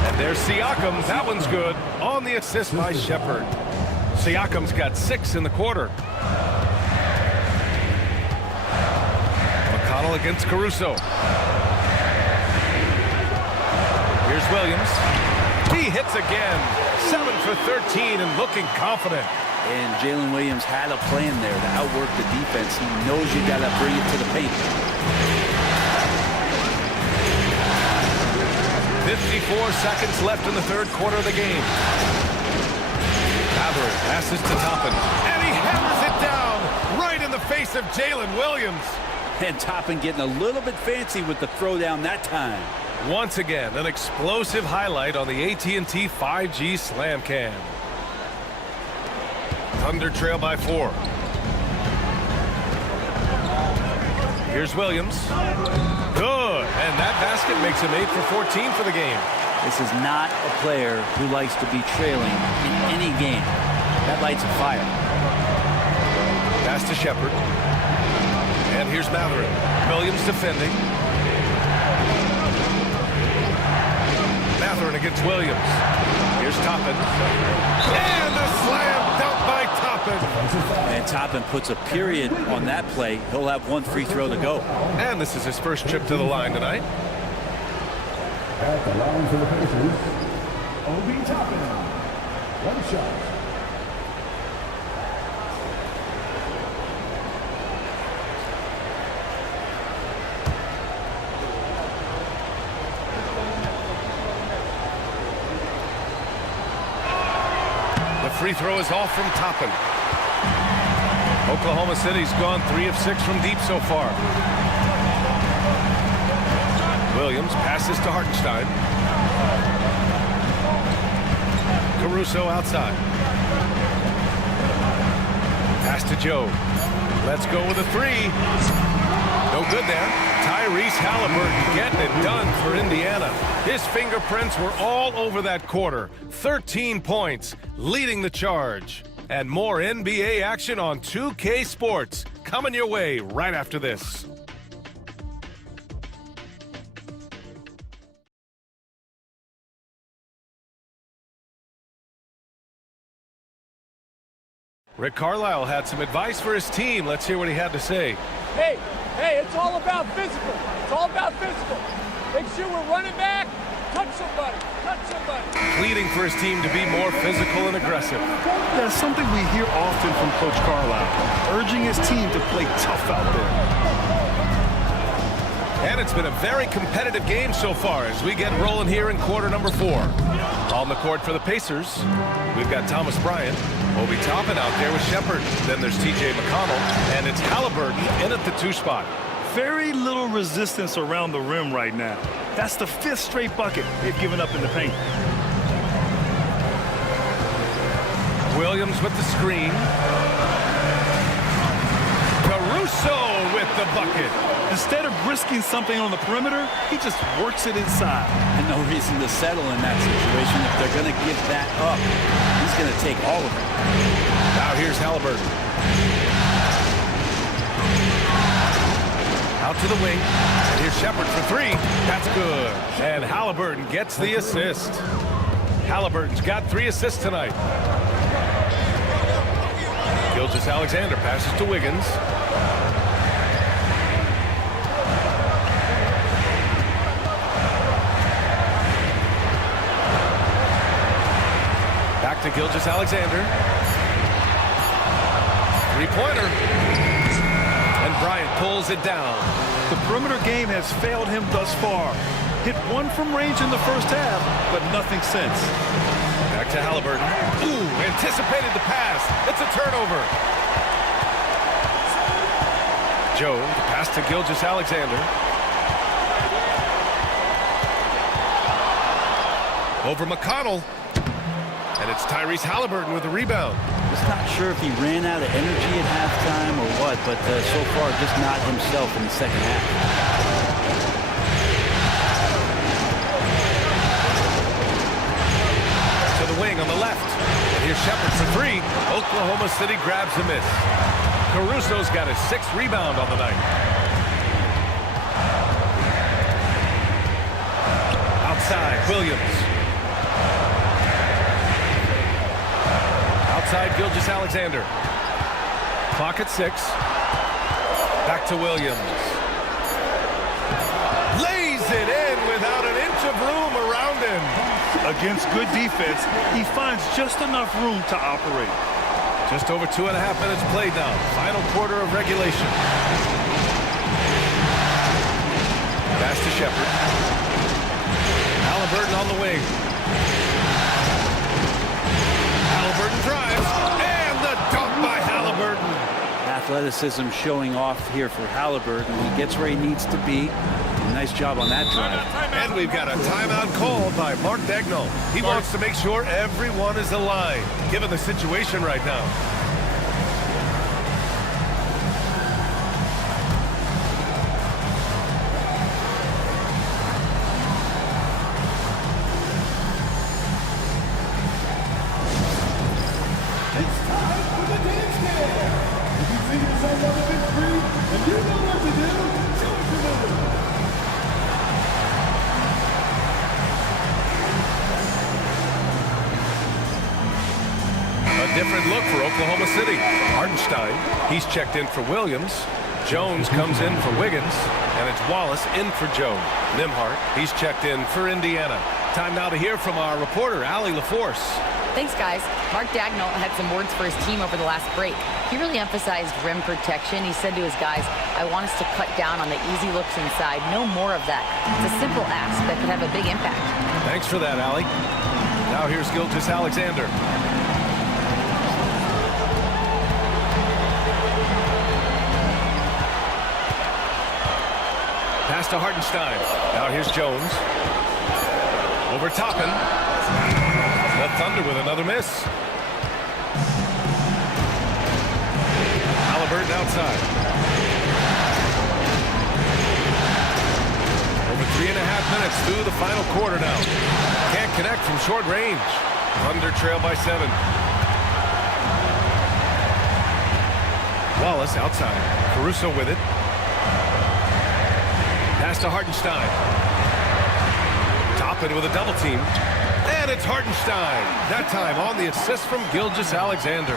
And there's Siakam. That one's good. On the assist by Shepard. Siakam's got 6 in the quarter. McConnell against Caruso. Here's Williams. He hits again. 7 for 13 and looking confident. And Jalen Williams had a plan there to outwork the defense. He knows you got to bring it to the paint. 54 seconds left in the third quarter of the game. Matherin passes to Toppin. And he hammers it down right in the face of Jalen Williams. And Toppin getting a little bit fancy with the throwdown that time. Once again, an explosive highlight on the AT&T 5G Slam Cam. Thunder trail by 4. Here's Williams. Good. And that basket makes him 8 for 14 for the game. This is not a player who likes to be trailing in any game. That lights a fire. Pass to Shepard. And here's Matherin. Williams defending. Matherin against Williams. Here's Toppin. And a slam dunk by Toppin. And Toppin puts a period on that play. He'll have one free throw to go. And this is his first trip to the line tonight. At the line for the Pacers, Obi Toppin. One shot. Free throw is off from Toppin. Oklahoma City's gone 3 of 6 from deep so far. Williams passes to Hartenstein. Caruso outside. Pass to Joe. Let's go with a 3. No good there. Tyrese Halliburton getting it done for Indiana. His fingerprints were all over that quarter. 13 points, leading the charge. And more NBA action on 2K Sports coming your way right after this. Rick Carlisle had some advice for his team. Let's hear what he had to say. Hey, it's all about physical. It's all about physical. Make sure we're running back. Touch somebody. Pleading for his team to be more physical and aggressive. That's something we hear often from Coach Carlisle, urging his team to play tough out there. And it's been a very competitive game so far as we get rolling here in quarter number 4. On the court for the Pacers, we've got Thomas Bryant, Obi Toppin out there with Shepard. Then there's TJ McConnell, and it's Halliburton in at the 2 spot. Very little resistance around the rim right now. That's the 5th straight bucket they've given up in the paint. Williams with the screen. Caruso with the bucket. Instead of risking something on the perimeter, he just works it inside. And no reason to settle in that situation. If they're going to give that up, he's going to take all of it. Now here's Halliburton. Out to the wing. And here's Shepard for 3. That's good. And Halliburton gets the assist. Halliburton's got 3 assists tonight. Gilgeous-Alexander passes to Wiggins. Back to Gilgeous-Alexander. 3-pointer. And Bryant pulls it down. The perimeter game has failed him thus far. Hit 1 from range in the first half, but nothing since. Back to Halliburton. Ooh, anticipated the pass. It's a turnover. Joe, the pass to Gilgeous-Alexander. Over McConnell. And it's Tyrese Halliburton with the rebound. Just not sure if he ran out of energy at halftime or what, but so far just not himself in the second half. To the wing on the left. And here's Shepard for 3. Oklahoma City grabs a miss. Caruso's got his 6th rebound on the night. Outside, Williams. Outside, Gilgeous-Alexander. Clock at 6. Back to Williams. Lays it in without an inch of room around him. Against good defense, he finds just enough room to operate. Just over 2.5 minutes played now. Final quarter of regulation. Pass to Shepard. Halliburton on the wing. Halliburton drives. And the dunk by Halliburton. Athleticism showing off here for Halliburton. He gets where he needs to be. Nice job on that drive. And we've got a timeout called by Mark Dagnall. He wants to make sure everyone is aligned, given the situation right now. It's time for the dance dance. If you see yourself on the big screen, And you know what to do. Show us your move. A different look for Oklahoma City. Hartenstein, he's checked in for Williams. Jones comes in for Wiggins, and it's Wallace in for Jones. Nimhart, he's checked in for Indiana. Time now to hear from our reporter, Allie LaForce. Thanks, guys. Mark Dagnall had some words for his team over the last break. He really emphasized rim protection. He said to his guys, I want us to cut down on the easy looks inside. No more of that. It's a simple ask that could have a big impact. Thanks for that, Allie. Now here's Gilgeous-Alexander. Pass to Hartenstein. Now here's Jones. Over Toppin. The Thunder with another miss. Halliburton outside. Over 3.5 minutes through the final quarter now. Can't connect from short range. Thunder trail by 7. Wallace outside. Caruso with it. Pass to Hartenstein. Toppin with a double team. And it's Hartenstein. That time on the assist from Gilgeous-Alexander.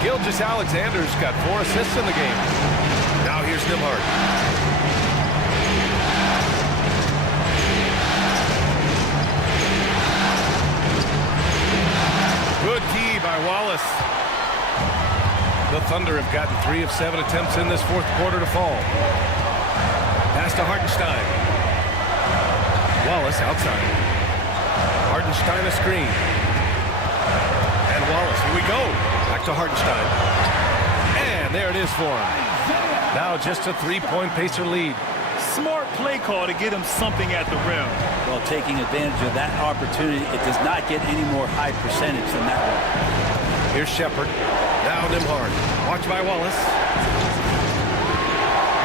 Gilgeous-Alexander's got 4 assists in the game. Now here's Nimhart. Good D by Wallace. The Thunder have gotten 3 of 7 attempts in this fourth quarter to fall. Pass to Hartenstein. Wallace outside. Hartenstein a screen. And Wallace, here we go. Back to Hartenstein. And there it is for him. Now just a 3-point Pacer lead. Smart play call to get him something at the rim. Well, taking advantage of that opportunity, it does not get any more high percentage than that one. Here's Shepard. Now Nimhart. Watch by Wallace.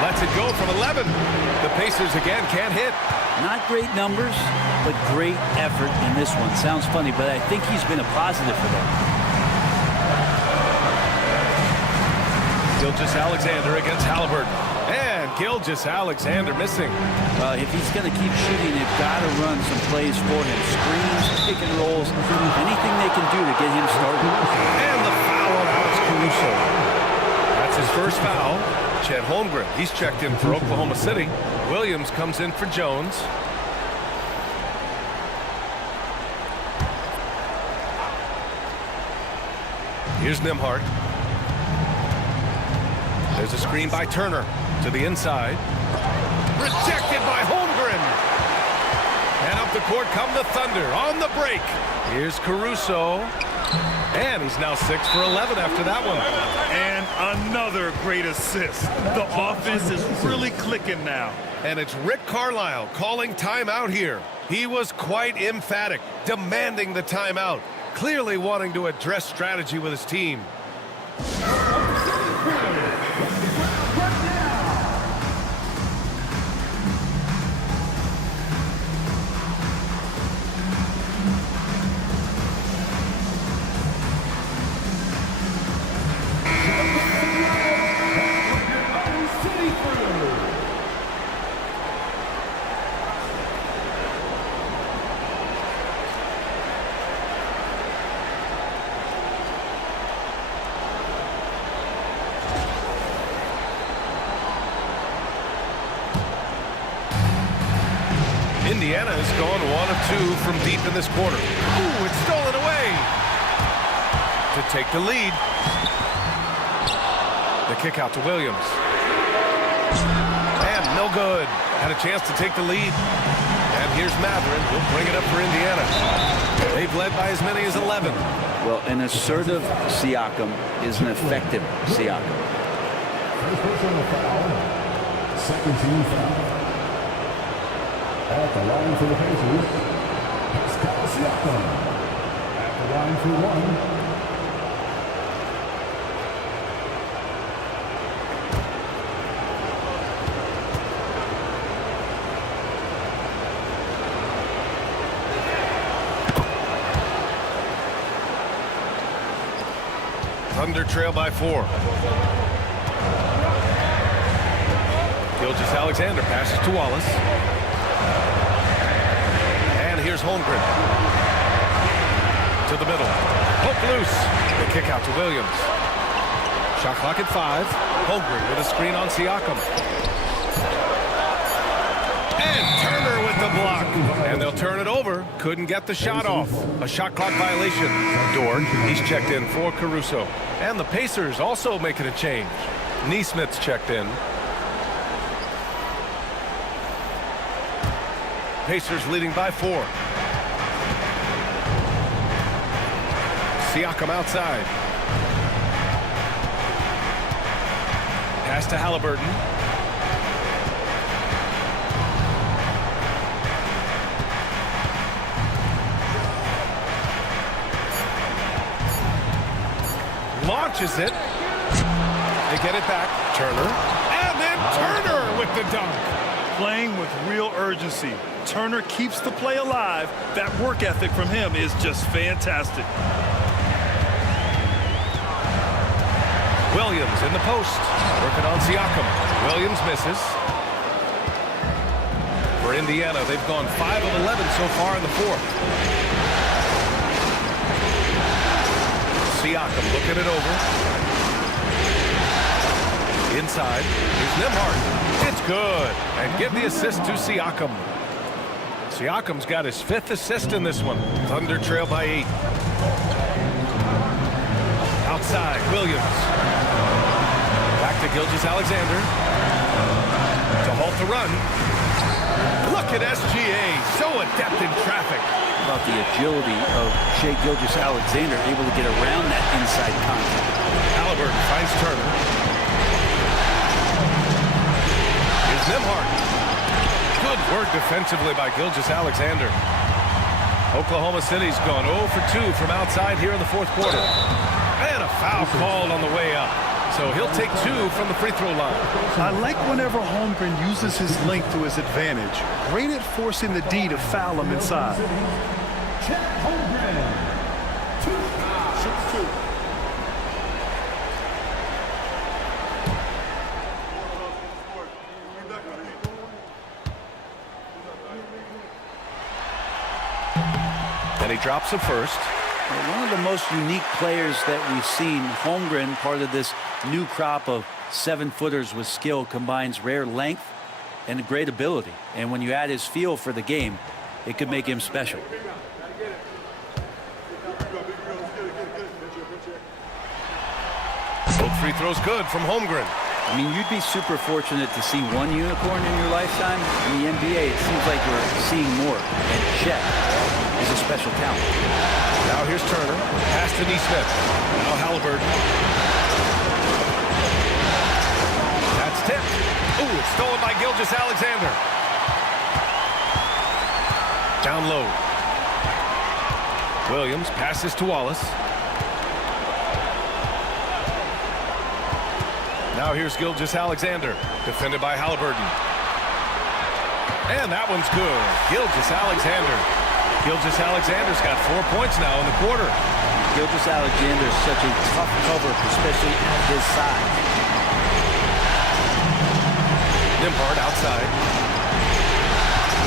Lets it go from 11. The Pacers again can't hit. Not great numbers, but great effort in this one. Sounds funny, but I think he's been a positive for them. Gilgeous-Alexander against Halliburton. And Gilgeous-Alexander missing. If he's going to keep shooting, they've got to run some plays for him. Screens, pick and rolls, anything they can do to get him started. And the foul on Alex Caruso. That's his first foul. Chet Holmgren, he's checked in for Oklahoma City. Williams comes in for Jones. Here's Nimhart. There's a screen by Turner to the inside. Rejected by Holmgren. And up the court come the Thunder on the break. Here's Caruso. And he's now 6 for 11 after that one. And another great assist. The offense is really clicking now. And it's Rick Carlisle calling timeout here. He was quite emphatic, demanding the timeout, clearly wanting to address strategy with his team. Indiana has gone 1 of 2 from deep in this quarter. Ooh, it's stolen away. To take the lead. The kick out to Williams. And no good. Had a chance to take the lead. And here's Matherin. He'll bring it up for Indiana. They've led by as many as 11. Well, an assertive Siakam is an effective Siakam. First personal foul. Second team foul. At the line for the Pacers, Pascal Siakam. At the line for 1. Thunder trail by 4. Gilgeous-Alexander passes to Wallace. And here's Holmgren. To the middle. Hook loose. The kick out to Williams. Shot clock at 5. Holmgren with a screen on Siakam. And Turner with the block. And they'll turn it over. Couldn't get the shot off. A shot clock violation. Dort, he's checked in for Caruso. And the Pacers also making a change. Neesmith's checked in. Pacers leading by 4. Siakam outside. Pass to Halliburton. Launches it. They get it back. Turner. And then Turner with the dunk. Playing with real urgency. Turner keeps the play alive. That work ethic from him is just fantastic. Williams in the post. Working on Siakam. Williams misses. For Indiana, they've gone 5 of 11 so far in the fourth. Siakam looking it over. Inside. Here's Nembhard. It's good. And give the assist to Siakam. Siakam's got his 5th assist in this one. Thunder trail by 8. Outside, Williams. Back to Gilgeous-Alexander. To halt the run. Look at SGA, so adept in traffic. About the agility of Shai Gilgeous-Alexander, able to get around that inside contact. Halliburton finds Turner. Here's Nembhard. Good work defensively by Gilgeous-Alexander. Oklahoma City's gone 0 for 2 from outside here in the fourth quarter. And a foul called on the way up. So he'll take 2 from the free throw line. I like whenever Holmgren uses his length to his advantage. Great at forcing the D to foul him inside. And he drops the first. One of the most unique players that we've seen, Holmgren, part of this new crop of 7-footers with skill, combines rare length and great ability. And when you add his feel for the game, it could make him special. Both free throws good from Holmgren. I mean, you'd be super fortunate to see one unicorn in your lifetime. In the NBA, it seems like we're seeing more. And Chet is a special talent. Now here's Turner. Pass to Neesmith. Now Halliburton. That's tipped. Ooh, it's stolen by Gilgeous-Alexander. Down low. Williams passes to Wallace. Now here's Gilgeous-Alexander. Defended by Halliburton. And that one's good. Gilgeous-Alexander. Gilgeous-Alexander's got 4 points now in the quarter. Gilgeous-Alexander is such a tough cover, especially at his size. Nembhard outside.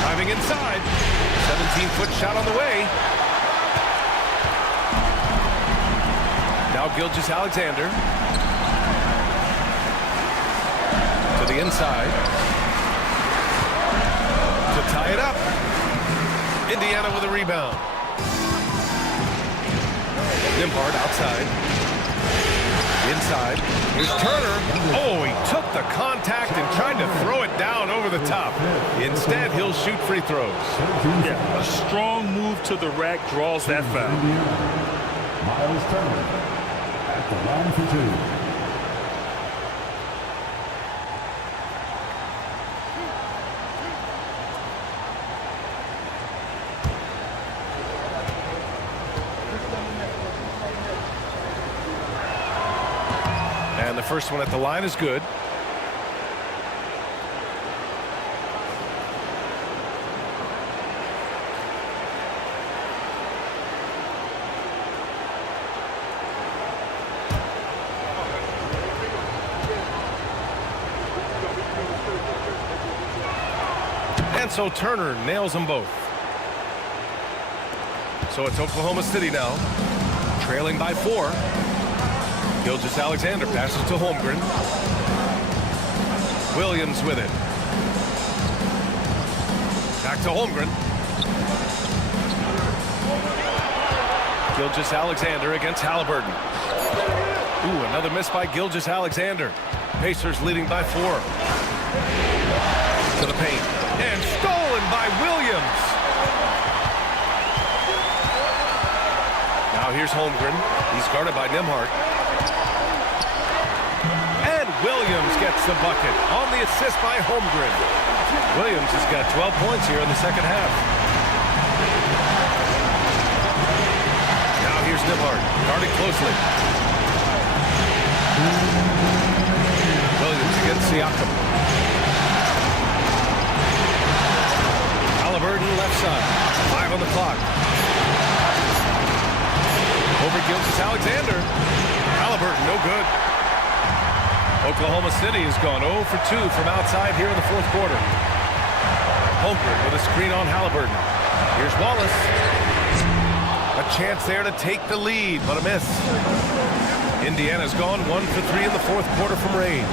Driving inside. 17-foot shot on the way. Now Gilgeous-Alexander. To the inside. To tie it up. Indiana with a rebound. Nembhard outside. Inside. Here's Turner. Oh, he took the contact and tried to throw it down over the top. Instead, he'll shoot free throws. Yeah, a strong move to the rack draws that foul. Miles Turner at the line for 2. And the first one at the line is good. And so Turner nails them both. So it's Oklahoma City now, trailing by 4. Gilgeous-Alexander passes to Holmgren. Williams with it. Back to Holmgren. Gilgeous-Alexander against Halliburton. Ooh, another miss by Gilgeous-Alexander. Pacers leading by 4. To the paint. And stolen by Williams. Now here's Holmgren. He's guarded by Nembhard. And Williams gets the bucket on the assist by Holmgren. Williams has got 12 points here in the second half. Now here's Nembhard, guarding closely. Williams against Siakam. Halliburton left side. 5 on the clock. Over Gilgeous-Alexander. Halliburton, no good. Oklahoma City has gone 0 for 2 from outside here in the fourth quarter. Holmgren with a screen on Halliburton. Here's Wallace. A chance there to take the lead, but a miss. Indiana's gone 1 for 3 in the fourth quarter from range.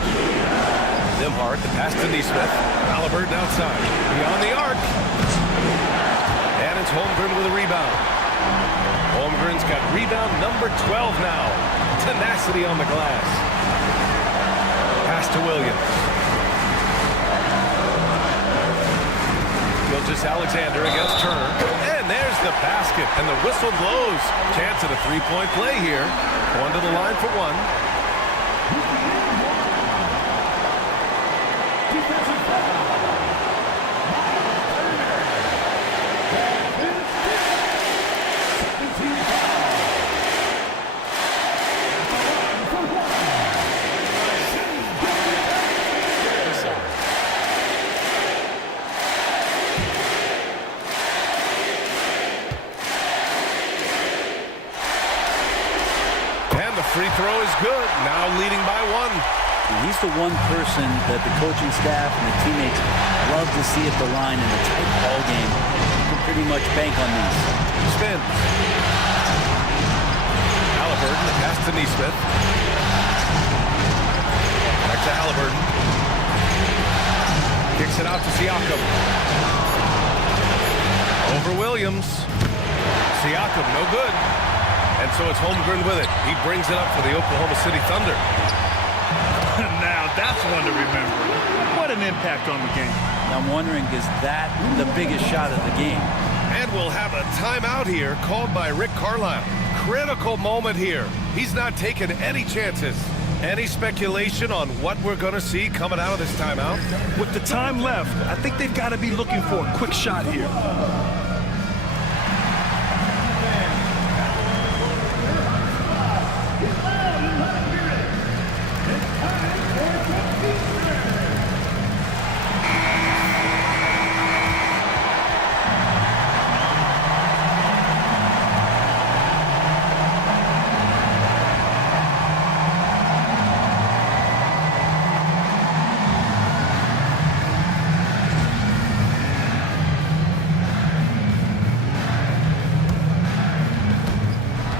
Nembhard, the pass to Nesmith. Halliburton outside. Beyond the arc. And it's Holmgren with a rebound. Holmgren's got rebound number 12 now. Tenacity on the glass. Pass to Williams. Gilgeous-Alexander against Turner. And there's the basket, and the whistle blows. Chance at a three-point play here. Going to the line for 1. Free throw is good. Now leading by 1. He's the one person that the coaching staff and the teammates love to see at the line in a tight ball game. You can pretty much bank on these. Spins. Halliburton, the pass to Nesmith. Back to Halliburton. Kicks it out to Siakam. Over Williams. Siakam, no good. And so it's Holmgren with it. He brings it up for the Oklahoma City Thunder. Now that's one to remember. What an impact on the game. I'm wondering, is that the biggest shot of the game? And we'll have a timeout here called by Rick Carlisle. Critical moment here. He's not taking any chances. Any speculation on what we're going to see coming out of this timeout? With the time left, I think they've got to be looking for a quick shot here.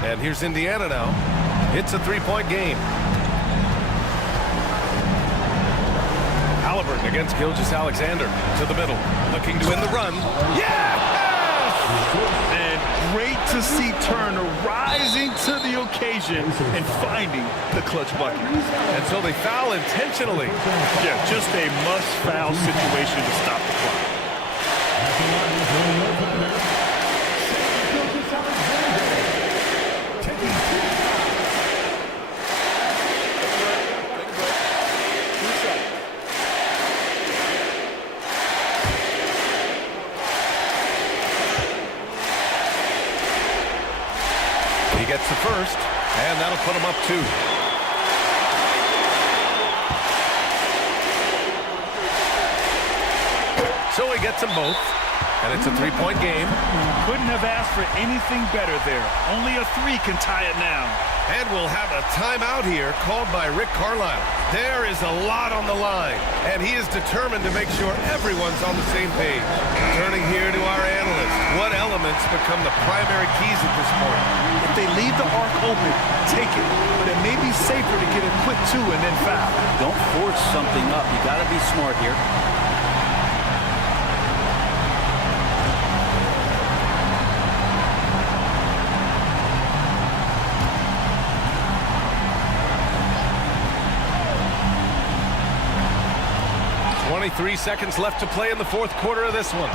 And here's Indiana now. It's a three-point game. Halliburton against Gilgeous-Alexander to the middle. Looking to win the run. Yes! And great to see Turner rising to the occasion and finding the clutch bucket. And so they foul intentionally. Yeah, just a must-foul situation to stop the clock. He gets the first, and that'll put him up 2. So he gets them both, And it's a three-point game. Couldn't have asked for anything better there. Only a three can tie it now. And we'll have a timeout here called by Rick Carlisle. There is a lot on the line, and he is determined to make sure everyone's on the same page. Turning here to our analyst, what elements become the primary keys at this point? If they leave the arc open, take it. But it may be safer to get a quick two and then foul. Don't force something up. You got to be smart here. Three seconds left to play in the fourth quarter of this one.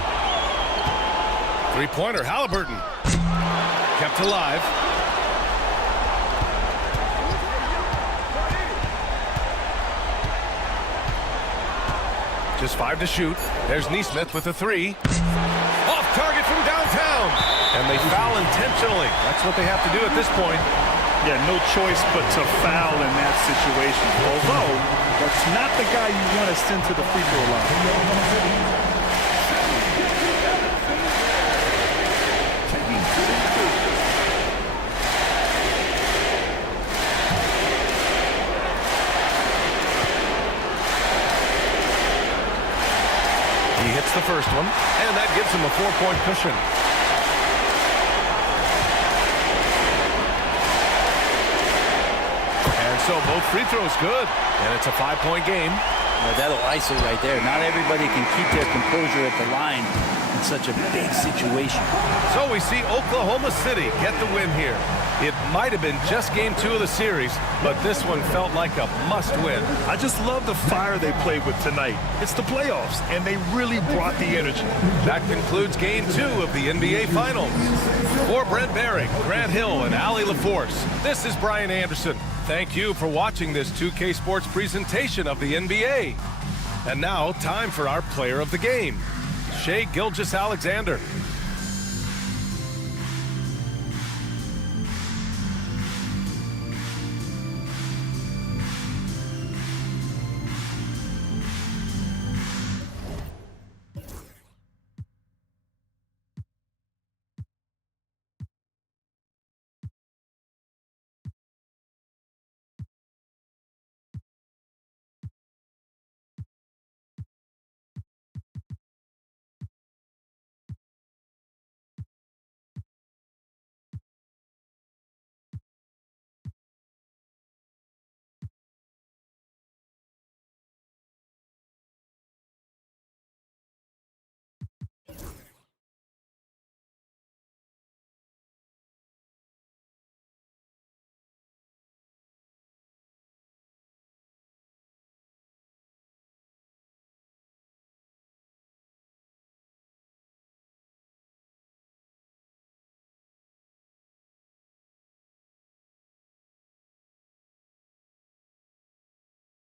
Three-pointer, Halliburton. Kept alive. Just 5 to shoot. There's Neesmith with a three. Off target from downtown. And they foul intentionally. That's what they have to do at this point. Yeah, no choice but to foul in that situation. Although, that's not the guy you want to send to the free throw line. He hits the first one, and that gives him a 4-point cushion. So both free throws good, and it's a 5-point game. Well, that'll ice it right there. Not everybody can keep their composure at the line in such a big situation. So we see Oklahoma City get the win here. It might have been just game 2 of the series, but this one felt like a must-win. I just love the fire they played with tonight. It's the playoffs, and they really brought the energy. That concludes game 2 of the NBA Finals. For Brent Barry, Grant Hill, and Allie LaForce, this is Brian Anderson. Thank you for watching this 2K Sports presentation of the NBA. And now, time for our player of the game, Shai Gilgeous-Alexander.